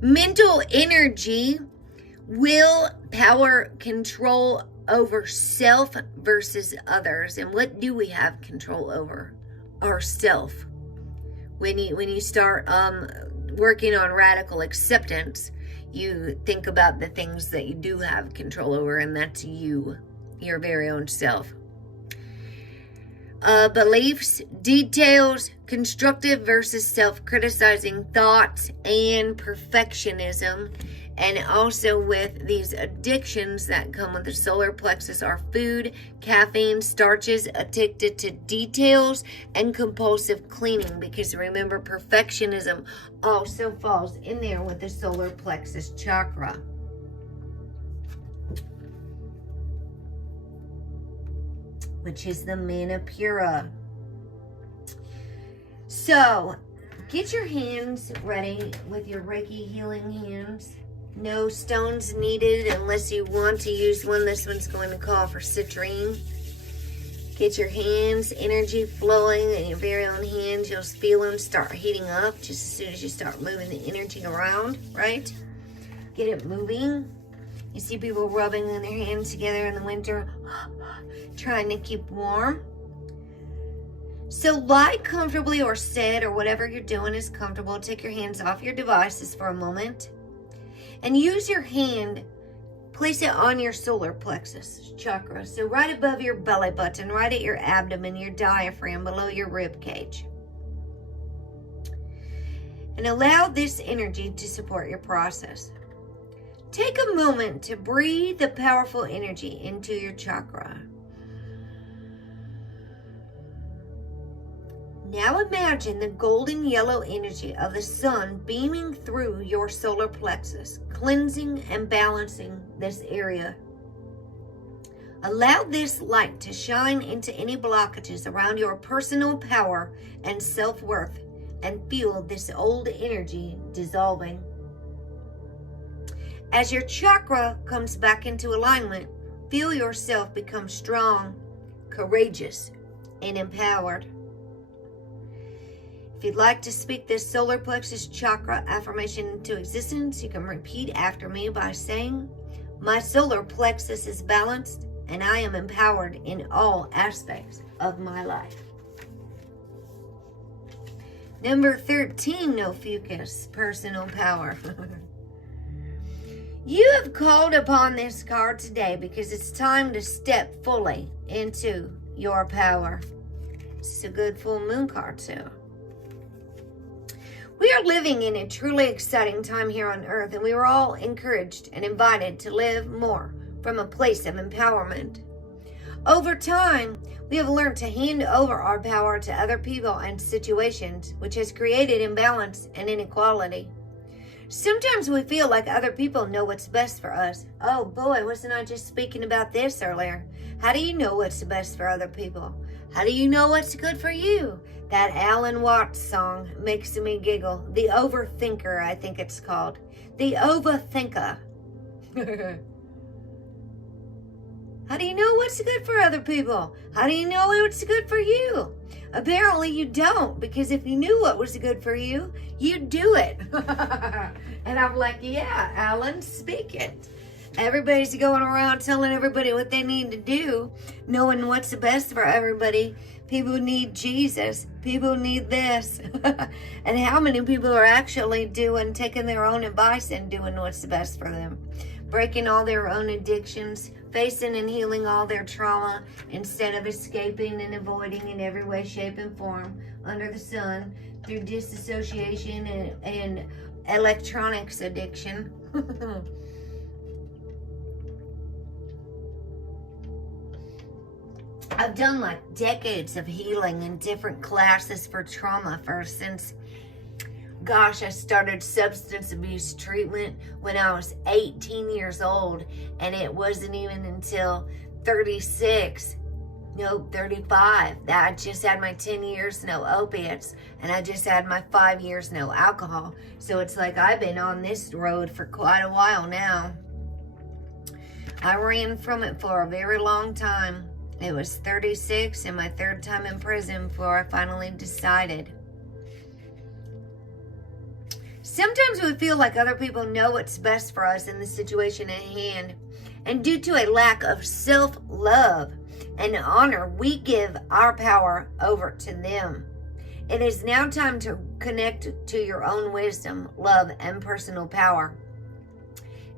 Mental energy, will, power, control over self versus others. And what do we have control over? Ourself. When you start working on radical acceptance, you think about the things that you do have control over, and that's you, your very own self. beliefs, details, constructive versus self-criticizing thoughts, and perfectionism. And also with these addictions that come with the solar plexus are food, caffeine, starches, addicted to details, and compulsive cleaning. Because remember, perfectionism also falls in there with the solar plexus chakra. Which is the mana pura. So, get your hands ready with your Reiki healing hands. No stones needed unless you want to use one. This one's going to call for citrine. Get your hands, energy flowing in your very own hands. You'll feel them start heating up just as soon as you start moving the energy around, right? Get it moving. You see people rubbing their hands together in the winter, trying to keep warm. So lie comfortably or sit, or whatever you're doing is comfortable. Take your hands off your devices for a moment. And use your hand, place it on your solar plexus chakra. So right above your belly button, right at your abdomen, your diaphragm, below your rib cage. And allow this energy to support your process. Take a moment to breathe the powerful energy into your chakra. Now imagine the golden yellow energy of the sun beaming through your solar plexus, cleansing and balancing this area. Allow this light to shine into any blockages around your personal power and self-worth, and feel this old energy dissolving. As your chakra comes back into alignment, feel yourself become strong, courageous, and empowered. If you'd like to speak this solar plexus chakra affirmation into existence, you can repeat after me by saying, "My solar plexus is balanced and I am empowered in all aspects of my life." Number 13, Ophiuchus, personal power. You have called upon this card today because it's time to step fully into your power. It's a good full moon card too. We are living in a truly exciting time here on Earth, and we were all encouraged and invited to live more from a place of empowerment. Over time, we have learned to hand over our power to other people and situations, which has created imbalance and inequality. Sometimes we feel like other people know what's best for us. Oh boy, wasn't I just speaking about this earlier? How do you know what's best for other people? How do you know what's good for you? That Alan Watts song makes me giggle. The Overthinker, I think it's called. The Overthinker. How do you know what's good for other people? How do you know what's good for you? Apparently you don't, because if you knew what was good for you, you'd do it. And I'm like, yeah, Alan, speak it. Everybody's going around telling everybody what they need to do, knowing what's the best for everybody. People need Jesus. People need this. And how many people are actually taking their own advice and doing what's the best for them? Breaking all their own addictions, facing and healing all their trauma, instead of escaping and avoiding in every way, shape, and form under the sun through disassociation and electronics addiction. I've done like decades of healing in different classes for trauma since I started substance abuse treatment when I was 18 years old, and it wasn't even until 35 that I just had my 10 years no opiates, and I just had my 5 years no alcohol. So it's like I've been on this road for quite a while now. I ran from it for a very long time. It was 36 and my third time in prison before I finally decided. Sometimes we feel like other people know what's best for us in the situation at hand, and due to a lack of self-love and honor, we give our power over to them. It is now time to connect to your own wisdom, love, and personal power.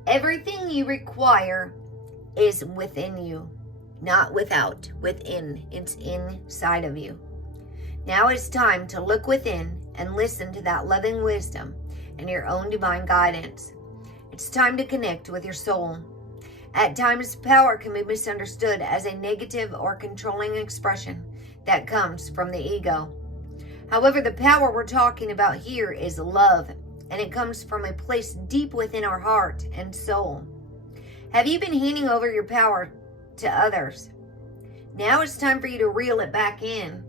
Everything you require is within you. not without, within. It's inside of you. Now it's time to look within and listen to that loving wisdom and your own divine guidance. It's time to connect with your soul. At times, power can be misunderstood as a negative or controlling expression that comes from the ego. However, the power we're talking about here is love, and it comes from a place deep within our heart and soul. Have you been handing over your power to others? Now it's time for you to reel it back in.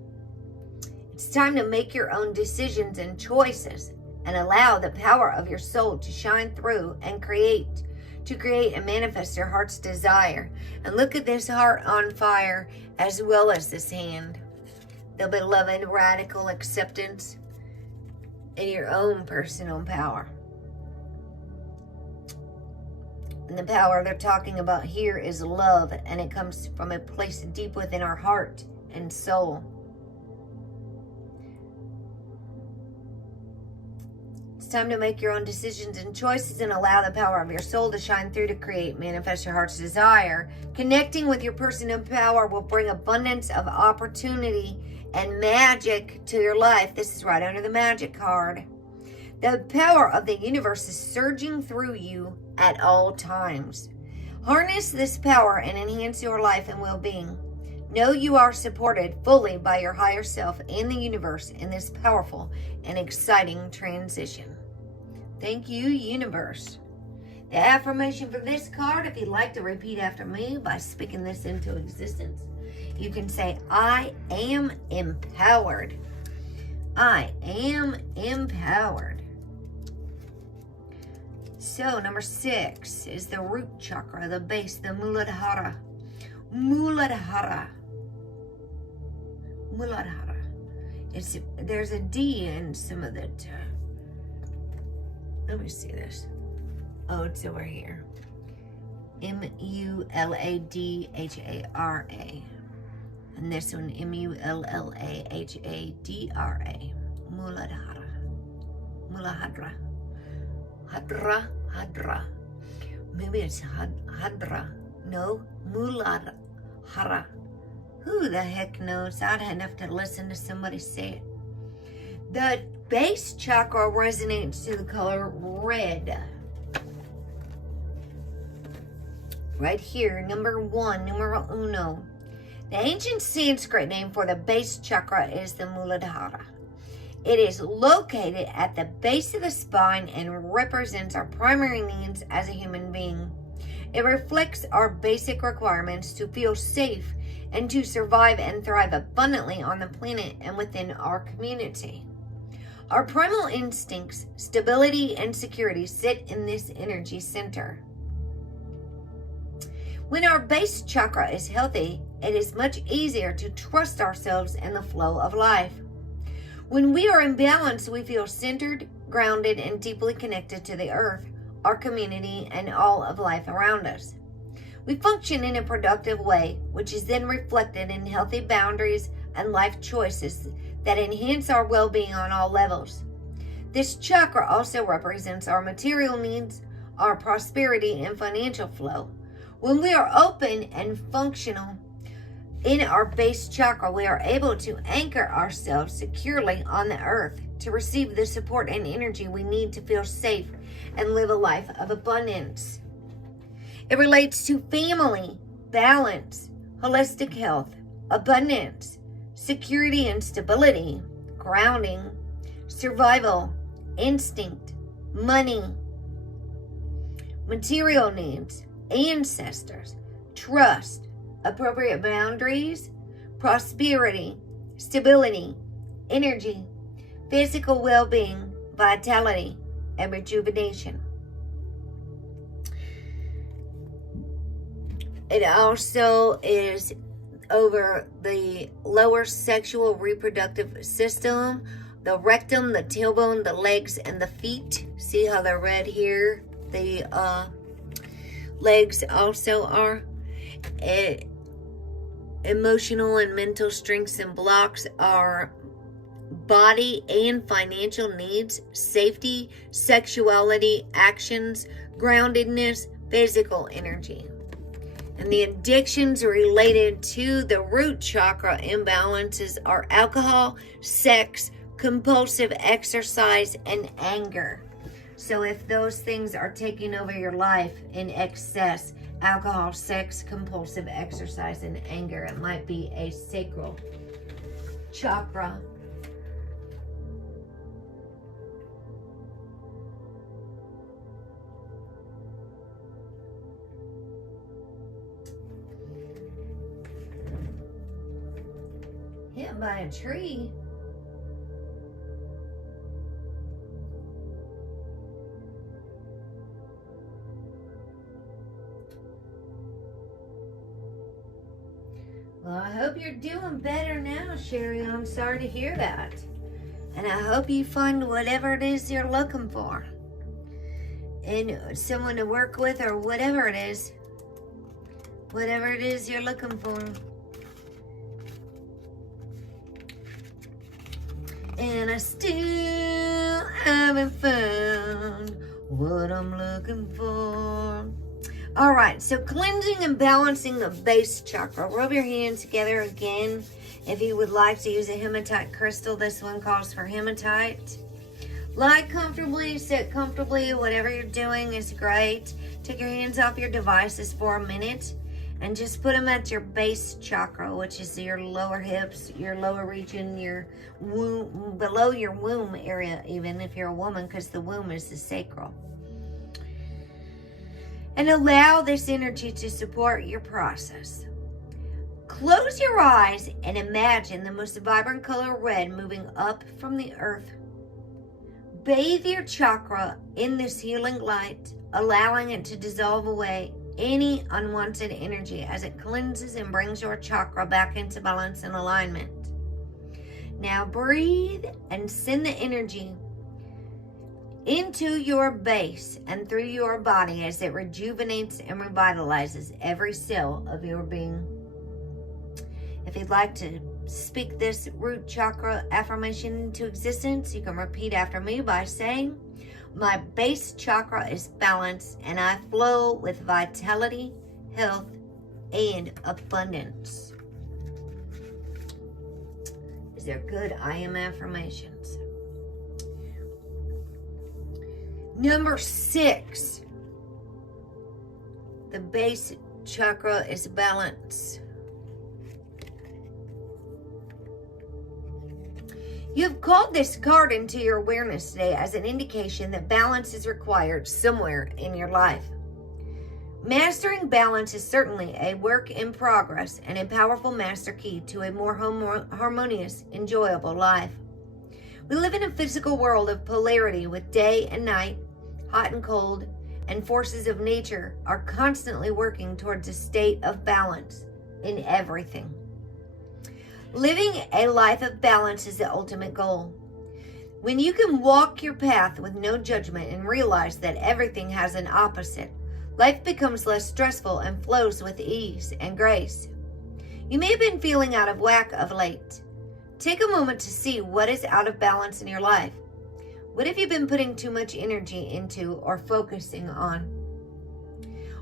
It's time to make your own decisions and choices and allow the power of your soul to shine through and create and manifest your heart's desire. And look at this heart on fire as well as this hand. The beloved radical acceptance in your own personal power. And the power they're talking about here is love, and it comes from a place deep within our heart and soul. It's time to make your own decisions and choices and allow the power of your soul to shine through to create, manifest your heart's desire. Connecting with your personal power will bring abundance of opportunity and magic to your life. This is right under the magic card. The power of the universe is surging through you at all times. Harness this power and enhance your life and well-being. Know you are supported fully by your higher self and the universe in this powerful and exciting transition. Thank you, universe. The affirmation for this card, if you'd like to repeat after me by speaking this into existence, you can say, I am empowered. I am empowered. So, number 6 is the root chakra, the base, the Muladhara. Muladhara. Muladhara. There's a D in some of it. Let me see this. Oh, it's over here. Muladhara. And this one, Mullahadra. Muladhara. Mullahadra. Hadra. Maybe it's Hadra. No, Muladhara. Who the heck knows? I'd have to listen to somebody say it. The base chakra resonates to the color red. Right here, number 1, numero uno. The ancient Sanskrit name for the base chakra is the Muladhara. It is located at the base of the spine and represents our primary needs as a human being. It reflects our basic requirements to feel safe and to survive and thrive abundantly on the planet and within our community. Our primal instincts, stability, and security sit in this energy center. When our base chakra is healthy, it is much easier to trust ourselves and the flow of life. When we are in balance, we feel centered, grounded, and deeply connected to the earth, our community, and all of life around us. We function in a productive way, which is then reflected in healthy boundaries and life choices that enhance our well-being on all levels. This chakra also represents our material needs, our prosperity, and financial flow. When we are open and functional in our base chakra, we are able to anchor ourselves securely on the earth to receive the support and energy we need to feel safe and live a life of abundance. It relates to family, balance, holistic health, abundance, security and stability, grounding, survival, instinct, money, material needs, ancestors, trust, appropriate boundaries, prosperity, stability, energy, physical well-being, vitality, and rejuvenation. It also is over the lower sexual reproductive system, the rectum, the tailbone, the legs, and the feet. See how they're red here? The legs also are. Emotional and mental strengths and blocks are body and financial needs, safety, sexuality, actions, groundedness, physical energy. And the addictions related to the root chakra imbalances are alcohol, sex, compulsive exercise, and anger. So if those things are taking over your life in excess, alcohol, sex, compulsive exercise, and anger, it might be a sacral chakra. Hit by a tree. Well, I hope you're doing better now, Sherry. I'm sorry to hear that. And I hope you find whatever it is you're looking for. And someone to work with or whatever it is. Whatever it is you're looking for. And I still haven't found what I'm looking for. All right, so cleansing and balancing the base chakra. Rub your hands together again. If you would like to use a hematite crystal, this one calls for hematite. Lie comfortably, sit comfortably, whatever you're doing is great. Take your hands off your devices for a minute and just put them at your base chakra, which is your lower hips, your lower region, your womb, below your womb area, even if you're a woman, because the womb is the sacral. And allow this energy to support your process. Close your eyes and imagine the most vibrant color red moving up from the earth. Bathe your chakra in this healing light, allowing it to dissolve away any unwanted energy as it cleanses and brings your chakra back into balance and alignment. Now breathe and send the energy into your base and through your body as it rejuvenates and revitalizes every cell of your being. If you'd like to speak this root chakra affirmation into existence, you can repeat after me by saying, my base chakra is balanced and I flow with vitality, health, and abundance. These are good I am affirmations. Number 6, the base chakra is balance. You've called this card into your awareness today as an indication that balance is required somewhere in your life. Mastering balance is certainly a work in progress and a powerful master key to a more harmonious, enjoyable life. We live in a physical world of polarity with day and night, hot and cold, and forces of nature are constantly working towards a state of balance in everything. Living a life of balance is the ultimate goal. When you can walk your path with no judgment and realize that everything has an opposite, life becomes less stressful and flows with ease and grace. You may have been feeling out of whack of late. Take a moment to see what is out of balance in your life. What have you been putting too much energy into or focusing on?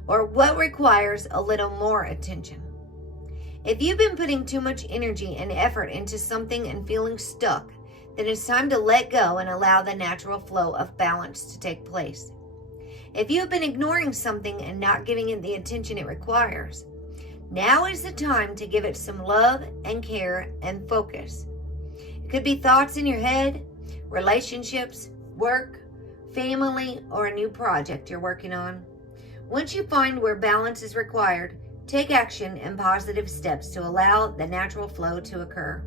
Or what requires a little more attention? If you've been putting too much energy and effort into something and feeling stuck, then it's time to let go and allow the natural flow of balance to take place. If you have been ignoring something and not giving it the attention it requires, now is the time to give it some love and care and focus. It could be thoughts in your head, relationships, work, family, or a new project you're working on. Once you find where balance is required, take action and positive steps to allow the natural flow to occur.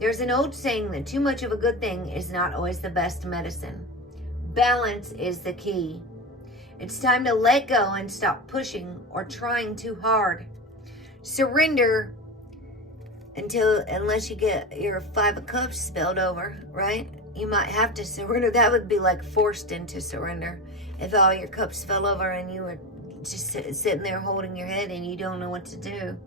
There's an old saying that too much of a good thing is not always the best medicine. Balance is the key. It's time to let go and stop pushing or trying too hard. Surrender unless you get your 5 of Cups spilled over, right? You might have to surrender. That would be like forced into surrender. If all your cups fell over and you were just sitting there holding your head and you don't know what to do.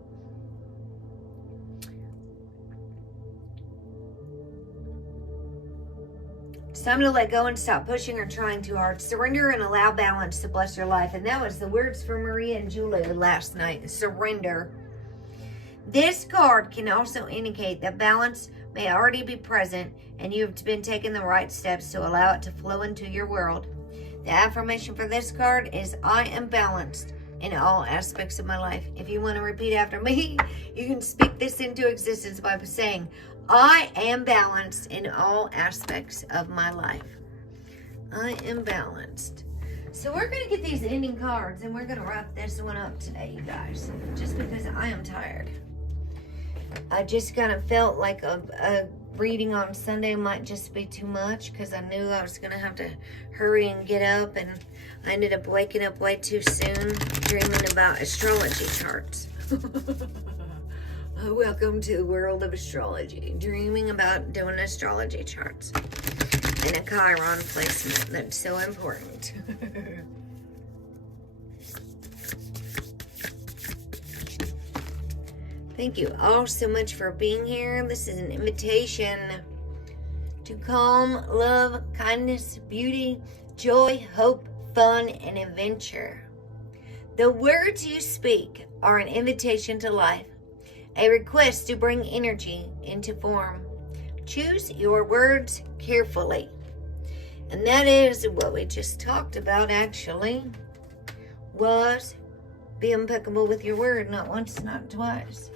time to let go and stop pushing or trying too hard. Surrender and allow balance to bless your life. And that was the words for Maria and Julia last night. Surrender. This card can also indicate that balance may already be present and you've been taking the right steps to allow it to flow into your world. The affirmation for this card is, I am balanced in all aspects of my life. If you want to repeat after me, you can speak this into existence by saying, I am balanced in all aspects of my life. I am balanced. So we're going to get these ending cards and we're going to wrap this one up today, you guys. Just because I am tired. I just kind of felt like a reading on Sunday might just be too much because I knew I was going to have to hurry and get up, and I ended up waking up way too soon dreaming about astrology charts. Welcome to the world of astrology. Dreaming about doing astrology charts and a Chiron placement that's so important. Thank you all so much for being here. This is an invitation to calm, love, kindness, beauty, joy, hope, fun, and adventure. The words you speak are an invitation to life, a request to bring energy into form. Choose your words carefully. And that is what we just talked about, actually, was be impeccable with your word, not once, not twice.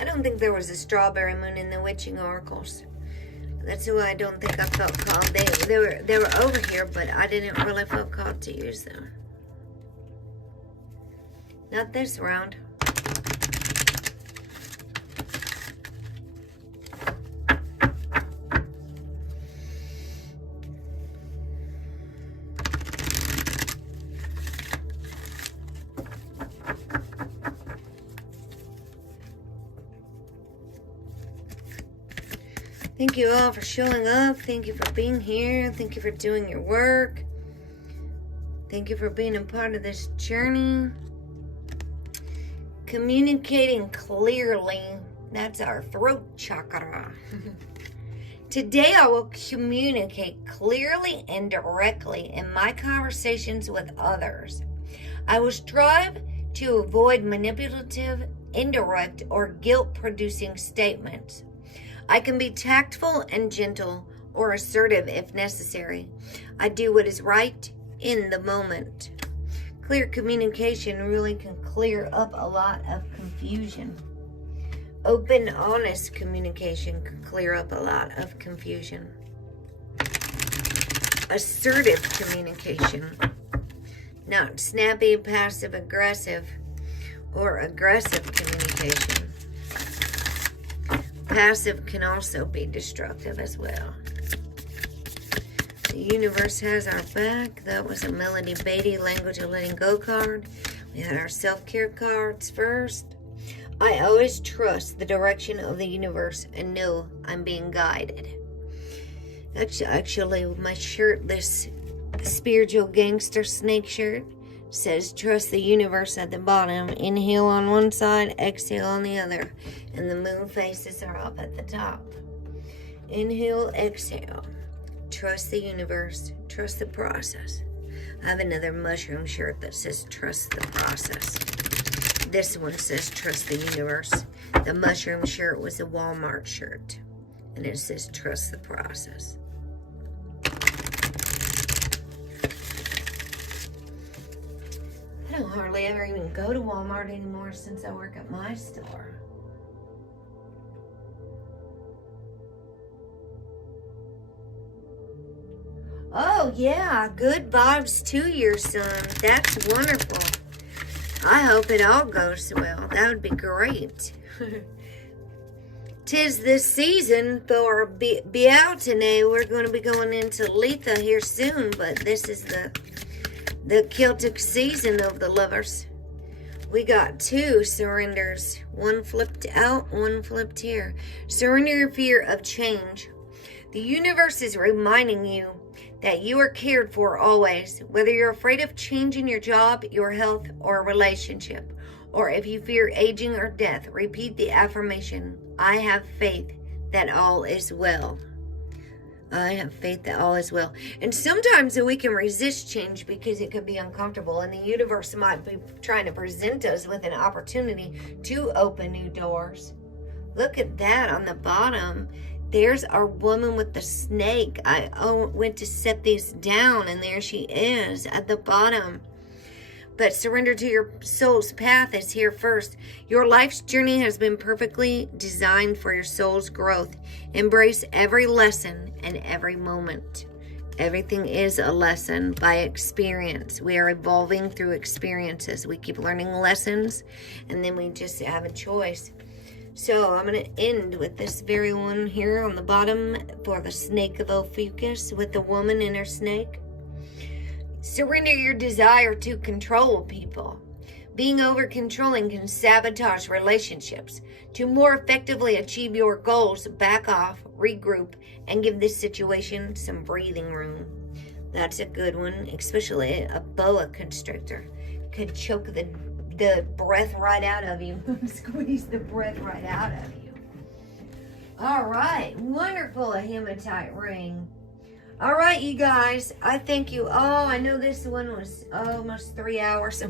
I don't think there was a strawberry moon in the witching oracles. That's why I don't think I felt called. They were over here, but I didn't really feel called to use them. Not this round. Thank you all for showing up. Thank you for being here. Thank you for doing your work. Thank you for being a part of this journey. Communicating clearly. That's our throat chakra. Today I will communicate clearly and directly in my conversations with others. I will strive to avoid manipulative, indirect, or guilt-producing statements. I can be tactful and gentle or assertive if necessary. I do what is right in the moment. Clear communication really can clear up a lot of confusion. Open, honest communication can clear up a lot of confusion. Assertive communication, not snappy, passive-aggressive, or aggressive communication. Passive can also be destructive as well. The universe has our back. That was a Melody Beatty Language of Letting Go card. We had our self-care cards first. I always trust the direction of the universe and know I'm being guided. That's actually my shirt, this spiritual gangster snake shirt, says trust the universe at the bottom. Inhale on one side, exhale on the other. And the moon faces are up at the top. Inhale, exhale. Trust the universe. Trust the process. I have another mushroom shirt that says trust the process. This one says trust the universe. The mushroom shirt was a Walmart shirt. And it says trust the process. I don't hardly ever even go to Walmart anymore since I work at my store. Oh yeah, good vibes to your son. That's wonderful. I hope it all goes well. That would be great. 'Tis this season for Bealtine. We're going to be going into Letha here soon, but this is the Celtic season of the lovers. We got two surrenders. One flipped out, one flipped here. Surrender your fear of change. The universe is reminding you that you are cared for always, whether you're afraid of changing your job, your health, or a relationship, or if you fear aging or death. Repeat the affirmation, I have faith that all is well. I have faith that all is well. And sometimes we can resist change because it could be uncomfortable, and the universe might be trying to present us with an opportunity to open new doors. Look at that on the bottom. There's our woman with the snake. I went to set these down, and there she is at the bottom. But surrender to your soul's path is here first. Your life's journey has been perfectly designed for your soul's growth. Embrace every lesson and every moment. Everything is a lesson by experience. We are evolving through experiences. We keep learning lessons, and then we just have a choice. So I'm going to end with this very one here on the bottom for the snake of Ophiuchus with the woman and her snake. Surrender your desire to control people. Being over-controlling can sabotage relationships. To more effectively achieve your goals, back off, regroup, and give this situation some breathing room. That's a good one, especially a boa constrictor. Could choke the breath right out of you. Squeeze the breath right out of you. All right, wonderful, a hematite ring. All right, you guys, I thank you all. I know this one was almost 3 hours,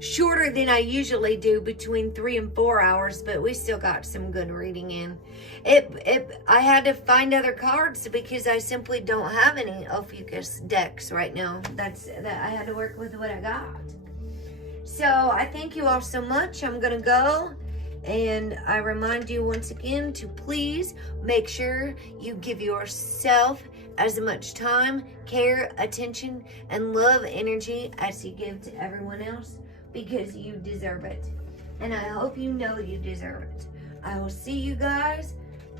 shorter than I usually do, between 3 and 4 hours, but we still got some good reading in. I had to find other cards because I simply don't have any Ophiuchus decks right now. I had to work with what I got. So I thank you all so much. I'm going to go. And I remind you once again to please make sure you give yourself as much time, care, attention, and love energy as you give to everyone else, because you deserve it. And I hope you know you deserve it. I will see you guys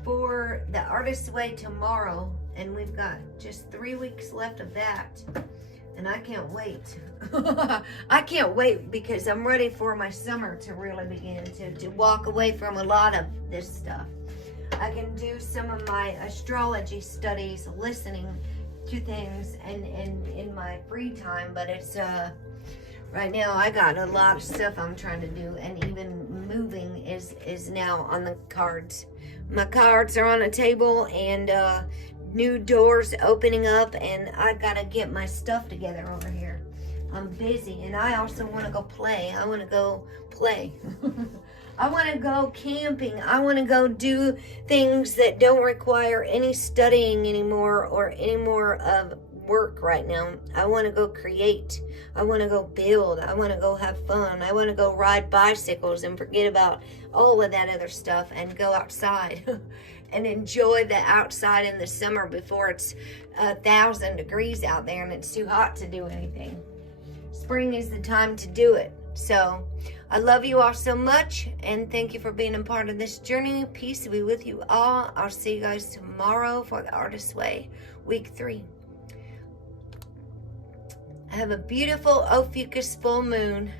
for the Artist's Way tomorrow, and we've got just 3 weeks left of that. And I can't wait. I can't wait because I'm ready for my summer to really begin to walk away from a lot of this stuff. I can do some of my astrology studies, listening to things and in my free time, but it's right now I got a lot of stuff I'm trying to do, and even moving is now on the cards. My cards are on a table, and new doors opening up, and I gotta get my stuff together over here. I'm busy, and I also want to go play. I want to go play. I want to go camping. I want to go do things that don't require any studying anymore or any more of work right now. I want to go create. I want to go build. I want to go have fun. I want to go ride bicycles and forget about all of that other stuff and go outside and enjoy the outside in the summer before it's 1,000 degrees out there and it's too hot to do anything. Spring is the time to do it. So I love you all so much, and thank you for being a part of this journey. Peace be with you all. I'll see you guys tomorrow for the Artist's Way, week 3. Have a beautiful Ophiuchus full moon.